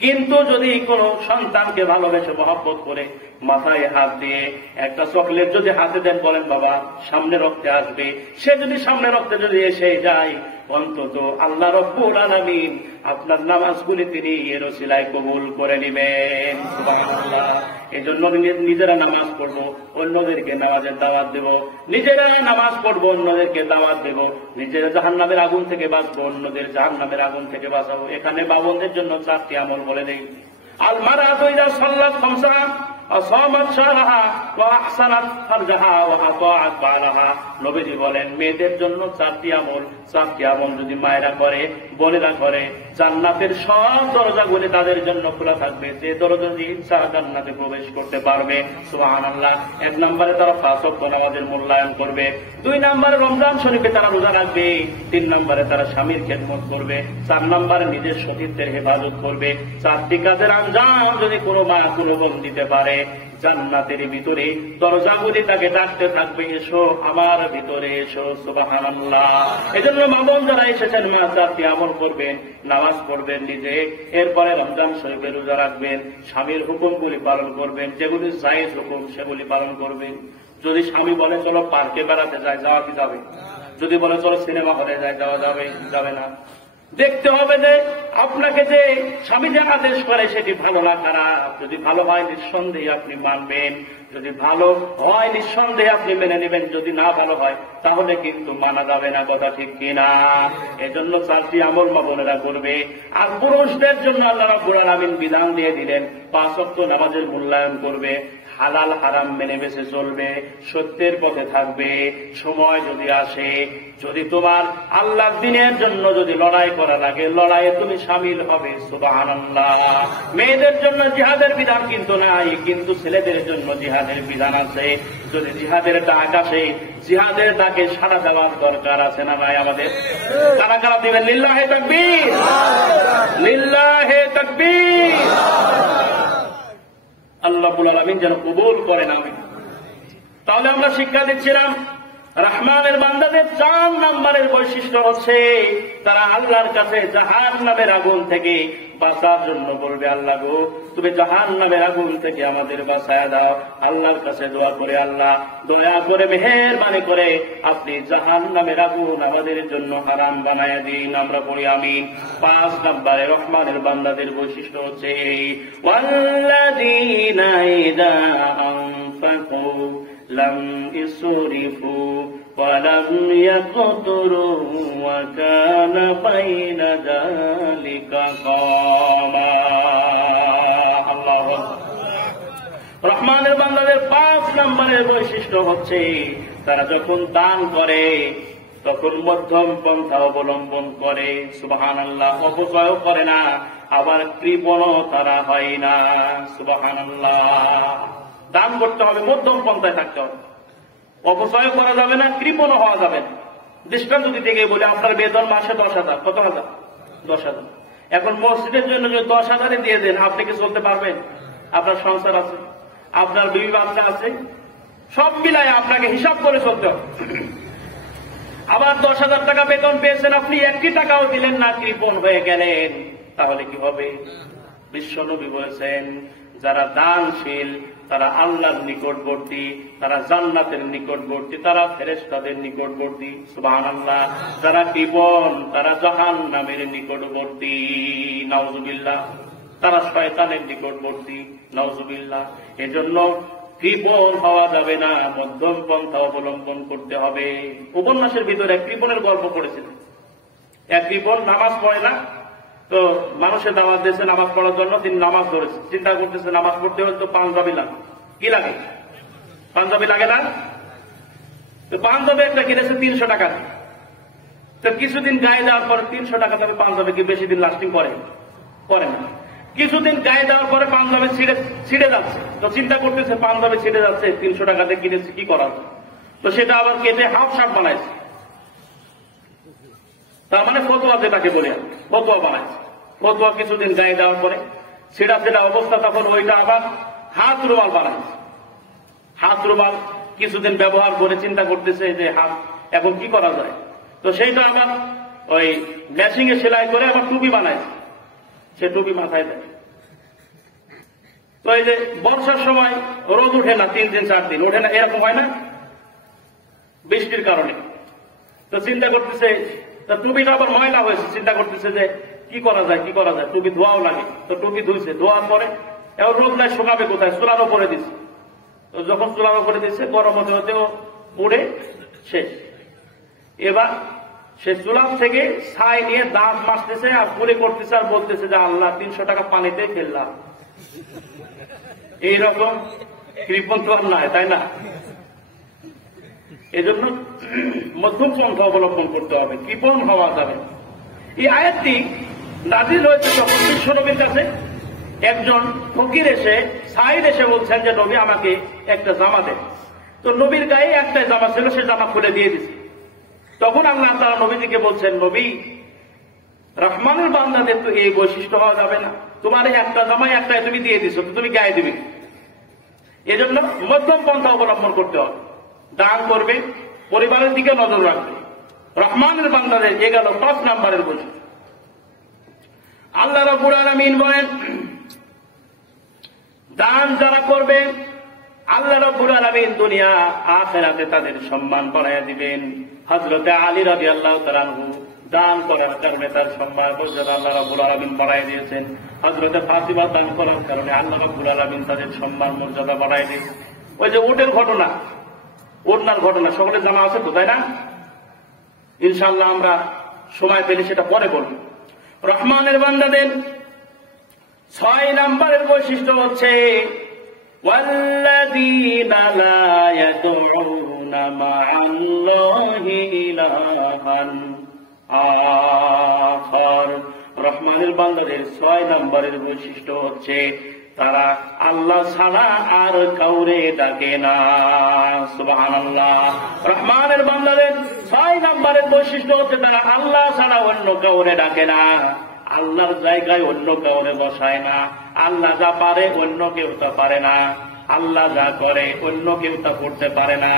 কিন্তু যদি কোন সন্তানকে ভালোবেসে মহব্বত করে মাথায় হাত দিয়ে একটা চকলেট যদি হাতে দেন, বলেন বাবা সামনে রক্তে আসবে, সে যদি সামনে রক্তে যদি এসে যায়, অন্তত আল্লাহ রাব্বুল আলামিন আপনার নামাজগুলি তিনি এর ওসিলায় কবুল করে নেবেন। সুবহানাল্লাহ। এজন্য নিজেরা নামাজ পড়বো, অন্যদেরকে নামাজের দাওয়াত দেব, নিজেরা নামাজ পড়বো, অন্যদেরকে দাওয়াত দেব, নিজেরা জাহান্নামের আগুন থেকে বাঁচবো, অন্যদের জাহান্নামের আগুন থেকে বাঁচাবো। এখানে বাবনদের জন্য 4টি আমল বলে দেই। আল মারআতু ইযা সাল্লাত খামসা আসামাত শাহরাহা ওয়া আহসানাত ফারজাহা ওয়া আতাআত বালাহা। নবীজি বলেন, মেয়েদের জন্য 4টি আমল, 4টি আমল যদি মায়েরা করে, বোনেরা করে, জান্নাতের সব দরজাগুলি তাদের জন্য খোলা থাকবে, যে দরজা দিয়ে ইচ্ছা জান্নাতে প্রবেশ করতে পারবে। সুবহানাল্লাহ। 1 নম্বরে তারা 5 ওয়াক্ত নামাজের মূল্যায়ন করবে, 2 নম্বরে রমজান শরীফে তারা রোজা রাখবে, 3 নম্বরে তারা স্বামীর খেদমত করবে, 4 নম্বরে নিজের সতীত্বের হেফাজত করবে। 4টি কাজের আঞ্জাম যদি কোনো মা কোনো বোন দিতে পারে, জান্নাতের ভিতরে দরজাগুলি তাকে ডাকতে থাকবে, এসো আমার ভিতরে এসো। সুবহানাল্লাহ। এজন্য মা বোন যারা এসেছেন, মা 4টি আমল করবেন, নামাজ পড়বেন নিজে, এরপরে রমজান শরীফে রোজা রাখবেন, স্বামীর হুকুমগুলি পালন করবেন, যেগুলি জায়েজ হুকুম সেগুলি পালন করবেন। যদি স্বামী বলে চলো পার্কে বেড়াতে যায়, যাওয়া কি যাবে? যদি বলে চলো সিনেমা হলে যায়, যাওয়া যাবে না। দেখতে হবে যে আপনাকে যে স্বামী যে আদেশ করে সেটি ভালো না খারাপ। যদি ভালো হয় নিঃসন্দেহে আপনি মানবেন, যদি ভালো হয় নিঃসন্দেহে আপনি মেনে নেবেন, যদি না ভালো হয় তাহলে কিন্তু মানা যাবে না। কথা ঠিক কিনা? এজন্য 4টি আমল মা বোনেরা করবে। আর পুরুষদের জন্য আল্লাহ রাব্বুল আলামিন বিধান দিয়ে দিলেন, 5 ওয়াক্ত নামাজের মূল্যায়ন করবে, হালাল হারাম মেনে বেঁচে চলবে, সত্যের পথে থাকবে। সময় যদি আসে, যদি তোমার আল্লাহর দ্বীনের জন্য যদি লড়াই করা লাগে, লড়াইয়ে তুমি শামিল হবে। সুবহানাল্লাহ। মেয়েদের জন্য জিহাদের বিধান কিন্তু নাই, কিন্তু ছেলেদের জন্য জিহাদের বিধান আছে। যদি জিহাদের ডাক আসে, জিহাদের ডাকে সাড়া দেওয়ার দরকার আছে না নাই আমাদের? কারা কারা দিবেন? লিল্লাহে তাকবীর, লিল্লাহে তাকবীর। আল্লাহ রাব্বুল আলামিন যেন কবুল করেন। আমিন। তাহলে আমরা শিক্ষা দিচ্ছিলাম, রহমানের বান্দাদের 4 নম্বরের বৈশিষ্ট্য হচ্ছে তারা আল্লাহর কাছে জাহান্নামের আগুন থেকে বাঁচার জন্য বলবে, আল্লাহ গো তুমি জাহান্নামের আগুন থেকে আমাদের বাঁচায়া দাও। আল্লাহর কাছে দোয়া করে, আল্লাহ দয়া করে মেহেরবানি করে আপনি জাহান্নামের আগুন আমাদের জন্য হারাম বানায়া দিন। আমরা পড়ি আমিন। 5 নম্বরে রহমানের বান্দাদের বৈশিষ্ট্য হচ্ছে ওয়াল্লাযীনা ইযা আনফাকু লাম ইসরিফু ওয়া লাম ইয়াকতুরু ওয়া কানা বাইনা যালিকা কামা। আল্লাহু রহমানের বান্দাদের 5 নম্বরের বৈশিষ্ট্য হচ্ছে তারা যখন দান করে তখন মধ্যম পন্থা অবলম্বন করে। সুবহানাল্লাহ। অপচয় করে না, আবার কৃপণও তারা হয় না। সুবহানাল্লাহ। দান করতে হবে, মধ্যম পন্থায় থাকতে হবে। অপচয় করা যাবে না, কৃপণও হওয়া যাবে না। দৃষ্টান্ত দিতে গিয়ে বলে আপনার বেতন মাসে 10,000। কত হাজার? 10,000। এখন মসজিদের জন্য যদি 10,000 দিয়ে দেন, আপনি কি চলতে পারবেন? আপনার সংসার আছে, আপনার বিবি বাচ্চা আছে, সব মিলায় আপনাকে হিসাব করে চলতে হবে। আবার 10,000 টাকা বেতন পেয়েছেন, আপনি 1টি টাকাও দিলেন না, কৃপণ হয়ে গেলেন, তাহলে কি হবে? বিশ্বনবী বলেছেন যারা দানশীল তারা আল্লাহর নিকটবর্তী, তারা জান্নাতের নিকটবর্তী, তারা ফেরেশতাদের নিকটবর্তী। সুবহানাল্লাহ। যারা কৃপণ তারা জাহান্নামের নিকটবর্তী। নাউজুবিল্লাহ। তারা শয়তানের নিকটবর্তী। নাউজুবিল্লাহ। এজন্য কৃপণ হওয়া যাবে না, মধ্যম পন্থা অবলম্বন করতে হবে। উপন্যাসের ভিতরে এক কৃপণের গল্প পড়েছিলেন। এক কৃপণ নামাজ পড়ে না, তো মানুষের দাওয়াত দিয়েছে নামাজ পড়ার জন্য, তিনি নামাজ ধরেছে। চিন্তা করতেছে নামাজ পড়তে হলে তো পাঞ্জাবি লাগে। কি লাগে? পাঞ্জাবি লাগে না? তো পাঞ্জাবি একটা কিনেছে 300 টাকা। তো কিছুদিন গায়ে দেওয়ার পরে 300 টাকা তবে পাঞ্জাবি কি বেশি দিন লাস্টিং করে না। কিছুদিন গায়ে দেওয়ার পরে পাঞ্জাবি ছিঁড়ে যাচ্ছে। তো চিন্তা করতেছে পাঞ্জাবি ছিঁড়ে যাচ্ছে, 300 টাকাতে কিনেছে, কি করা যায়? তো সেটা আবার কেটে হাফ শার্ট বানাইছে। তার মানে ফতোয়া যেটাকে বলে, ফতোয়া বানাইছে। ফতোয়া কিছুদিন গায়ে দেওয়ার পরে সেটা অবস্থা, তখন ওইটা আবার হাত রুমাল বানাইছে। হাত রুমাল কিছুদিন ব্যবহার করে চিন্তা করতেছে যে হাত এখন কি করা যায়। তো সেইটা আবার ওই মেশিনে সেলাই করে আবার টুপি বানাইছে। সে টুপি মাথায় দেয়। তো এই যে বর্ষার সময় রোদ উঠে না, 3 দিন 4 দিন ওঠে না, এরকম হয় না বৃষ্টির কারণে। তো চিন্তা করতেছে টুপিটা আবার ময়লা হয়েছে, চিন্তা করতেছে যে কি করা যায়, টুপি ধোয়াও লাগে। তো টুপি ধুইছে, ধোয়ার পরে এবার রোদ নাই, শুকাবে কোথায়? চুলার উপরে দিচ্ছে। তো যখন চুলার উপরে দিচ্ছে গরম হতে হতেও পুড়ে শেষ। এবার সে চুলার থেকে ছাই নিয়ে দাঁত মাসতেছে আর পুড়ে করতেছে আর বলতেছে যে আল্লাহ 300 টাকা পানিতে ফেললাম। এইরকম কৃপণ তো নয়, তাই না? এজন্য মধ্যম পন্থা অবলম্বন করতে হবে, কৃপণ হওয়া যাবে। এই আয়াতটি নাযিল হয়েছে যখন বিশ্বনবীর কাছে একজন ফকির এসে সাইদ এসে বলছেন যে নবী আমাকে একটা জামা দেন। তো নবীর গায়ে একটাই জামা ছিল, সে জামা খুলে দিয়ে দিছে। তখন আল্লাহ তাআলা নবীজিকে বলছেন, নবী রহমানের বান্দাদের তো এই বৈশিষ্ট্য হওয়া যাবে না। তোমার একটা জামাই একটাই তুমি দিয়ে দিছো, তো তুমি গায়ে দিবে। এজন্য মধ্যম পন্থা অবলম্বন করতে হবে। দান করবে, পরিবারের দিকে নজর রাখবে। রহমানের বান্দাদের এ গেল 5 নম্বরের বৈশিষ্ট্য। আল্লাহ রাব্বুল আলামিন বলেন দান যারা করবে আল্লাহ রাব্বুল আলামিন দুনিয়া আখিরাতে তাদের সম্মান বাড়াইয়া দিবেন। হযরতে আলী রাদিয়াল্লাহু তাআলা আনহু দান করার কারণে তার সম্মান মর্যাদা আল্লাহ রাব্বুল আলামিন বাড়াইয়া দিয়েছেন। হযরতে ফাতিমা দান করার কারণে আল্লাহ রাব্বুল আলামিন তাদের সম্মান মর্যাদা বাড়াইয়া দিয়েছেন। ওই যে ওটের ঘটনা, ওড়নার ঘটনা সকলে জানা আছে তো, তাই না? ইনশাআল্লাহ আমরা সময় পেলে সেটা পরে বলব। রহমানের বান্দাদের 6 নম্বরের বৈশিষ্ট্য হচ্ছে ওয়াল্লাযীনা লা ইয়াদউনা মা'আল্লাহি ইলাহান আখার। রহমানের বান্দাদের 6 নম্বরের বৈশিষ্ট্য হচ্ছে তারা আল্লাহ ছাড়া আর কাউরে ডাকে না। সুবহানাল্লাহ। রহমানের বান্দাদের 6 নম্বরের বৈশিষ্ট্য হচ্ছে তারা আল্লাহ ছাড়া অন্য কাউরে ডাকে না, আল্লাহর জায়গায় অন্য কাউরে বসায় না, আল্লাহ যা পারে অন্য কেউ তা পারে না। আল্লাহ যা করে অন্য কেউ তা করতে পারে না।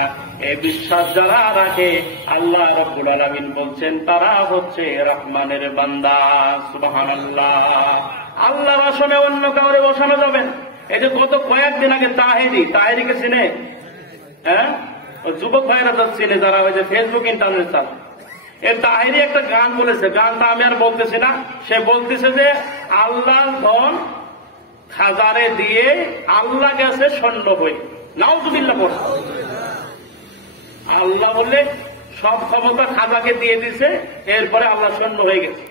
এই বিশ্বাস যারা রাখে আল্লাহ রাব্বুল আলামিন বলছেন তারা হচ্ছে রহমানের বান্দা। সুবহানাল্লাহ। আল্লাহর আসনে অন্য কাউরে বসানো যাবে না। এই যে গত কয়েকদিন আগে তাহেরিকে চিনে? হ্যাঁ, যুবক ভাইরা তো চিনে যারা ওই যে ফেসবুক ইন্টারনেট চালায়। এর তাহেরি একটা গান বলেছে, গানটা আমি আর বলতেছি না। সে বলতেছে যে আল্লাহর ধন খাজারে দিয়ে আল্লাহ গেছে স্বর্ণ হয়ে। নাউযুবিল্লাহ পড়ে। আল্লাহ বললে সব ক্ষমতা খাজাকে দিয়ে দিছে, এরপরে আল্লাহ স্বর্ণ হয়ে গেছে।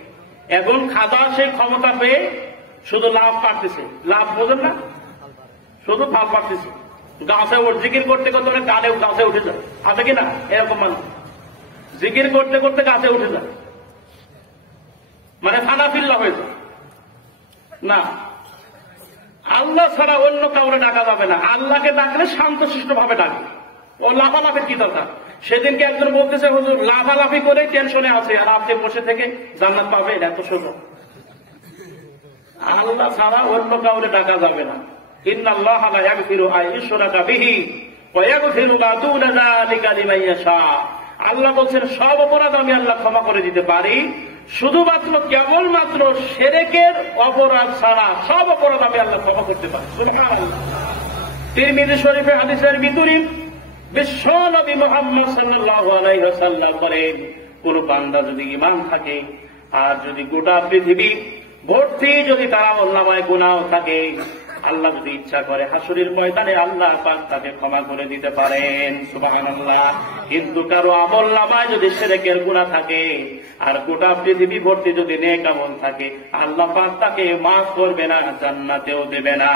এখন খাজা সেই ক্ষমতা পেয়ে শুধু লাভ পাচ্ছে। লাভ বোঝেন না, শুধু লাভ পাচ্ছে। গাছে জিকির করতে করতে কানে গাছে উঠে যায়, আছে কিনা এরকম মানুষ? জিকির করতে করতে গাছে উঠে যায়, মানে ফানাফিল্লা হয়ে যায় না। আল্লাহ ছাড়া অন্য কাউরে ডাকা যাবে না। আল্লাহকে ডাকলে শান্তশিষ্ট ভাবে ডাকবে। ও লাফালাফের কি দরকার? সেদিনকে একজন বলতেছে হুজুর লাফালাফি করে টেনশনে আছে, আর আপনি বসে থেকে জান্নাত পাবেন, এত সোজা। আল্লাহ ছাড়া অন্য কাউরে ডাকা যাবে না। ইন্নাল্লাহা লা ইয়াগফিরু আন ইউশরাকা বিহি ওয়া ইয়াগফিরু মা দুনা যালিকা লিমান ইয়াশা। আল্লাহ বলছেন সব অপরাধ আমি আল্লাহ ক্ষমা করে দিতে পারি, শুধুমাত্র কেবলমাত্র শিরকের অপরাধ ছাড়া সব অপরাধ আমি আল্লাহ ক্ষমা করতে পারি। সুবহানাল্লাহ। তিরমিজি শরীফে হাদিসের ভিতরে বিশ্ব নবী মুহাম্মদ সাল্লাল্লাহু আলাইহি ওয়াসাল্লাম বলেন, কোন বান্দা যদি ঈমান থাকে আর যদি গোটা পৃথিবী ভর্তি যদি তার আমলনামায় গুনাহ থাকে, আল্লাহ যদি ইচ্ছা করে হাসরের ময়দানে আল্লাহ পাক তাকে ক্ষমা করে দিতে পারেন। সুবহানাল্লাহ। কিন্তু কারো আমলনামায় যদি শিরকের গুনাহ থাকে আর গোটা পৃথিবী ভর্তি যদি নেক আমল থাকে, আল্লাহ পাক তাকে মাফ করবে না, জান্নাতেও দেবে না।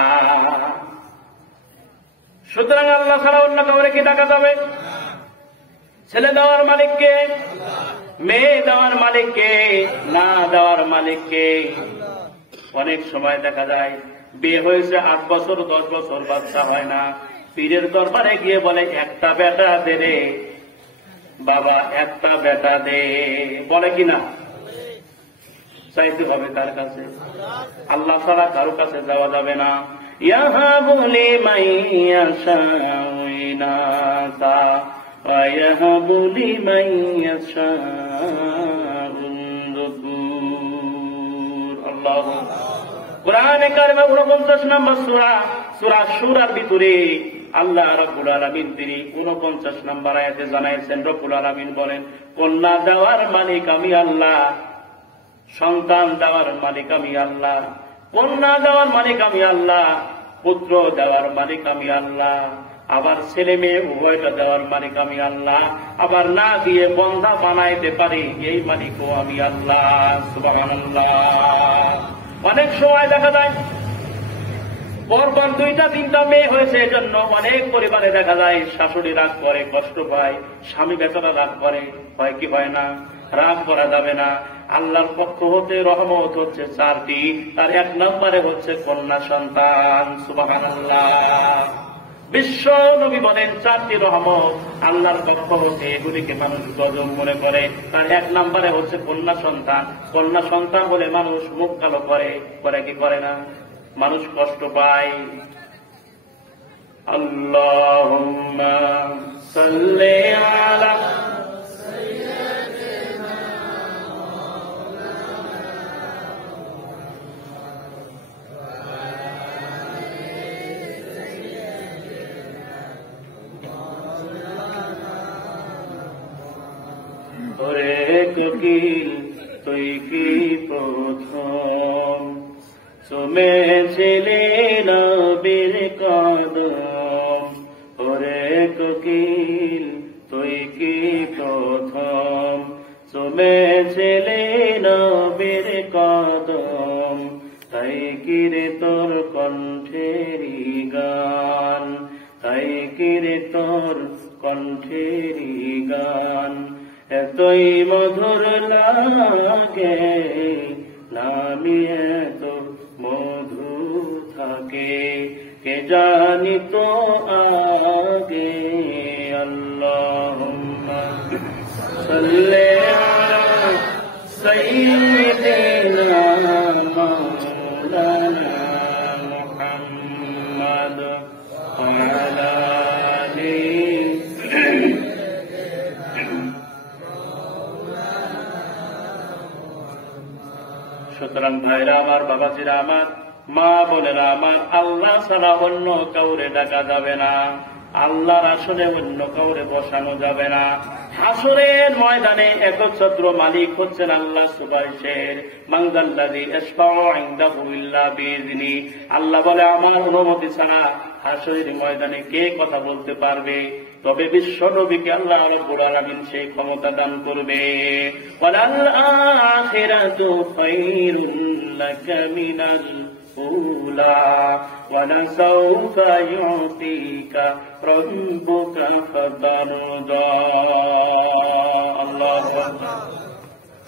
সুতরাং আল্লাহ ছাড়া অন্য কাউরে কি ডাকা যাবে? ছেলে দেওয়ার মালিককে, মেয়ে দেওয়ার মালিককে, না দেওয়ার মালিককে। অনেক সময় দেখা যায় বিয়ে হয়েছে 8 বছর 10 বছর, বাচ্চা হয় না। পীরের দরবারে গিয়ে বলে একটা বেটা দে রে বাবা, একটা বেটা দে। বলে কিনা? চাইতে হবে তার কাছে। আল্লাহ ছাড়া কারো কাছে যাওয়া যাবে না। ইয়াহাবু লিমান ইয়াশাউ ইনাসা ওয়া ইয়াহাবু লিমান ইয়াশাউ যুকুর। আল্লাহু কুরআনে কারিমে 49 নম্বর সূরা সূরার ভিতরে আল্লাহ রাব্বুল আলামিন তিনি 49 নম্বর আয়াতে জানাইছেন, রব্বুল আলামিন বলেন, কন্যা দেওয়ার মালিক আমি আল্লাহ, সন্তান দেওয়ার মালিক আমি আল্লাহ, কন্যা দেওয়ার মালিক আমি আল্লাহ, পুত্র দেওয়ার মালিক আমি আল্লাহ, আবার ছেলে মেয়ে উভয়টা দেওয়ার মালিক আমি আল্লাহ, আবার না দিয়ে বন্ধা বানাইতে পারি এই মালিকও আমি আল্লাহ। সুবহানাল্লাহ। অনেক সময় দেখা যায় পরপর 2টা 3টা মেয়ে হয়েছে, এজন্য অনেক পরিবারে দেখা যায় শাশুড়ি রাগ করে, কষ্ট পায়, স্বামী বেচারা রাগ করে। হয় কি হয় না? রাগ করা যাবে না। আল্লাহর পক্ষ হতে রহমত হচ্ছে 4টি, তার 1 নম্বরে হচ্ছে কন্যা সন্তান। সুবহানাল্লাহ। বিশ্ব নবী বলেন 4টি রহমত আল্লাহর পক্ষ হতে, এগুলিকে মানুষ গজব মনে করে। তার 1 নম্বরে হচ্ছে কন্যা সন্তান। কন্যা সন্তান বলে মানুষ মুখ কালো করে, করে কি করে না? মানুষ কষ্ট পায়। আল্লাহুম্মা সাল্লি আলা ওরে কোকিল তুই কি প্রথম চুমেছিলে নবীর কদম। ওরে কোকিল তুই কি প্রথম চুমেছিলে নবীর কদম। তাই কিরে তোর কণ্ঠেরি গান, তাই কিরে তোর কণ্ঠেরি গান এতই মধুর লাগে, নামি এত মধু থাকে কে জানি তো আগে। আল্লাহুম্মা সাল্লি আলা সাইয়্যিদিনা মাওলানা মুহাম্মদ وعلى آله সুতরাং ভাইরা আমার, বাবাজিরা আমার, মা বোনেরা আমার, আল্লাহ ছাড়া অন্য কাউরে ডাকা যাবে না, আল্লাহর আসনে অন্য কাউরে বসানো যাবে না। হাসরের ময়দানে একচ্ছত্র মালিক হচ্ছেন আল্লাহ সুবহানাহু মান যাল্লাযী ইয়াশফাউ ইনদাহু ইল্লা বিইذনি। আল্লাহ বলে আমার অনুমতি ছাড়া হাসরের ময়দানে কে কথা বলতে পারবে? তবে বিশ্ব নবীকে আল্লাহ রাব্বুল আলামিন সেই ক্ষমতা দান করবে। ওয়ালাল আখিরাতু খায়রুল লাকা মিনাল উলা ওয়ালাসাউফা ইউতিকা রাব্বুকা ফাতারদা। আল্লাহু আকবার।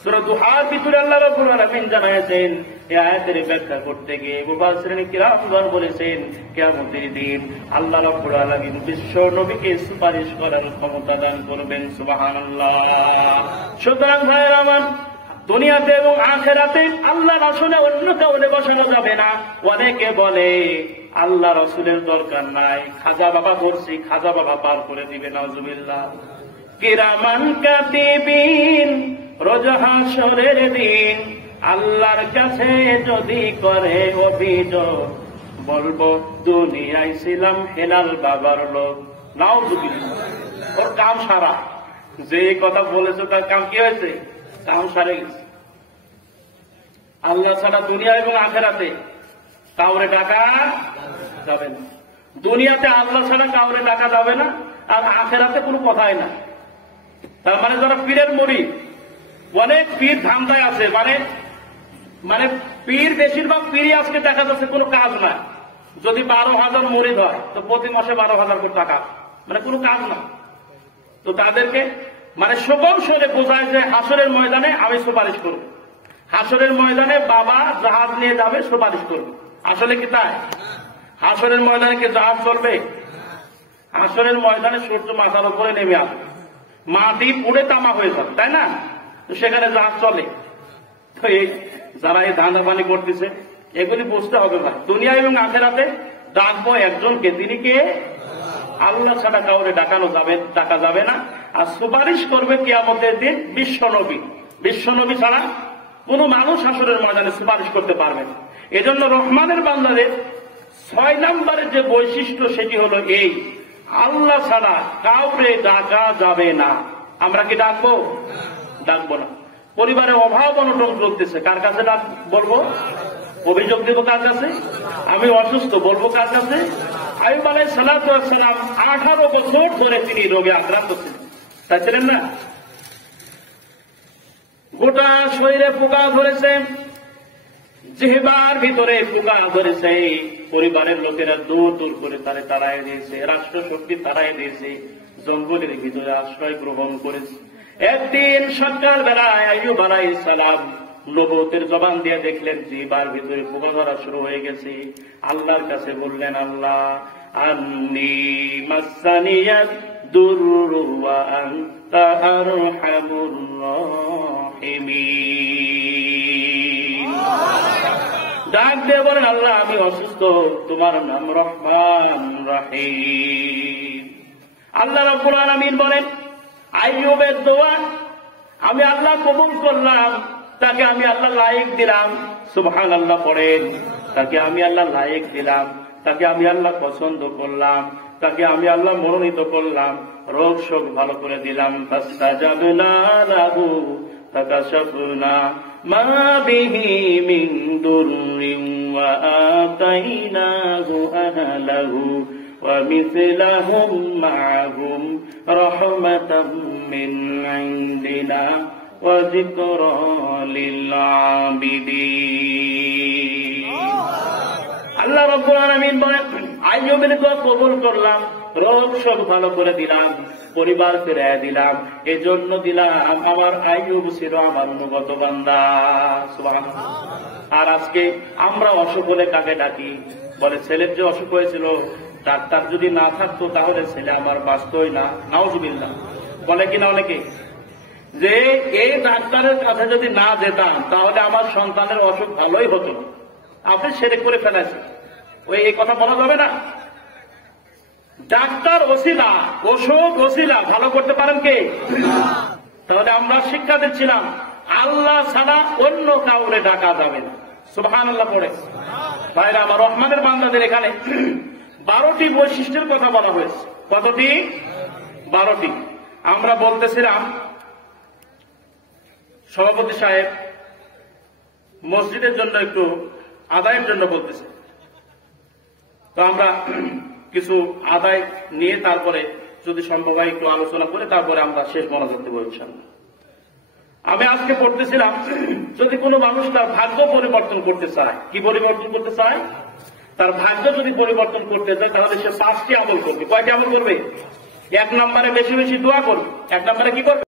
সূরা দুহার ভিতরে আল্লাহ রাব্বুল আলামিন জানায়েছেন, এই আয়াতের ব্যাখ্যা করতে গিয়ে মুফাসসিরিন কিরামগণ বলেছেন, কিয়ামতের দিন আল্লাহ রাব্বুল আলামিন বিশ্ব নবীকে সুপারিশ করার ক্ষমতা দান করবেন। সুবহানাল্লাহ। সুতরাং ভাইরা আমার, দুনিয়াতে এবং আখিরাতে আল্লাহর আসনে অন্য কাউকে বসানো যাবে না। অনেকে বলে আল্লাহ রাসূলের দরকার নাই, খাজা বাবা করছি, খাজা বাবা পার করে দিবে। নাউজুবিল্লাহ। কিরামান কাতিবিন, রোজ হাসরের দিন আল্লাহর কাছে যদি করে অভিযোগ, বলবো দুনিয়ায় ছিলাম হেলাল বাবার লোক। নাউজুবিল্লাহ। ওর কাম সারা, যে কথা বলেছে তার কাম কি হয়েছে? কাম সারে গেছে। আল্লাহ ছাড়া দুনিয়া এবং আখিরাতে কাউরে ডাকা যাবে না। দুনিয়াতে আল্লাহ ছাড়া কাউরে ডাকা যাবে না, আর আখিরাতে কোনো কথাই না। তার মানে যারা পীরের মুরিদ, অনেক পীর ধান্দায় আছে, মানে পীর, বেশিরভাগ পীরই আজকে দেখা যাচ্ছে কোনো কাজ না। যদি 12,000 মুরিদ হয় তো প্রতি মাসে 12,000 করে টাকা, মানে কোনো কাজ না। তো তাদেরকে মানে সকল সরে বোঝায় যে হাসরের ময়দানে আমি সুপারিশ করব, হাসরের ময়দানে বাবা জাহাজ নিয়ে যাবে, সুপারিশ করবে। আসলে কি তাই? হাসরের ময়দানে কি জাহাজ চলবে? হাসরের ময়দানে সূর্য মাথার উপরে নেমে আসবে, মাটি পুড়ে তামা হয়ে যাবে, তাই না? তো সেখানে জাহাজ চলে। তো এই যারা এই ধান্দা পানি করতেছে এগুলি বুঝতে হবে ভাই, দুনিয়া এবং আখিরাতে ডাকবো একজনকে, তিনি কে? আল্লাহ ছাড়া কাউরে ডাকা যাবে না। আর সুপারিশ করবে কিয়ামতের দিন বিশ্ব নবী। বিশ্ব নবী ছাড়া কোন মানুষ হাসরের ময়দানে সুপারিশ করতে পারবে না। এজন্য রহমানের বান্দাদের 6 নম্বরের যে বৈশিষ্ট্য সেটি হলো এই, আল্লাহ ছাড়া কাউরে ডাকা যাবে না। আমরা কি ডাকবো? ডাকবো না। পরিবারে অভাব অনটন চলতেছে, কার কাছে বলবো? অভিযোগ দেবো কার কাছে? আমি অসুস্থ, বলবো কার কাছে? আইয়ুব আলাইহিস সালাতু ওয়াস সালাম 18 বছর ধরে তিনি রোগে আক্রান্ত ছিলেন, তাই ছিলেন না? গোটা শরীরে পোকা ধরেছে, জিহ্বার ভিতরে পোকা ধরেছে। পরিবারের লোকেরা দূর দূর করে তারে তাড়াই দিয়েছে, রাষ্ট্র শক্তি তাড়াই দিয়েছে, জঙ্গলের ভিতরে আশ্রয় গ্রহণ করেছে। একদিন সকাল বেলায় আইয়ুব আলাইহিস সালাম নবুয়তের জবান দিয়ে দেখলেন জিহ্বার ভিতরে পোকা ধরা শুরু হয়ে গেছে। আল্লাহর কাছে বললেন, আল্লাহ আন্নী মাসানিয়াদ দুররু ওয়া আনতা আরহামুর রাহিমিন। ডাক দিয়ে বলেন, আল্লাহ আমি অসুস্থ, তোমার নাম রহমান রহিম। আল্লাহ রাব্বুল আলামিন বলেন, আইয়ুবের দোয়া আমি আল্লাহ কবুল করলাম, তাকে আমি আল্লাহ লায়েক দিলাম। সুবহানাল্লাহ পড়েন। তাকে আমি আল্লাহ লায়েক দিলাম, তাকে আমি আল্লাহ পছন্দ করলাম, তাকে আমি আল্লাহ মনোনীত করলাম, রোগ শোক ভালো করে দিলাম। ফাস্তাজাবনা লাহু ফাকাশাফনা মা বিহি মিন দুররিন ওয়া আতাইনাহু আহলাহু ওয়া মিসলাহুম মা'হুম রাহমাতাম মিন ইনদিনা ওয়া যিকরা লিল আবিদিন। আল্লাহ রাব্বুল আলামিন বলেন, আইয়ুবের দোয়া কবুল করলাম, রোগ শোক ভালো করে দিলাম, পরিবার ফিরিয়ে দিলাম। এজন্য দিলাম আমার আইয়ুব ছিল আমার অনুগত বান্দা। সুবহানাল্লাহ। আর আজকে আমরা অসুখ হলে কাকে ডাকি? বলে ছেলের যে অসুখ হয়েছিল, ডাক্তার যদি না থাকতো তাহলে ছেলে আমার বাঁচতই না। নাউজুবিল্লাহ। বলে কিনা অনেকে যে এই ডাক্তারের কাছে যদি না যেতাম তাহলে আমার সন্তানের অসুখ ভালোই হতো। আপনি সেরে করে ফেলেছেন, ওই এই কথা বলা যাবে না। ডাক্তার ওসিলা, ওষুধ ওসিলা, ভালো করতে পারেন কে? তাহলে আমরা শিক্ষা দিচ্ছিলাম আল্লাহ ছাড়া অন্য কাউরে ডাকা যাবে না। সুবহানাল্লাহ পড়ে। ভাইরা আমার, রহমানের বান্দাদের এখানে 12টি বৈশিষ্ট্যের কথা বলা হয়েছে। কতটি? 12টি। আমরা বলতেছিলাম সভাপতি সাহেব মসজিদের জন্য একটু আদায়ের জন্য বলতেছে, তো আমরা কিছু আদায় নিয়ে তারপরে যদি সম্ভব হয় একটু আলোচনা করে তারপরে আমরা শেষ মনোযোগ দেবো ইনশাআল্লাহ। আমি আজকে পড়তেছিলাম, যদি কোনো মানুষ তার ভাগ্য পরিবর্তন করতে চায়, কি পরিবর্তন করতে চায়? তার ভাগ্য যদি পরিবর্তন করতে চায় তাহলে সে 5টি আমল করবে। কয়টি আমল করবে? 1 নম্বরে বেশি বেশি দোয়া করবে। 1 নম্বরে কি করবে?